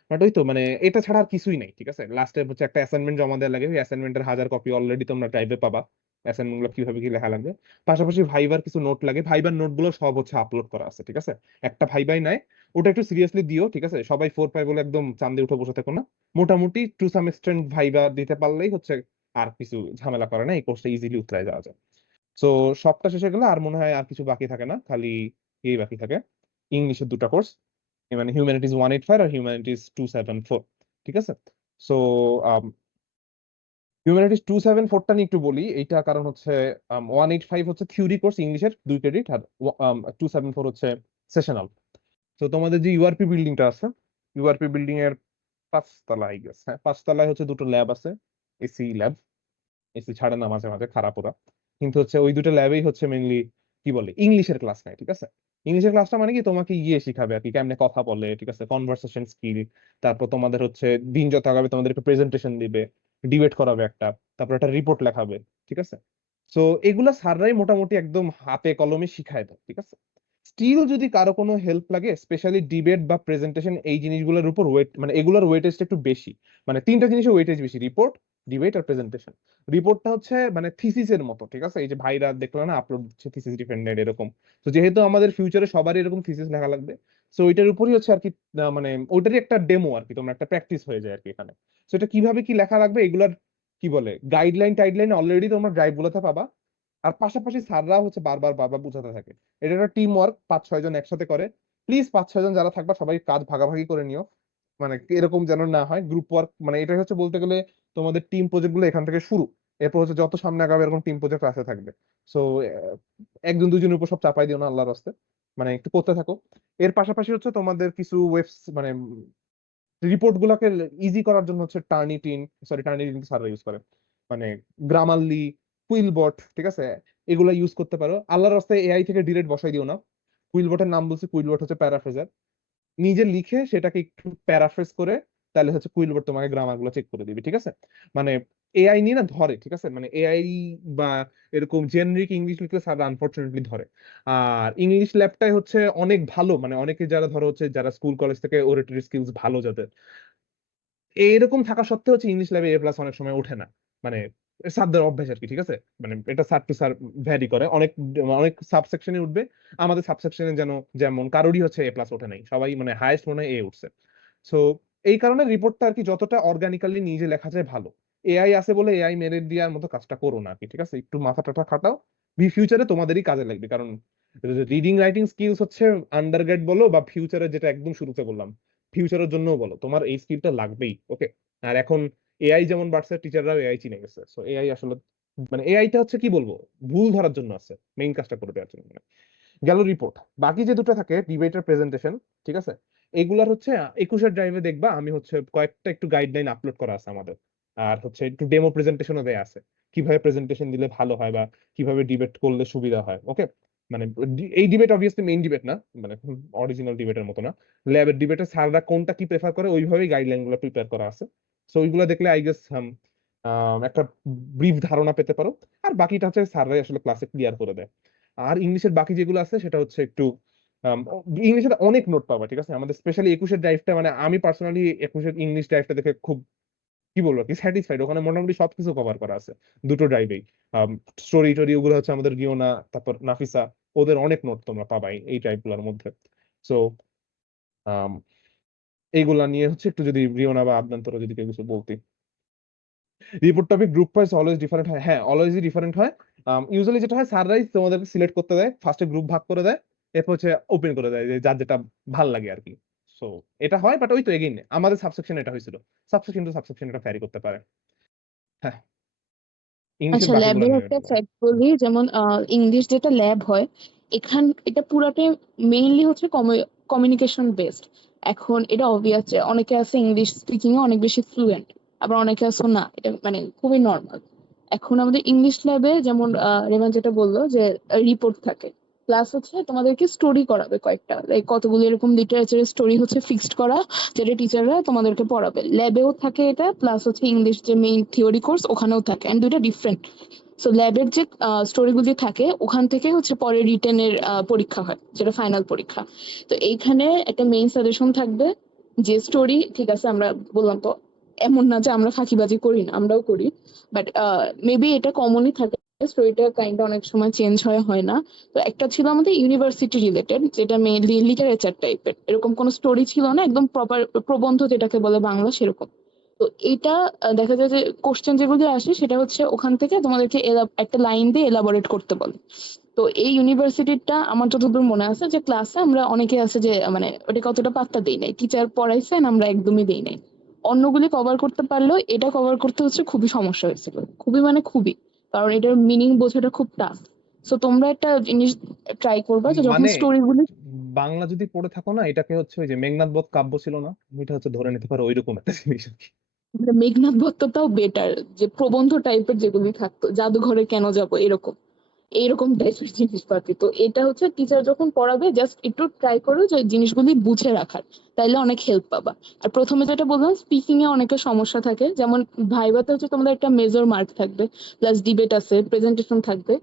বাট ওই তো মানে এটা ছাড়া আর কিছুই নাই, ঠিক আছে। লাস্টে হচ্ছে একটা অ্যাসাইনমেন্ট জমা দেওয়া লাগে, ওই অ্যাসাইনমেন্টের 1000 কপি অলরেডি তোমরা ড্রাইভে পাবা, অ্যাসাইনমেন্ট গুলো কিভাবে কি লেখা লাগবে। পাশাপাশি ভাইবার কিছু নোট লাগে, ভাইবার নোট গুলো সব হচ্ছে আপলোড করা আছে, ঠিক আছে। একটা ভাইবাই নাই, ওটা একটু সিরিয়াসলি দিও, ঠিক আছে। সবাই 4-5 বলে একদম চান্দে উঠে বসে থাকো না, মোটামুটি টু সাম এক্সটেন্ট ভাইবা দিতে পারলেই হচ্ছে আর কিছু ঝামেলা করে না, এই কোর্সটা ইজিলি উতরায় যাওয়া যায়। সো সবটা শেষে গেলে আর মনে হয় আর কিছু বাকি থাকে না, খালি এই বাকি থাকে ইংলিশের দুটা কোর্স, মানে হিউম্যানিটিজ 185 আর হিউম্যানিটিজ 274, ঠিক আছে। সো হিউম্যানিটিজ 274টা নিয়ে একটু বলি, এইটা কারণ হচ্ছে 185 হচ্ছে থিওরি কোর্স ইংলিশের 2 ক্রেডিট, আর 274 হচ্ছে সেশনাল। তো তোমাদের যে ইউআরপি বিল্ডিংটা আছে, ইউআরপি বিল্ডিং এর 5 তলায় গেছে, হ্যাঁ 5 তলায় হচ্ছে দুটো ল্যাব আছে, এসি ল্যাব, এসি ছাড়ে না মাঝে মাঝে, খারাপ ওরা। কিন্তু হচ্ছে ওই দুটো ল্যাবেই হচ্ছে মেইনলি কি বলে ইংলিশের ক্লাস নেয়, ঠিক আছে। ইংলিশের ক্লাসটা মানে কি তোমাকে শিখাবে আর কি, কেমনে কথা বলে, ঠিক আছে, কনভারসেশন স্কিল। তারপর তোমাদের হচ্ছে দিন যত আগাবে তোমাদের একটা প্রেজেন্টেশন দিবে, ডিবেট করাবে একটা, তারপর একটা রিপোর্ট লেখাবে, ঠিক আছে। সো এগুলা স্যাররাই মোটামুটি একদম হাতে কলমে শিখায় দেয়, ঠিক আছে। স্টিল যদি কারো কোনো হেল্প লাগে, স্পেশালি ডিবেট বা প্রেজেন্টেশন, এই জিনিসগুলোর উপর ওয়েট, মানে এগুলোর ওয়েটেজটা একটু বেশি, মানে 3টা জিনিসের ওয়েটেজ বেশি, রিপোর্ট, ডিবেট আর প্রেজেন্টেশন। রিপোর্টটা হচ্ছে মানে থিসিসের মতো, ঠিক আছে, এই যে ভাইরা দেখলো না আপলোড দিচ্ছে থিসিস ডিফেন্ডেড এরকম। তো যেহেতু আমাদের ফিউচারে সবারই এরকম থিসিস লেখা লাগবে, সো ওইটার উপরই হচ্ছে আর কি, মানে ওইটারই একটা ডেমো আর কি, তোমরা একটা প্র্যাকটিস হয়ে যায় আর কি এখানে। সো এটা কিভাবে কি লেখা লাগবে এগুলার কি বলে গাইডলাইন অলরেডি তোমরা ড্রাইভ গুলোতে পাবা। আর পাশাপাশি স্যাররা হচ্ছে বারবার বারবার বুঝাতে থাকে, এটা একটা টিম ওয়ার্ক, 5-6 জন একসাথে করে। প্লিজ 5-6 জন যারা থাকবা সবাই কাজ ভাগাভাগি করে নিও, মানে এরকম যেন না হয় গ্রুপ ওয়ার্ক, মানে এটা হচ্ছে বলতে গেলে তোমাদের টিম প্রজেক্ট গুলো এখান থেকে শুরু, এরপর হচ্ছে যত সামনে আগাবে এরকম টিম প্রজেক্ট আসতে থাকবে। সো একজন দুজনের উপর সব চাপাই দিও না আল্লাহর রাস্তে, মানে একটু করতে থাকো। এর পাশাপাশি হচ্ছে তোমাদের কিছু মানে রিপোর্ট গুলাকে ইজি করার জন্য হচ্ছে টার্নিটিন স্যাররা ইউজ করে, মানে গ্রামারলি, কুইলবট, ঠিক আছে, এগুলা ইউজ করতে পারো। আল্লাহর রাস্তায় AI থেকে ডিরেক্ট বসাই দিও না, কুইলবটের নাম বলছি, কুইলবট হচ্ছে প্যারাফ্রেজার। নিজে লিখে সেটাকে একটু প্যারাফ্রেজ করে তাহলে হচ্ছে কুইলবট তোমাকে গ্রামার গুলো চেক করে দিবে, ঠিক আছে? মানে এআই নিয়ে না ধরে, ঠিক আছে? মানে এআই বা এরকম জেনারিক ইংলিশ লিখলে স্যার আনফরচুনেটলি ধরে। আর ইংলিশ ল্যাবটাই হচ্ছে অনেক ভালো, মানে অনেকে যারা ধরো হচ্ছে যারা স্কুল কলেজ থেকে ওরেটরি স্কিলস ভালো যাদের, এরকম থাকা সত্ত্বেও হচ্ছে ইংলিশ ল্যাবে A+ অনেক সময় ওঠে না। মানে স্যারদের অভ্যাস আর কি, ঠিক আছে? মানে এটা স্যার টু স্যার ভ্যারি করে, অনেক অনেক সাবসেকশনে উঠবে। আমাদের সাবসেকশনে যেমন কারোরই হচ্ছে A+ ওঠে নাই, সবাই মানে হাইয়েস্ট মনে হয় এ উঠছে। সো এই কারণে রিপোর্টটা আর কি যতটা অর্গানিক্যালি নিজে লেখা যায় ভালো। এআই আছে বলে এআই মেরে দেওয়ার মতো কাজটা করো না আর কি, ঠিক আছে? একটু মাথা টাথা খাটাও, ফিউচারে তোমাদেরই কাজে লাগবে। কারণ রিডিং রাইটিং স্কিলস হচ্ছে আন্ডারগ্রেড বলো বা ফিউচারে, যেটা একদম শুরুতে বললাম, ফিউচারের জন্য বলো, তোমার এই স্কিলটা লাগবেই। ওকে? আর এখন এআই যেমন বাড়ছে, টিচাররাও এআই চিনে গেছে। সো এআই আসলে মানে এআইটা হচ্ছে কি বলবো, ভুল ধরার জন্য আছে, মেইন কাজটা করে দেওয়ার জন্য না। গেল রিপোর্ট। বাকি যে দুটো থাকে ডিবেটের প্রেজেন্টেশন, ঠিক আছে? এগুলার হচ্ছে 21 ড্রাইভে দেখবা আমি হচ্ছে কয়েকটা একটু গাইডলাইন আপলোড করা আছে আমাদের। আর হচ্ছে একটু ডেমো প্রেজেন্টেশনও দেয়া আছে, কিভাবে প্রেজেন্টেশন দিলে ভালো হয় বা কিভাবে ডিবেট করলে সুবিধা হয়। ওকে? মানে এই ডিবেট অবভিয়াসলি মেইন ডিবেট না, মানে অরিজিনাল ডিবেটের মতো না। ল্যাবের ডিবেটে স্যাররা কোনটা কি প্রেফার করে ওইভাবেই গাইডলাইন গুলো প্রিপেয়ার করা আছে। সো ওইগুলো দেখলে আই গেস একটা ব্রিফ ধারণা পেতে পারো। আর বাকিটা হচ্ছে স্যাররাই আসলে ক্লাসে ক্লিয়ার করে দেয়। আর ইংলিশের বাকি যেগুলো আছে সেটা হচ্ছে একটু ইংলিশের অনেক নোট পাবা, ঠিক আছে? আমাদের স্পেশালি 21 ড্রাইভটা, মানে আমি পার্সোনালি 21 ইংলিশ ড্রাইভটা দেখে খুব কি বলবো কি স্যাটিসফাইড। ওখানে মোটামুটি সবকিছু কভার করা আছে দুটো ড্রাইভেই। স্টোরি টোরি ওগুলো হচ্ছে আমাদের গিওনা, তারপর নাফিসা, ওদের অনেক নোট তোমরা পাবাই এই ড্রাইভ গুলোর মধ্যে। সো এইগুলা নিয়ে হচ্ছে একটু যদি রিওনা বা আদনান তোরা যদি কেউ কিছু বলতি। Report topic group wise always different হয়, হ্যাঁ অলওয়েজই ডিফারেন্ট হয়। ইউজুয়ালি যেটা হয় স্যাররাই তোমাদেরকে সিলেক্ট করতে দেয়, ফার্স্টে গ্রুপ ভাগ করে দেয়, এরপর হচ্ছে ওপেন করে দেয় যে যার যেটা ভাল লাগে আর কি। সো এটা হয়, বাট ওই তো এগেইন আমাদের সাবসেকশন এটা হয়েছিল, সাবসেকশন টু সাবসেকশন এটা ভ্যারি করতে পারে। হ্যাঁ, ইংলিশের আচ্ছা, বাকিগুলো ল্যাবের নিয়ে একটা ফ্যাক্ট বলি, যেমন ইংলিশ যেটা ল্যাব হয়, এটা পুরাটাই মেইনলি হচ্ছে কমিউনিকেশন বেসড। এখন এটা অবভিয়াস যে অনেকে আছে ইংলিশ স্পিকিং এ অনেক বেশি ফ্লুয়েন্ট, আবার অনেকে আছে না, এটা মানে খুবই নর্মাল। এখন আমাদের ইংলিশ ল্যাবে যেমন রেমান যেটা বললো যে রিপোর্ট থাকে, প্লাস হচ্ছে তোমাদেরকে স্টোরি করাবে কয়েকটা, লাইক কতগুলো এরকম লিটারেচারের স্টোরি হচ্ছে ফিক্সড করা, যেটা টিচাররা তোমাদেরকে পড়াবে। ল্যাবেও থাকে এটা, প্লাস হচ্ছে ইংলিশ যে মেইন থিওরি কোর্স ওখানেও থাকে, এন্ড দুইটা ডিফারেন্ট। সো ল্যাবের যে স্টোরিগুলি থাকে ওখান থেকে হচ্ছে পরে রিটেনের পরীক্ষা হয়, যেটা ফাইনাল পরীক্ষা। তো এইখানে একটা মেইন সাজেশন থাকবে যে স্টোরি, ঠিক আছে আমরা বললাম তো, এমন না যে আমরা ফাঁকিবাজি করি না, আমরাও করি, বাট মেবি এটা কমনই থাকে। স্টোরিটা কাইন্ড অনেক সময় চেঞ্জ হয় না। তো একটা ছিল আমাদের ইউনিভার্সিটি রিলেটেড, যেটা মেইনলি লিটারেচার টাইপের, এরকম কোনো স্টোরি ছিল না, একদম প্রপার প্রবন্ধ যেটাকে বলে বাংলা সেরকম। তো এটা দেখা যায় যে কোশ্চেন যেগুলো আসে সেটা হচ্ছে ওখান থেকে তোমাদেরকে একটা লাইন দিয়ে এলাবোরেট করতে বলে। তো এই ইউনিভার্সিটিটা আমার যতদূর মনে আছে যে ক্লাসে আমরা অনেকে আছে যে মানে ওটাকে অতটা পাত্তা দেই নাই, টিচার পড়াইছেন আমরা একদমই দেই নাই। অন্যগুলি কভার করতে পারলেও এটা কভার করতে হচ্ছে খুবই সমস্যা হয়েছিল, খুবই মানে খুবই, কারণ এটার মিনিং বোঝাটা খুব টাফ। সো তোমরা একটা জিনিস ট্রাই করবা যে যখন মানে স্টোরিগুলি, বাংলা যদি পড়ে থাকো না, এটাকে হচ্ছে ওই যে মেঘনাদ বধ কাব্য ছিল না, এটা হচ্ছে ধরে নিতে পারো ওইরকম একটা জিনিস আর কি। মেঘনাদ বত্তটাও বেটার, যে প্রবন্ধ টাইপের যেগুলি থাকতো, জাদুঘরে কেন যাব এরকম এইরকম টাইপের জিনিসপাতি। তো এটা হচ্ছে টিচার যখন পড়াবে জাস্ট একটু ট্রাই করো যে জিনিসগুলি বুঝে রাখার, তাইলে অনেক হেল্প পাবা। আর প্রথমে যেটা বললাম, স্পিকিং এ অনেকের সমস্যা থাকে, যেমন ভাইভাতে হচ্ছে তোমাদের একটা মেজর মার্ক থাকবে, প্লাস ডিবেট আছে, প্রেজেন্টেশন থাকবে।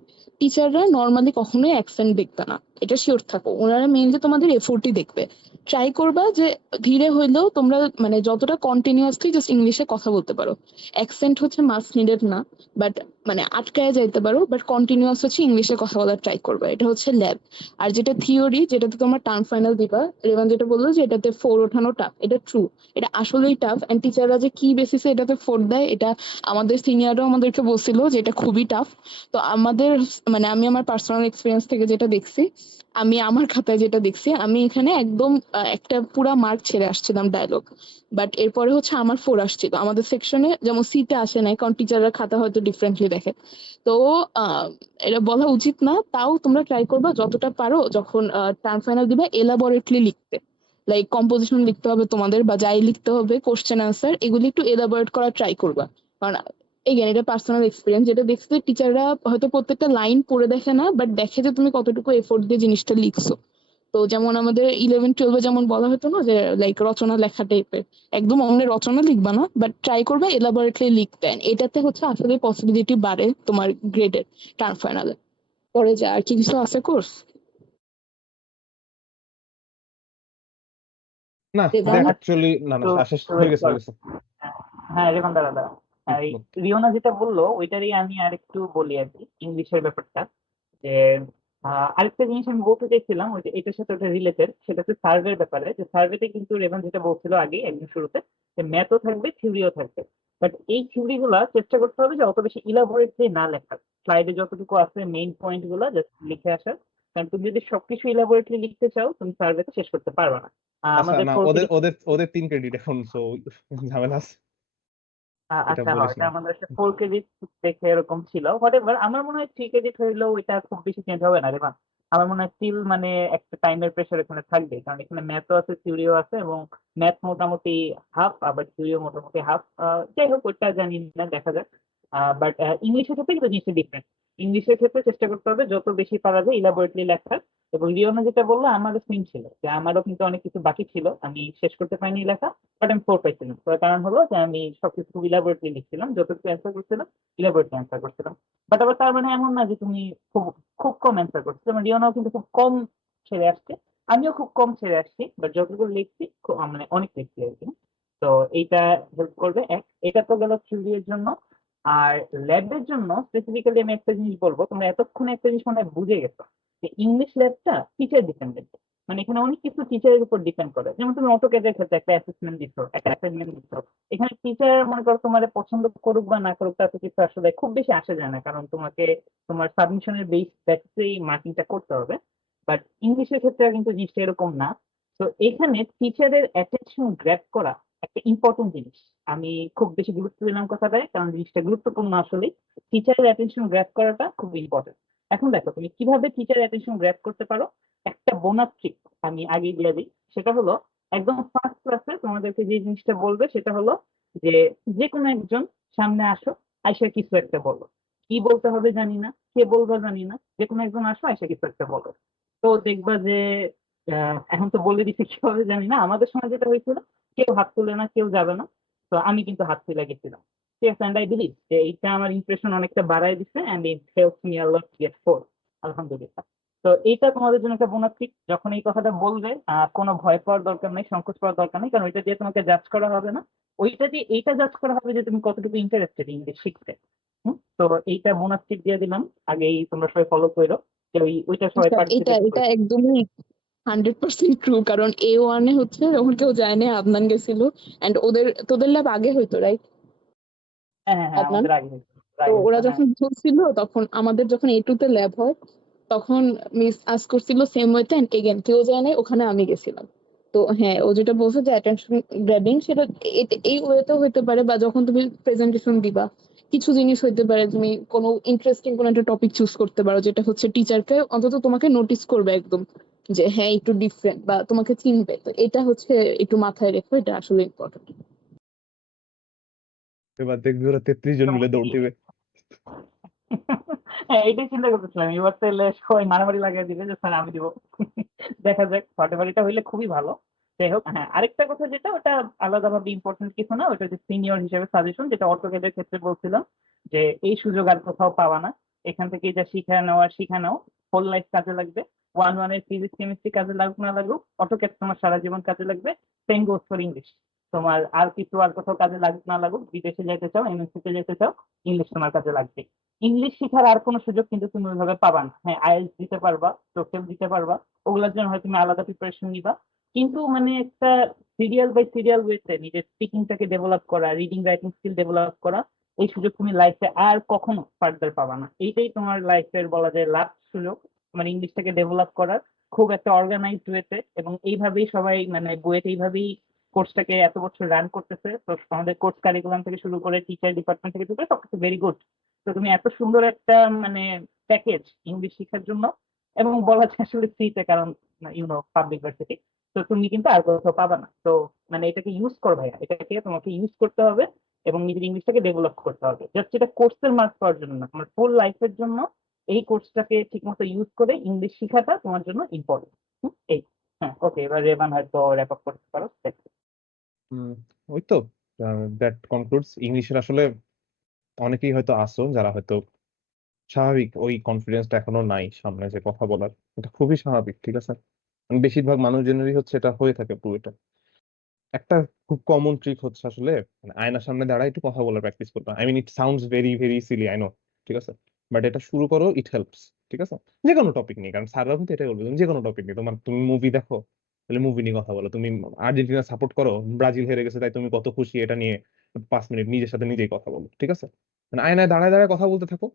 টিচাররা নর্মালি কখনোই অ্যাকসেন্ট দেখবে না, এটা শিওর থাকো, ওনারা মেইনলি তোমাদের এফোর্টই দেখবে। ট্রাই করবা যে ধীরে হইলেও তোমরা মানে যতটা কন্টিনিউয়াসলি জাস্ট ইংলিশে কথা বলতে পারো। অ্যাকসেন্ট হচ্ছে মাস্ট নিডেড না, বাট মানে আটকায় যাইতে পারো, বাট কন্টিনিউয়াস হচ্ছে ইংলিশে কথা বলার ট্রাই করবে। এটা হচ্ছে ল্যাব। আর যেটা থিওরি, যেটাতে তোমার টার্ম ফাইনাল দিবা, রেবান যেটা বললো যে এটাতে 4 ওঠানো টাফ, এটা ট্রু, এটা আসলেই টাফ। এন্ড টিচাররা যে কি বেসিসে এটাতে 4 দেয়, এটা আমাদের সিনিয়ররাও আমাদেরকে বলছিল যে এটা খুবই টাফ। তো আমাদের মানে আমি আমার পার্সোনাল এক্সপিরিয়েন্স থেকে যেটা দেখছি, আমি আমার খাতায় যেটা দেখছি, আমি এখানে একদম একটা পুরা মার্ক ছেড়ে আসছিলাম ডায়লগ, বাট এরপরে হচ্ছে আমার 4 আসছিল। আমাদের সেকশনে যেমন সিতে আসে নাই, কারণ টিচাররা খাতা হয়তো ডিফারেন্টলি দেখে। তো আহ, এটা বলা উচিত না, তাও তোমরা ট্রাই করবা যতটা পারো যখন টার্ম ফাইনাল দিবা এলাবোরেটলি লিখতে, লাইক কম্পোজিশন লিখতে হবে তোমাদের, বা যাই লিখতে হবে কোশ্চেন আনসার এগুলি একটু এলাবোরেট করার ট্রাই করবা। কারণ এগেন এটা পার্সোনাল এক্সপিরিয়েন্স, যেটা দেখছি টিচাররা হয়তো প্রত্যেকটা লাইন পড়ে দেখে না, বাট দেখে যে তুমি কতটুকু এফোর্ট দিয়ে জিনিসটা লিখছো। তো যেমন আমাদের 11-12 যেমন বলা হতো না যে লাইক রচনা লেখা টাইপের, একদম অন্য রচনা লিখবা না, বাট ট্রাই করবে এলাবোরেটলি লিখতে। And এটাতে হচ্ছে আসলে পসিবিলিটি বাড়ে তোমার গ্রেডের টার্ম ফাইনালে। পরে যা আর কি কিছু আছে কোর্স না দেবা দেখ না? অ্যাকচুয়ালি না না তো শেষ তো হয়ে গেছে চল। হয়ে গেছে। হ্যাঁ রেখন দাঁড়া দাঁড়া। এই বল। রিওনা যেটা বললো ওইটারই আমি আরেকটু বলি আর কি, ইংলিশের ব্যাপারটা। যে আরেকটা জিনিস আমি বলতে চাইছিলাম, ওই যে এটার সাথে ওটা রিলেটেড, সেটা হচ্ছে সার্ভের ব্যাপারে। যে সার্ভেতে কিন্তু রেভান যেটা বলছিল আগে একদম শুরুতে, যে ম্যাথও থাকবে থিওরিও থাকবে। বাট এই থিওরি গুলা চেষ্টা করতে হবে যে অত বেশি ইলাবোরেটলি না লেখার, স্লাইডে যতটুকু আছে মেইন পয়েন্ট গুলা জাস্ট লিখে আসার। কারণ তুমি যদি সবকিছু ইলাবোরেটলি লিখতে চাও তুমি সার্ভেতে শেষ করতে পারবে না। আচ্ছা আমাদের না 4 ওদের ওদের ওদের 3 ক্রেডিট এখন, সো ঝামেলা আছে, এটা আচ্ছা বলিস হয়, না। এটা আমাদের 4 ক্রেডিট দেখে এরকম ছিল। হোয়াটএভার, আমার মনে হয় 3 ক্রেডিট হইলেও এটা খুব বেশি চেঞ্জ হবে না রে মা। আমার মনে হয় স্টিল মানে একটা টাইমের প্রেশার এখানে থাকবে, কারণ এখানে ম্যাথও আছে থিওরিও আছে, এবং ম্যাথ মোটামুটি হাফ, আবার থিওরিও মোটামুটি হাফ। যাই হোক ওটা জানি না, দেখা যাক। বাট ইংলিশের ক্ষেত্রে কিন্তু জিনিসটা ডিফারেন্ট। ইংলিশের ক্ষেত্রে চেষ্টা করতে হবে যত বেশি পারা যায় ইলাবোরেটলি লেখার। এবং রিওনা যেটা বললো আমারও সেম ছিল, যে আমারও কিন্তু অনেক কিছু বাকি ছিল, আমি শেষ করতে পারিনি লেখা। বাট আমি 4 পাইছিলাম, তার কারণ হলো যে আমি সবকিছু খুব ইলাবোরেটলি লিখছিলাম, যতটুকু অ্যান্সার করছিলাম ইলাবোরেটলি অ্যান্সার করছিলাম। বাট আবার তার মানে এমন না যে তুমি খুব খুব কম অ্যান্সার করছো, যেমন রিওনাও কিন্তু খুব কম ছেড়ে আসছে, আমিও খুব কম ছেড়ে আসছি, বাট যতটুকু লিখছি মানে অনেক লিখছি আর কি। তো এইটা হেল্প করবে এটা তো গেল থিওরির জন্য। আর ল্যাবের জন্য স্পেসিফিক্যালি আমি একটা জিনিস বলবো, তোমরা এতক্ষণে একটা জিনিস মনে হয় বুঝে গেছো, যে ইংলিশ ল্যাবটা টিচার ডিপেন্ডেন্ট। মানে এখানে অনেক কিছু টিচারের উপর ডিপেন্ড করে। যেমন তুমি অটোক্যাডের ক্ষেত্রে একটা অ্যাসেসমেন্ট দিচ্ছ, একটা অ্যাসাইনমেন্ট দিচ্ছ, এখানে টিচার মনে করো তোমার পছন্দ করুক বা না করুক তাতে কিছু আসলে খুব বেশি আসে যায় না, কারণ তোমাকে তোমার সাবমিশনের বেসিসেই মার্কিংটা করতে হবে। বাট ইংলিশের ক্ষেত্রে কিন্তু জিনিসটা এরকম না। তো এখানে টিচারের অ্যাটেনশন গ্র্যাব করা একটা ইম্পর্টেন্ট জিনিস। আমি খুব বেশি গুরুত্ব দিলাম কথাটায়, কারণ জিনিসটা গুরুত্বপূর্ণ আসলে। টিচারের অ্যাটেনশন গ্র্যাব করাটা খুব ইম্পর্টেন্ট। এখন দেখো তুমি কিভাবে টিচার অ্যাটেনশন গ্র্যাব করতে পারো। একটা বোনাস ট্রিক আমি আগে দিয়ে দিই, সেটা হলো একদম ফার্স্ট ক্লাসে তোমাদেরকে যে জিনিসটা বলবে সেটা হলো যে যে কোনো একজন সামনে আসো, আইসা কিছু একটা বলো। কি বলতে হবে জানি না, কে বলবো জানি না, যে কোনো একজন আসো আইসা কিছু একটা বলো। তো দেখবা যে এখন তো বলে দিচ্ছি কিভাবে জানি না, আমাদের সময় যেটা হয়েছিল কেউ হাত তুলে না, কেউ যাবে না। তো আমি কিন্তু হাত তুলে গেছিলাম। ঠিক আছে, আই বিলিভ যে এইটা আমার ইমপ্রেশন অনেকটা বাড়ায় দিচ্ছে, and it helps me a lot get four. আলহামদুলিল্লাহ। তো এইটা তোমাদের জন্য একটা বোনাস টিপ, যখন এই কথাটা বলবে কোনো ভয় পাওয়ার দরকার নেই, সংকোচ পাওয়ার দরকার নেই, কারণ ওইটা দিয়ে তোমাকে জাজ করা হবে না। ওইটা দিয়ে এইটা জাজ করা হবে যে তুমি কতটুকু ইন্টারেস্টেড ইংলিশ শিখতে। তো এইটা বোনাস টিপ দিয়ে দিলাম, আগেই তোমরা সবাই ফলো করো, যে ওইটা সবাই আচ্ছা, এটা পার্টিসিপেট এটা করো। একদমই 100% ট্রু, কারণ A1 হচ্ছে যখন কেউ যায় না, আদনান গেছিল। এন্ড তোদের ল্যাব আগে হইতো, রাইট হ্যাঁ হ্যাঁ হ্যাঁ, আদনান? আমাদের আগে হয়েছে, তো আগে ওরা হয়েছে, হ্যাঁ। যখন ঢুকছিল তখন আমাদের যখন A2 তে ল্যাব হয়, তখন মিস আস করছিল সেম ওয়েতে, এন্ড এগেন কেউ যায় নাই, ওখানে আমি গেছিলাম। তো হ্যাঁ, ও যেটা বলছে যে অ্যাটেনশন গ্র্যাবিং, সেটা এই ওয়েতেও হইতে পারে, বা যখন তুমি প্রেজেন্টেশন দিবা কিছু জিনিস হইতে পারে, তুমি কোনো ইন্টারেস্টিং কোনো একটা টপিক চুজ করতে পারো, যেটা হচ্ছে টিচারকে অন্তত তোমাকে নোটিস করবে একদম, যে হ্যাঁ একটু ডিফারেন্ট, বা তোমাকে চিনবে। তো এটা হচ্ছে একটু মাথায় রেখো, এটা আসলে ইম্পর্টেন্ট। এবার দেখবি ওরা 33 জন মিলে দৌড় দিবে। হ্যাঁ এটাই চিন্তা করতেছিলাম, এবার তাহলে সবাই মারামারি লাগিয়ে দিবে যে স্যার আমি দিব। দেখা যাক, হোয়াটএভার হইলে খুবই ভালো। যাই হোক, হ্যাঁ আরেকটা কথা যেটা ওটা আলাদাভাবে ইম্পর্টেন্ট কিছু না, ওটা যে সিনিয়র হিসেবে সাজেশন, যেটা অটোক্যাডের ক্ষেত্রে বলছিলাম, যে এই সুযোগ আর কোথাও পাওয়া না। এখান থেকে যা শিখা নাও, হোল লাইফ কাজে লাগবে। 1-1 এর ফিজিক্স কেমিস্ট্রি কাজে লাগুক না লাগুক, অটোক্যাড তোমার সারা জীবন কাজে লাগবে। Same goes for English. তোমার আর কিছু আর কোথাও কাজে লাগুক না লাগুক, বিদেশে যেতে চাও, এমএনসি তে যেতে চাও, ইংলিশ তোমার কাজে লাগবে। ইংলিশ শেখার আর কোনো সুযোগ কিন্তু তুমি ওইভাবে পাবা না। হ্যাঁ আইএলটিএস দিতে পারবা, টোফেল দিতে পারবা, ওগুলোর জন্য হয়তো তুমি আলাদা প্রিপারেশন নিবা। কিন্তু মানে একটা সিরিয়াল বাই সিরিয়াল ওয়েতে নিজের স্পিকিংটাকে ডেভেলপ করা, রিডিং রাইটিং স্কিল ডেভেলপ করা, এই সুযোগ তুমি লাইফে আর কখনো ফার্দার পাবা না। এইটাই তোমার লাইফের বলা যায় লাস্ট সুযোগ, তোমার ইংলিশটাকে ডেভেলপ করার, খুব একটা অর্গানাইজড ওয়েতে। এবং এইভাবেই সবাই মানে বুয়েট এইভাবেই কোর্সটাকে এত বছর রান করতেছে। তো আমাদের কোর্স কারিকুলাম থেকে শুরু করে টিচার ডিপার্টমেন্ট থেকে শুরু করে সবকিছু ভেরি গুড। তো তুমি এত সুন্দর একটা মানে প্যাকেজ ইংলিশ শেখার জন্য, এবং বলা যায় আসলে ফ্রিতে, কারণ পাবলিক ভার্সিটি, তো তুমি কিন্তু আর কোথাও পাবা না। তো মানে এটাকে ইউজ কর ভাইয়া, এটাকে তোমাকে ইউজ করতে হবে এবং নিজের ইংলিশটাকে ডেভেলপ করতে হবে। জাস্ট এটা কোর্সের মার্কস পাওয়ার জন্য না, তোমার ফুল লাইফের জন্য এই কোর্সটাকে ঠিকমতো ইউজ করে ইংলিশ শেখাটা তোমার জন্য ইম্পর্টেন্ট। এই হ্যাঁ, ওকে, এবার রেবান হয়তো র্যাপ আপ করতে পারো। হুম, ওই তো দ্যাট কনক্লুডস ইংলিশের আসলে অনেকেই হয়তো আসো যারা হয়তো স্বাভাবিক ওই কনফিডেন্সটা এখনো নাই সামনে যে কথা বলার, এটা খুবই স্বাভাবিক, ঠিক আছে। বেশিরভাগ মানুষজনেরই হচ্ছে এটা হয়ে থাকে পুরোটা। একটা খুব কমন ট্রিক হচ্ছে আসলে মানে আয়নার সামনে দাঁড়ায় একটু কথা বলার প্র্যাকটিস করবা। I mean it sounds very very silly, I know, ঠিক আছে, বাট এটা শুরু করো, ইট হেল্পস, ঠিক আছে। যে কোনো টপিক নিয়ে, কারণ স্যাররাও কিন্তু এটাই বলবে, তুমি যে কোনো টপিক নিয়ে, তুমি মুভি দেখো তাহলে মুভি নিয়ে কথা বলো, তুমি আর্জেন্টিনা সাপোর্ট করো, ব্রাজিল হেরে গেছে তাই তুমি কত খুশি, এটা নিয়ে 5 মিনিট নিজের সাথে নিজেই কথা বলো, ঠিক আছে। মানে আয়নায় দাঁড়ায় দাঁড়ায় কথা বলতে থাকো।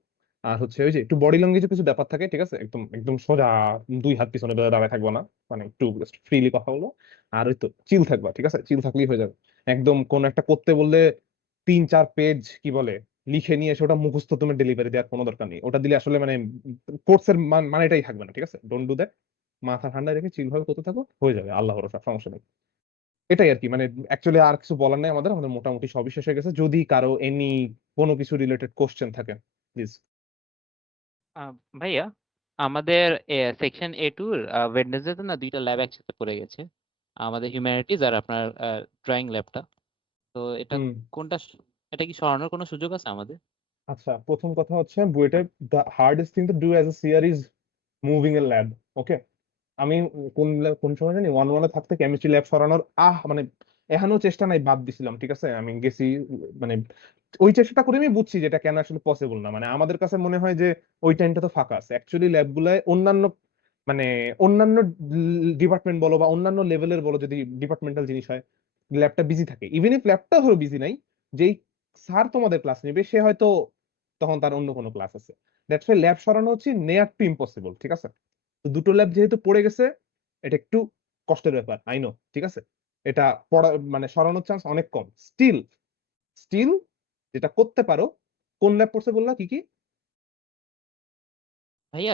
আর হচ্ছে ওই যে একটু বডি ল্যাঙ্গুয়েজে কিছু ব্যাপার থাকে, ঠিক আছে, একদম একদম সোজা 2 হাত পিছনে দাঁড়ায় থাকবো না, মানে একটু ফ্রিলি কথা বলো। আর ওই তো চিল থাকবা, ঠিক আছে, চিল থাকলেই হয়ে যাবে। একদম কোন একটা করতে বললে 3-4 পেজ কি বলে লিখে নিয়ে এসে ওটা মুখস্থ তুমি ডেলিভারি দেওয়ার কোনো দরকার নেই, ওটা দিলে আসলে মানে কোর্সের মানেটাই থাকবে না, ঠিক আছে। Don't do that. মাথা ঠান্ডা রেখে চিল ভাবে করতে থাকো, হয়ে যাবে, আল্লাহ ভরসা, সমস্যা নেই। এটাই আর কি, মানে অ্যাকচুয়ালি আর কিছু বলার নাই, আমাদের আমাদের মোটামুটি সবই শেষ হয়ে গেছে। যদি কারো কোনো কিছু রিলেটেড কোশ্চেন থাকে প্লিজ। ভাইয়া, আমাদের সেকশন A2 ওয়েডনেসডেতে না 2টা ল্যাব একসাথে পড়ে গেছে, আমাদের হিউম্যানিটিজ আর আপনার ড্রয়িং ল্যাবটা। তো এটা হুম, কোনটা এটা কি সরানোর কোনো সুযোগ আছে আমাদের? আচ্ছা, প্রথম কথা হচ্ছে বুয়েটে the hardest thing to do as a CR is moving a lab. Okay, আমি কোন সময় জানি 1-1-এ থাকতে কেমিস্ট্রি ল্যাব সরানোর মানে এখনো চেষ্টা নাই, বাদ দিছিলাম, ঠিক আছে। আমি গেছি মানে ওই চেষ্টাটা করে আমি বুঝছি যেটা কেন আসলে পসিবল না। মানে আমাদের কাছে মনে হয় যে ওই টাইমটা তো ফাঁকা আছে, অ্যাকচুয়ালি ল্যাব গুলায় অন্যান্য মানে অন্যান্য ডিপার্টমেন্ট বলো বা অন্যান্য লেভেলের বলো, যদি ডিপার্টমেন্টাল জিনিস হয় ল্যাবটা বিজি থাকে। ইভেন ইফ ল্যাবটা ধরো বিজি নাই, যেই স্যার তোমাদের ক্লাস নেবে সে হয়তো তখন তার অন্য কোনো ক্লাস আছে। দ্যাটস ওয়াই ল্যাব সরানো হচ্ছে নেয়ার টু ইম্পসিবল, ঠিক আছে। তো দুটো ল্যাব যেহেতু পড়ে গেছে, এটা একটু কষ্টের ব্যাপার, আই নো, ঠিক আছে। এটা পড়া মানে সরানোর চান্স অনেক কম। স্টিল স্টিল যেটা করতে পারো, কোন ল্যাব পড়ছে বললা, কি কি? ভাইয়া,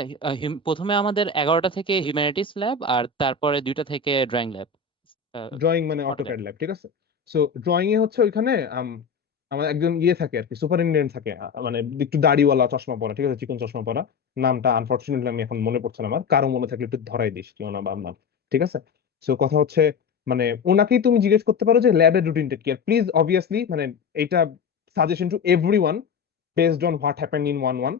প্রথমে আমাদের 11টা থেকে হিউম্যানিটিস ল্যাব আর তারপরে 2টা থেকে ড্রয়িং ল্যাব, ড্রয়িং মানে হট ল্যাব। অটোক্যাড ল্যাব, ঠিক আছে। সো ড্রয়িং এ হচ্ছে ওইখানে আমার একজন থাকে আর কি, সুপারিনটেন্ডেন্ট থাকে, মানে একটু দাড়িওয়ালা, চশমা পরা, ঠিক আছে, চিকন চশমা পরা। নামটা আনফরচুনেটলি আমি এখন মনে পড়ছে না আমার, কারো মনে থাকলে একটু ধরাই দিস কেউ না, নাম, ঠিক আছে। সো কথা হচ্ছে মানে ওনাকেই তুমি জিজ্ঞেস করতে পারো যে ল্যাবের রুটিনটা কি। আর প্লিজ অবভিয়াসলি মানে এইটা suggestion to everyone based on what happened in 1-1,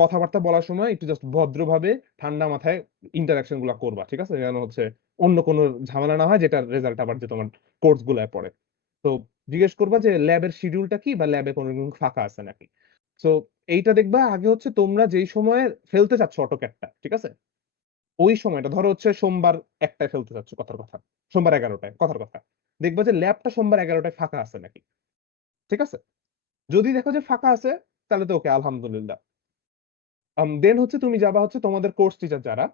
কথাবার্তা বলার সময় একটু জাস্ট ভদ্রভাবে ঠান্ডা মাথায় ইন্টারাকশন গুলা করবা, ঠিক আছে, যেন হচ্ছে অন্য কোনো ঝামেলা না হয় যেটার রেজাল্ট আবার যে তোমার কোর্স গুলায় পড়ে। তো জিজ্ঞেস করবা যে ল্যাবের শিডিউলটা কি বা ল্যাবে কোনো রকম ফাঁকা আছে নাকি। তো এইটা দেখবা আগে হচ্ছে তোমরা যেই সময়ে ফেলতে চাচ্ছ অটোক্যাডটা, ঠিক আছে, ওই সময়টা ধরো হচ্ছে সোমবার 1টায় ফেলতে চাচ্ছ, কথার কথা, সোমবার 11টায় কথার কথা, দেখবা যে ল্যাবটা সোমবার 11টায় ফাঁকা আছে নাকি, ঠিক আছে। যদি দেখো যে ফাঁকা আছে তাহলে তো ওকে, আলহামদুলিল্লাহ। দেন হচ্ছে তুমি যাবা হচ্ছে তোমাদের কোর্স টিচার যারা,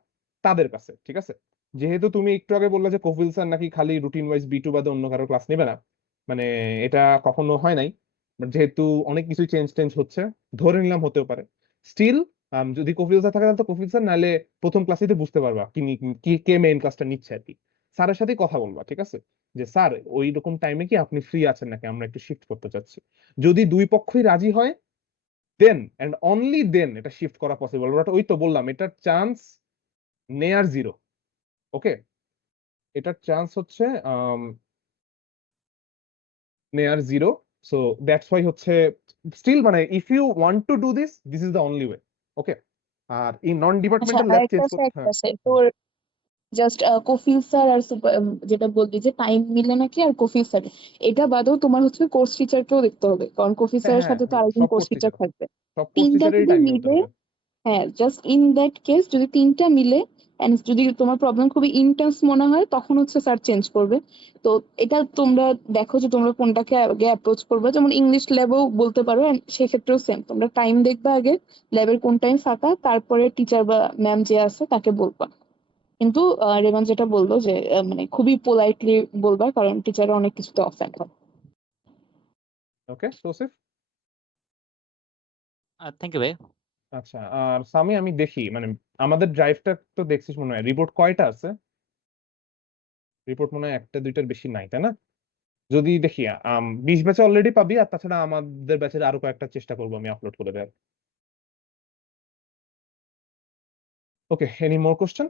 তাদের কাছে, ঠিক আছে। যেহেতু তুমি একটু আগে বললে যে কফিল স্যার নাকি খালি রুটিন ওয়াইজ B2 বাদে অন্য কারো ক্লাস নেবে না, মানে এটা কখনো হয় নাই। But যেহেতু অনেক কিছু চেঞ্জ টেঞ্জ হচ্ছে, ধরে নিলাম হতেও পারে। স্টিল যদি কফিল স্যার থাকে তাহলে তো কফিল স্যার, নাহলে প্রথম ক্লাসেই তো বুঝতে পারবা কে মেইন ক্লাসটা নিচ্ছে আর কি। স্যারের সাথেই কথা বলবা, ঠিক আছে, যে স্যার ওই রকম টাইমে কি আপনি ফ্রি আছেন নাকি, আমরা একটু শিফট করতে চাচ্ছি। যদি দুই পক্ষই রাজি হয়, দেন এন্ড অনলি দেন এটা শিফট করা পসিবল। বাট ওই তো বললাম, এটার চান্স নেয়ার জিরো। ওকে, এটার চান্স হচ্ছে near zero. So that's why হচ্ছে স্টিল মানে if you want to do this, this is the only way. Okay, আর এই নন আচ্ছা, ডিপার্টমেন্টাল আর ল্যাব একটা চেঞ্জ আছে, করতে, একটা হ্যাঁ। আছে তোর জাস্ট কফিল স্যার আর যেটা বললি যে টাইম মিলে নাকি, আর কফিল স্যার এটা বাদেও তোমার হচ্ছে কোর্স টিচারকেও দেখতে হবে, কারণ কফিল হ্যাঁ স্যারের হ্যাঁ সাথে তো হ্যাঁ, আরেকজন সব কোর্স কোর্স টিচার টিচার, থাকবে। সব কোর্স তিনটা টিচারেরই যদি টাইম মিলতে মিলে, হবে। হ্যাঁ, জাস্ট ইন দ্যাট কেস যদি তিনটা মিলে এন্ড যদি তোমার প্রবলেম খুবই ইন্টেন্স মনে হয় তখন হচ্ছে স্যার চেঞ্জ করবে। তো এটা তোমরা দেখো যে তোমরা কোনটাকে আগে অ্যাপ্রোচ করবে, যেমন ইংলিশ ল্যাবও বলতে পারো, and সেক্ষেত্রেও সেম, তোমরা টাইম দেখবা আগে ল্যাবের কোন টাইম ফাঁকা, তারপরে টিচার বা ম্যাম যে আছে তাকে বলবা। কিন্তু রেবান যেটা বললো যে মানে খুবই পোলাইটলি বলবা, কারণ টিচার অনেক কিছুতে অফেন্ড হয়। ওকে তোসিফ। থ্যাংক ইউ ভাই। আচ্ছা, আর সামি আমি দেখি মানে আমাদের ড্রাইভটা তো দেখছিস মনে হয়, রিপোর্ট কয়টা আছে? রিপোর্ট মনে হয় 1-2টার বেশি নাই, তাই না? যদি দেখি 20 ব্যাচে অলরেডি পাবি, আর তাছাড়া আমাদের ব্যাচের আরো কয়েকটা চেষ্টা করবো আমি আপলোড করে দেওয়ার। Okay, any more question?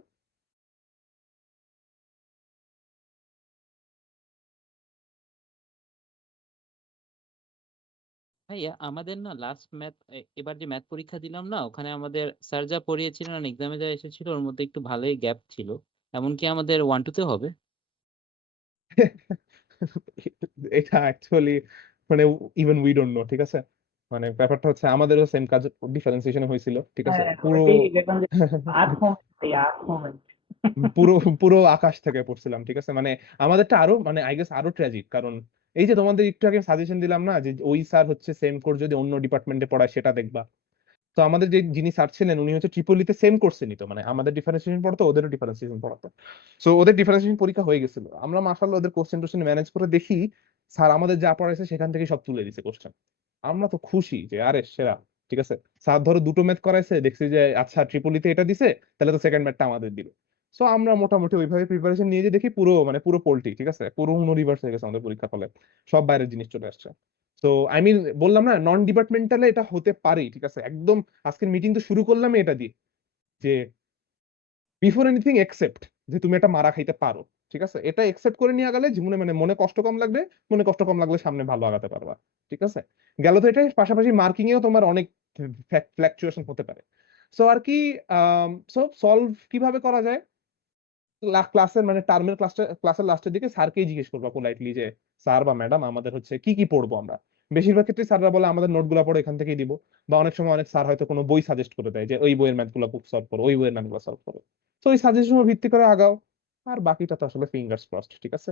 ভাইয়া আমাদের না লাস্ট ম্যাথ এবার যে ম্যাথ পরীক্ষা দিলাম না, ওখানে আমাদের স্যার যা পড়িয়েছিলেন আর এক্সামে যা এসেছিল ওর মধ্যে একটু ভালোই গ্যাপ ছিল। এমনকি আমাদের 1-2 তে হবে? এটা অ্যাকচুয়ালি মানে ইভেন উই ডোন্ট নো, ঠিক আছে? মানে ব্যাপারটা হচ্ছে আমাদেরও সেম কাজ ডিফারেন্সিয়েশনে হয়েছিল, ঠিক আছে? হ্যাঁ পুরো ওইটাই এখন যে আর্ট মোমেন্ট পুরো পুরো আকাশ থেকে পড়ছিলাম, ঠিক আছে? মানে আমাদেরটা আরো মানে আই গেস আরো ট্র্যাজিক, কারণ এই যে তোমাদের একটু আগে সাজেশন দিলাম না যে ওই স্যার হচ্ছে সেম কোর্স যদি অন্য ডিপার্টমেন্টে পড়ায় সেটা দেখবা। তো আমাদের যে যিনি স্যার ছিলেন উনি হচ্ছে ট্রিপলিতে সেম কোর্সে নিত, মানে আমাদের ডিফারেন্সিয়েশন পড়াতো, ওদেরও ডিফারেন্সিয়েশন পড়াতো। সো ওদের ডিফারেন্সিয়েশন পরীক্ষা হয়ে গেছিল, আমরা মাশাআল্লাহ ওদের কোশ্চেন টোশ্চেন ম্যানেজ করে দেখি স্যার আমাদের যা পড়াইছে সেখান থেকে সব তুলে দিছে কোশ্চেন। আমরা তো খুশি যে আরে সেরা, ঠিক আছে? স্যার ধরো দুটো ম্যাথ করাইছে, দেখছি যে আচ্ছা ট্রিপলিতে এটা দিছে, তাহলে তো সেকেন্ড ম্যাথটা আমাদের দিবে। সো আমরা মোটামুটি ওইভাবে প্রিপারেশন নিয়ে যে দেখি পুরো মানে পুরো পোল্টি, ঠিক আছে? পুরো রিভার্স হয়ে গেছে আমাদের পরীক্ষা ফলে, সব বাইরের জিনিস চলে আসছে। তো আই মিন বললাম না নন ডিপার্টমেন্টালে এটা হতে পারে, ঠিক আছে? একদম আজকের মিটিং তো শুরু করলাম এটা দিয়ে যে বিফোর এনিথিং একসেপ্ট যে তুমি এটা মারা খাইতে পারো, ঠিক আছে? এটা একসেপ্ট করে নিয়ে গেলে জীবনে মানে মনে কষ্ট কম লাগবে, মনে কষ্ট কম লাগলে সামনে ভালো আগাতে পারবা, ঠিক আছে? গেল তো এটাই, পাশাপাশি মার্কিং এও তোমার অনেক ফ্ল্যাকচুয়েশন হতে পারে। সো আর কি সো সলভ কিভাবে করা যায়, ক্লাসের মানে টার্মের ক্লাসের লাস্টের দিকে স্যারকেই জিজ্ঞেস করবা পোলাইটলি যে স্যার বা ম্যাডাম আমাদের হচ্ছে কি কি পড়বো আমরা। বেশিরভাগ ক্ষেত্রে স্যাররা বলে আমাদের নোটগুলো পড়ে এখান থেকেই দিব, বা অনেক সময় অনেক স্যার হয়তো কোনো বই সাজেস্ট করে দেয় যে ওই বইয়ের ম্যাথগুলো সলভ করো, ওই বইয়ের ম্যাথগুলো সলভ করো। তো ওই সাজেশনের ভিত্তি করে আগাও, আর বাকিটা তো আসলে ফিঙ্গার্স ক্রসড, ঠিক আছে?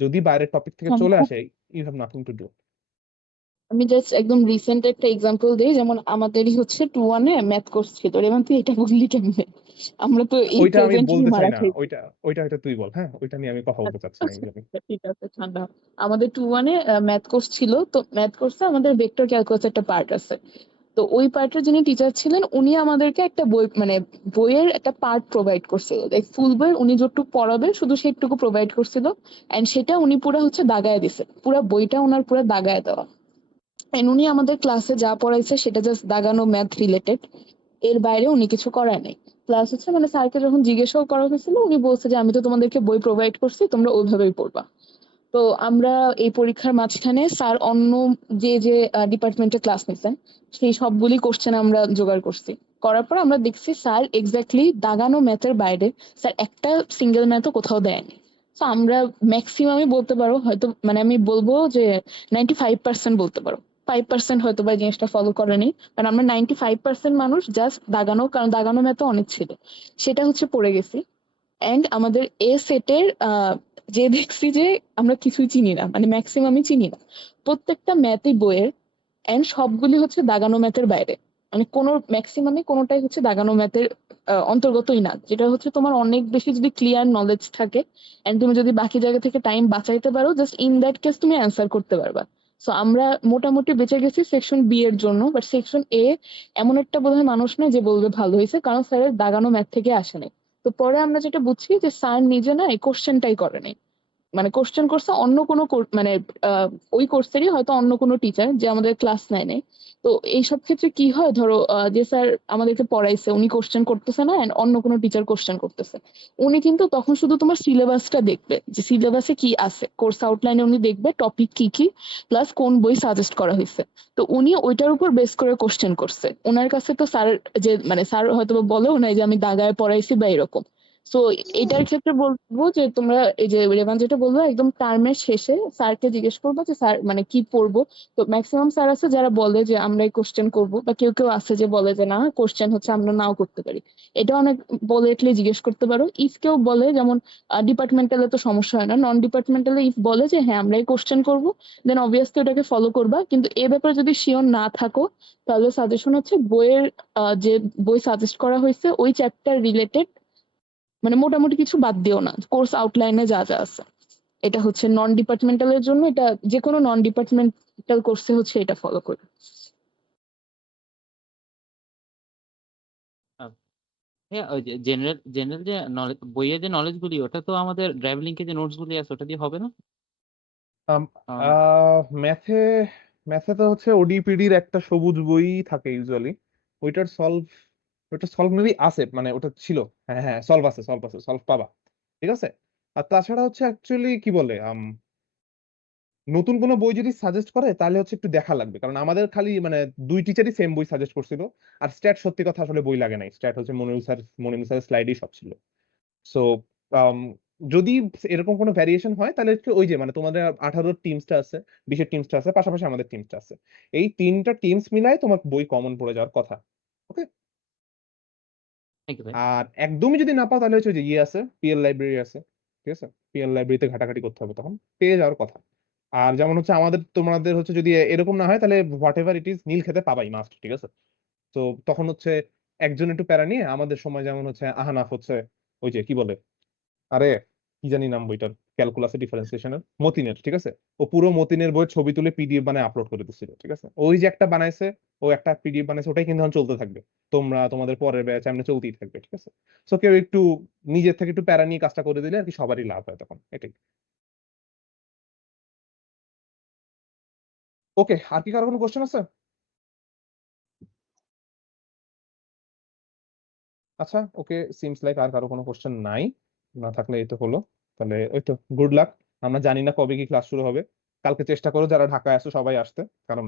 যদি বাইরের টপিক থেকে চলে আসে, you have nothing to do. আমি জাস্ট একদম রিসেন্ট একটা এক্সাম্পল দিই, যেমন আমাদেরই হচ্ছে 2-1 ম্যাথ কোর্স ছিল, এবার তুই এটা বললি কেমনে? আমরা তো এই ওইটা আমি প্রেজেন্টলি বলতে চাই মারা না, খাই। ওইটা ওইটা হয়তো তুই বল, হ্যাঁ ওইটা নিয়ে আমি কথা বলতে চাচ্ছি না একদমই। ঠিক আছে, ঠান্ডা হ। আমাদের 2-1 ম্যাথ কোর্স ছিল, তো ম্যাথ কোর্সে আমাদের ভেক্টর ক্যালকুলাস একটা পার্ট আছে। তো ওই পার্টের যিনি টিচার ছিলেন উনি আমাদেরকে একটা বই মানে বইয়ের একটা পার্ট প্রোভাইড করছিল, লাইক ফুল বই উনি যতটুকু পড়াবে শুধু সেইটুকু প্রোভাইড করছিল। এন্ড সেটা উনি পুরো হচ্ছে দাগায় দিছে, পুরো বইটা ওনার পুরো দাগায় দেওয়া। এন্ড উনি আমাদের ক্লাসে যা পড়াইছে সেটা জাস্ট দাগানো ম্যাথ রিলেটেড, এর বাইরে উনি কিছু করায় নাই। প্লাস হচ্ছে মানে স্যারকে যখন জিজ্ঞেসাও করা হয়েছিল উনি বলছে যে আমি তো তোমাদেরকে বই প্রোভাইড করছি, তোমরা ওইভাবেই পড়বা। তো আমরা এই পরীক্ষার মাঝখানে স্যার অন্য যে যে ডিপার্টমেন্টে ক্লাস নিছেন সেই সবগুলি কোশ্চেন আমরা জোগাড় করছি। করার পর আমরা দেখছি স্যার এক্স্যাক্টলি দাগানো ম্যাথের বাইরে স্যার একটা সিঙ্গেল ম্যাথও কোথাও দেয়নি। তো আমরা ম্যাক্সিমামই বলতে পারো হয়তো মানে আমি বলবো যে 95% বলতে পারো, 5% হয়তো বা এই জিনিসটা ফলো করেনি। কারণ আমরা 95% মানুষ জাস্ট দাগানো, কারণ দাগানো ম্যাথও অনেক ছিল, সেটা হচ্ছে পড়ে গেছি। এন্ড আমাদের এ সেটের যে দেখছি যে আমরা কিছুই চিনি না, মানে ম্যাক্সিমামই চিনি না প্রত্যেকটা ম্যাথই বইয়ের। এন্ড সবগুলি হচ্ছে দাগানো ম্যাথের বাইরে, মানে কোনো ম্যাক্সিমামই কোনোটাই হচ্ছে দাগানো ম্যাথের অন্তর্গতই না, যেটা হচ্ছে তোমার অনেক বেশি যদি ক্লিয়ার নলেজ থাকে এন্ড তুমি যদি বাকি জায়গা থেকে টাইম বাঁচাইতে পারো, জাস্ট ইন দ্যাট কেস তুমি অ্যান্সার করতে পারবা। সো আমরা মোটামুটি বেঁচে গেছি সেকশন বি এর জন্য, বাট সেকশন এ এমন একটা বোধহয় মানুষ নেই যে বলবে ভালো হয়েছে, কারণ স্যারের দাগানো ম্যাথ থেকে আসে নাই। তো পরে আমরা যেটা বুঝছি যে স্যার নিজে না এই কোশ্চেনটাই করে নাই, মানে কোশ্চেন করছে অন্য কোনো মানে আহ, ওই কোর্সেরই হয়তো অন্য কোনো টিচার যে আমাদের ক্লাস নেয় নাই। তো এইসব ক্ষেত্রে কি হয়, ধরো যে স্যার আমাদেরকে পড়াইছে উনি কোশ্চেন করতেছে না and অন্য কোনো টিচার কোশ্চেন করতেছে, উনি কিন্তু তখন শুধু তোমার সিলেবাসটা দেখবে যে সিলেবাসে কি আছে, কোর্স আউটলাইনে উনি দেখবে টপিক কি কি প্লাস কোন বই সাজেস্ট করা হয়েছে। তো উনি ওইটার উপর বেস করে কোশ্চেন করছে, ওনার কাছে তো স্যার যে মানে স্যার হয়তো বলেও নাই যে আমি দাগায় পড়াইছি বা এরকম। সো এটার ক্ষেত্রে বলবো যে তোমরা এই যে রেবান যেটা বলবো একদম টার্মের শেষে স্যারকে জিজ্ঞেস করবো যে স্যার মানে কি পড়বো। তো ম্যাক্সিমাম স্যার আছে যারা বলে যে আমরা এই কোশ্চেন করবো, বা কেউ কেউ আছে যে বলে যে না কোশ্চেন হচ্ছে আমরা নাও করতে পারি। এটা অনেক বলেটলি জিজ্ঞেস করতে পারো। ইফ কেউ বলে যেমন ডিপার্টমেন্টালে তো সমস্যা হয় না, নন ডিপার্টমেন্টালে ইফ বলে যে হ্যাঁ আমরা এই কোশ্চেন করবো, দেন অবভিয়াসলি ওটাকে ফলো করবা। কিন্তু এ ব্যাপারে যদি শিওর না থাকো তাহলে সাজেশন হচ্ছে বইয়ের যে বই সাজেস্ট করা হয়েছে ওই চ্যাপ্টার রিলেটেড, মানে মোটামুটি কিছু বাদ দিও না, কোর্স আউটলাইনে যা যা আছে। এটা হচ্ছে নন ডিপার্টমেন্টালের জন্য, এটা যে কোনো নন ডিপার্টমেন্টাল কোর্সে হচ্ছে এটা ফলো করবে। আহ, হ্যাঁ, ওই যে জেনারেল জেনারেল যে নলেজ বইয়ের যে নলেজ গুলি ওটা তো আমাদের ড্রাইভ লিঙ্কে যে নোটস গুলি আছে ওটা দিয়ে হবে না? আহ, ম্যাথে ম্যাথে তো হচ্ছে ওডিপিডির একটা সবুজ বই থাকে ইউজুয়ালি, ওইটার সলভ ওটা সলভ মেবি আছে, মানে ওটা ছিল। হ্যাঁ হ্যাঁ, সলভ আছে, সলভ পাবা। ঠিক আছে। আর তাছাড়া হচ্ছে অ্যাকচুয়ালি কি বলে, নতুন কোনো বই যদি সাজেস্ট করে তাহলে হচ্ছে একটু দেখা লাগবে, কারণ আমাদের খালি মানে দুই টিচারই সেম বই সাজেস্ট করছিল। আর স্ট্যাট সত্যি কথা আসলে বই লাগে নাই, স্ট্যাট হচ্ছে মনিরুল স্যার স্লাইডই সব ছিল। সো যদি এরকম কোনো ভ্যারিয়েশন হয় তাহলে হচ্ছে ওই যে মানে তোমাদের 18 টিমসটা আছে, 20 টিমসটা আছে, পাশাপাশি আমাদের টিমসটা আছে, এই তিনটা টিমস মিলাই তোমার বই কমন পড়ে যাওয়ার কথা। ওকে। থ্যাংক ইউ ভাই। আর একদমই যদি না পাও তাহলে হচ্ছে ওই যে ইয়ে আছে, পিএল লাইব্রেরি আছে। ঠিক আছে, পিএল লাইব্রেরিতে ঘাটাঘাটি করতে হবে, তখন পেয়ে যাওয়ার কথা। আর যেমন হচ্ছে আমাদের তোমাদের হচ্ছে যদি এরকম না হয় তাহলে হোয়াট এভার ইট ইজ নীল খেতে পাবাই মাস্ট। ঠিক আছে। তো তখন হচ্ছে একজন একটু প্যারা নিয়ে, আমাদের সময় যেমন হচ্ছে আহনাফ হচ্ছে ওই যে কি বলে, আরে কি জানি নাম বইটার, ক্যালকুলাসের ডিফারেন্সিয়েশনের, মতিনের। ঠিক আছে। ও পুরো মতিনের বই ছবি তুলে পিডিএফ বানায় আপলোড করে দিচ্ছিল। ঠিক আছে। ওই যে একটা বানাইছে, ও একটা পিডিএফ বানাইছে, ওটাই কিন্তু এখন চলতে থাকবে। তোমরা তোমাদের পরের ব্যাচ এমনি চলতেই থাকবে। ঠিক আছে। সো কেউ একটু নিজের থেকে একটু প্যারা নিয়ে কাজটা করে দিলে আর কি সবারই লাভ হয় তখন, এটাই। ওকে, আর কি কারো কোনো কোশ্চেন আছে? আচ্ছা ওকে, সিমস লাইক আর কারো কোনো কোশ্চেন নাই। না থাকলে এই তো হলো। তাহলে ওই তো, গুড লাক। আমরা জানি না কবে কি ক্লাস শুরু হবে। কালকে চেষ্টা করো যারা ঢাকায় আসো সবাই আসতে, কারণ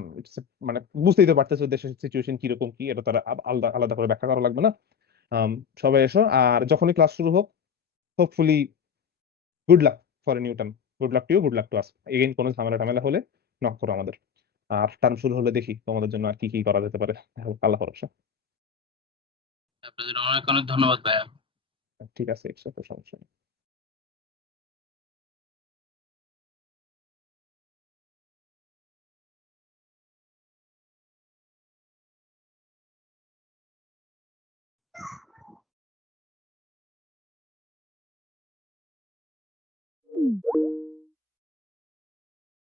মানে বুঝতেই তো পারতেছো দেশের সিচুয়েশন কিরকম কি, এটা তারা আলাদা আলাদা করে ব্যাখ্যা করা লাগবে না। সবাই এসো, আর যখনই ক্লাস শুরু হোক, hopefully good luck for a new term. Good luck to you, good luck to us. Again কোনো ঝামেলা টামেলা হলে নক করো আমাদের। আর টার্ম শুরু হলে দেখি তোমাদের জন্য আর কি কি করা যেতে পারে। আল্লাহ ভরসা। আপনাদের অনেক অনেক ধন্যবাদ ভাইয়া। ঠিক আছে, সমস্যা নেই।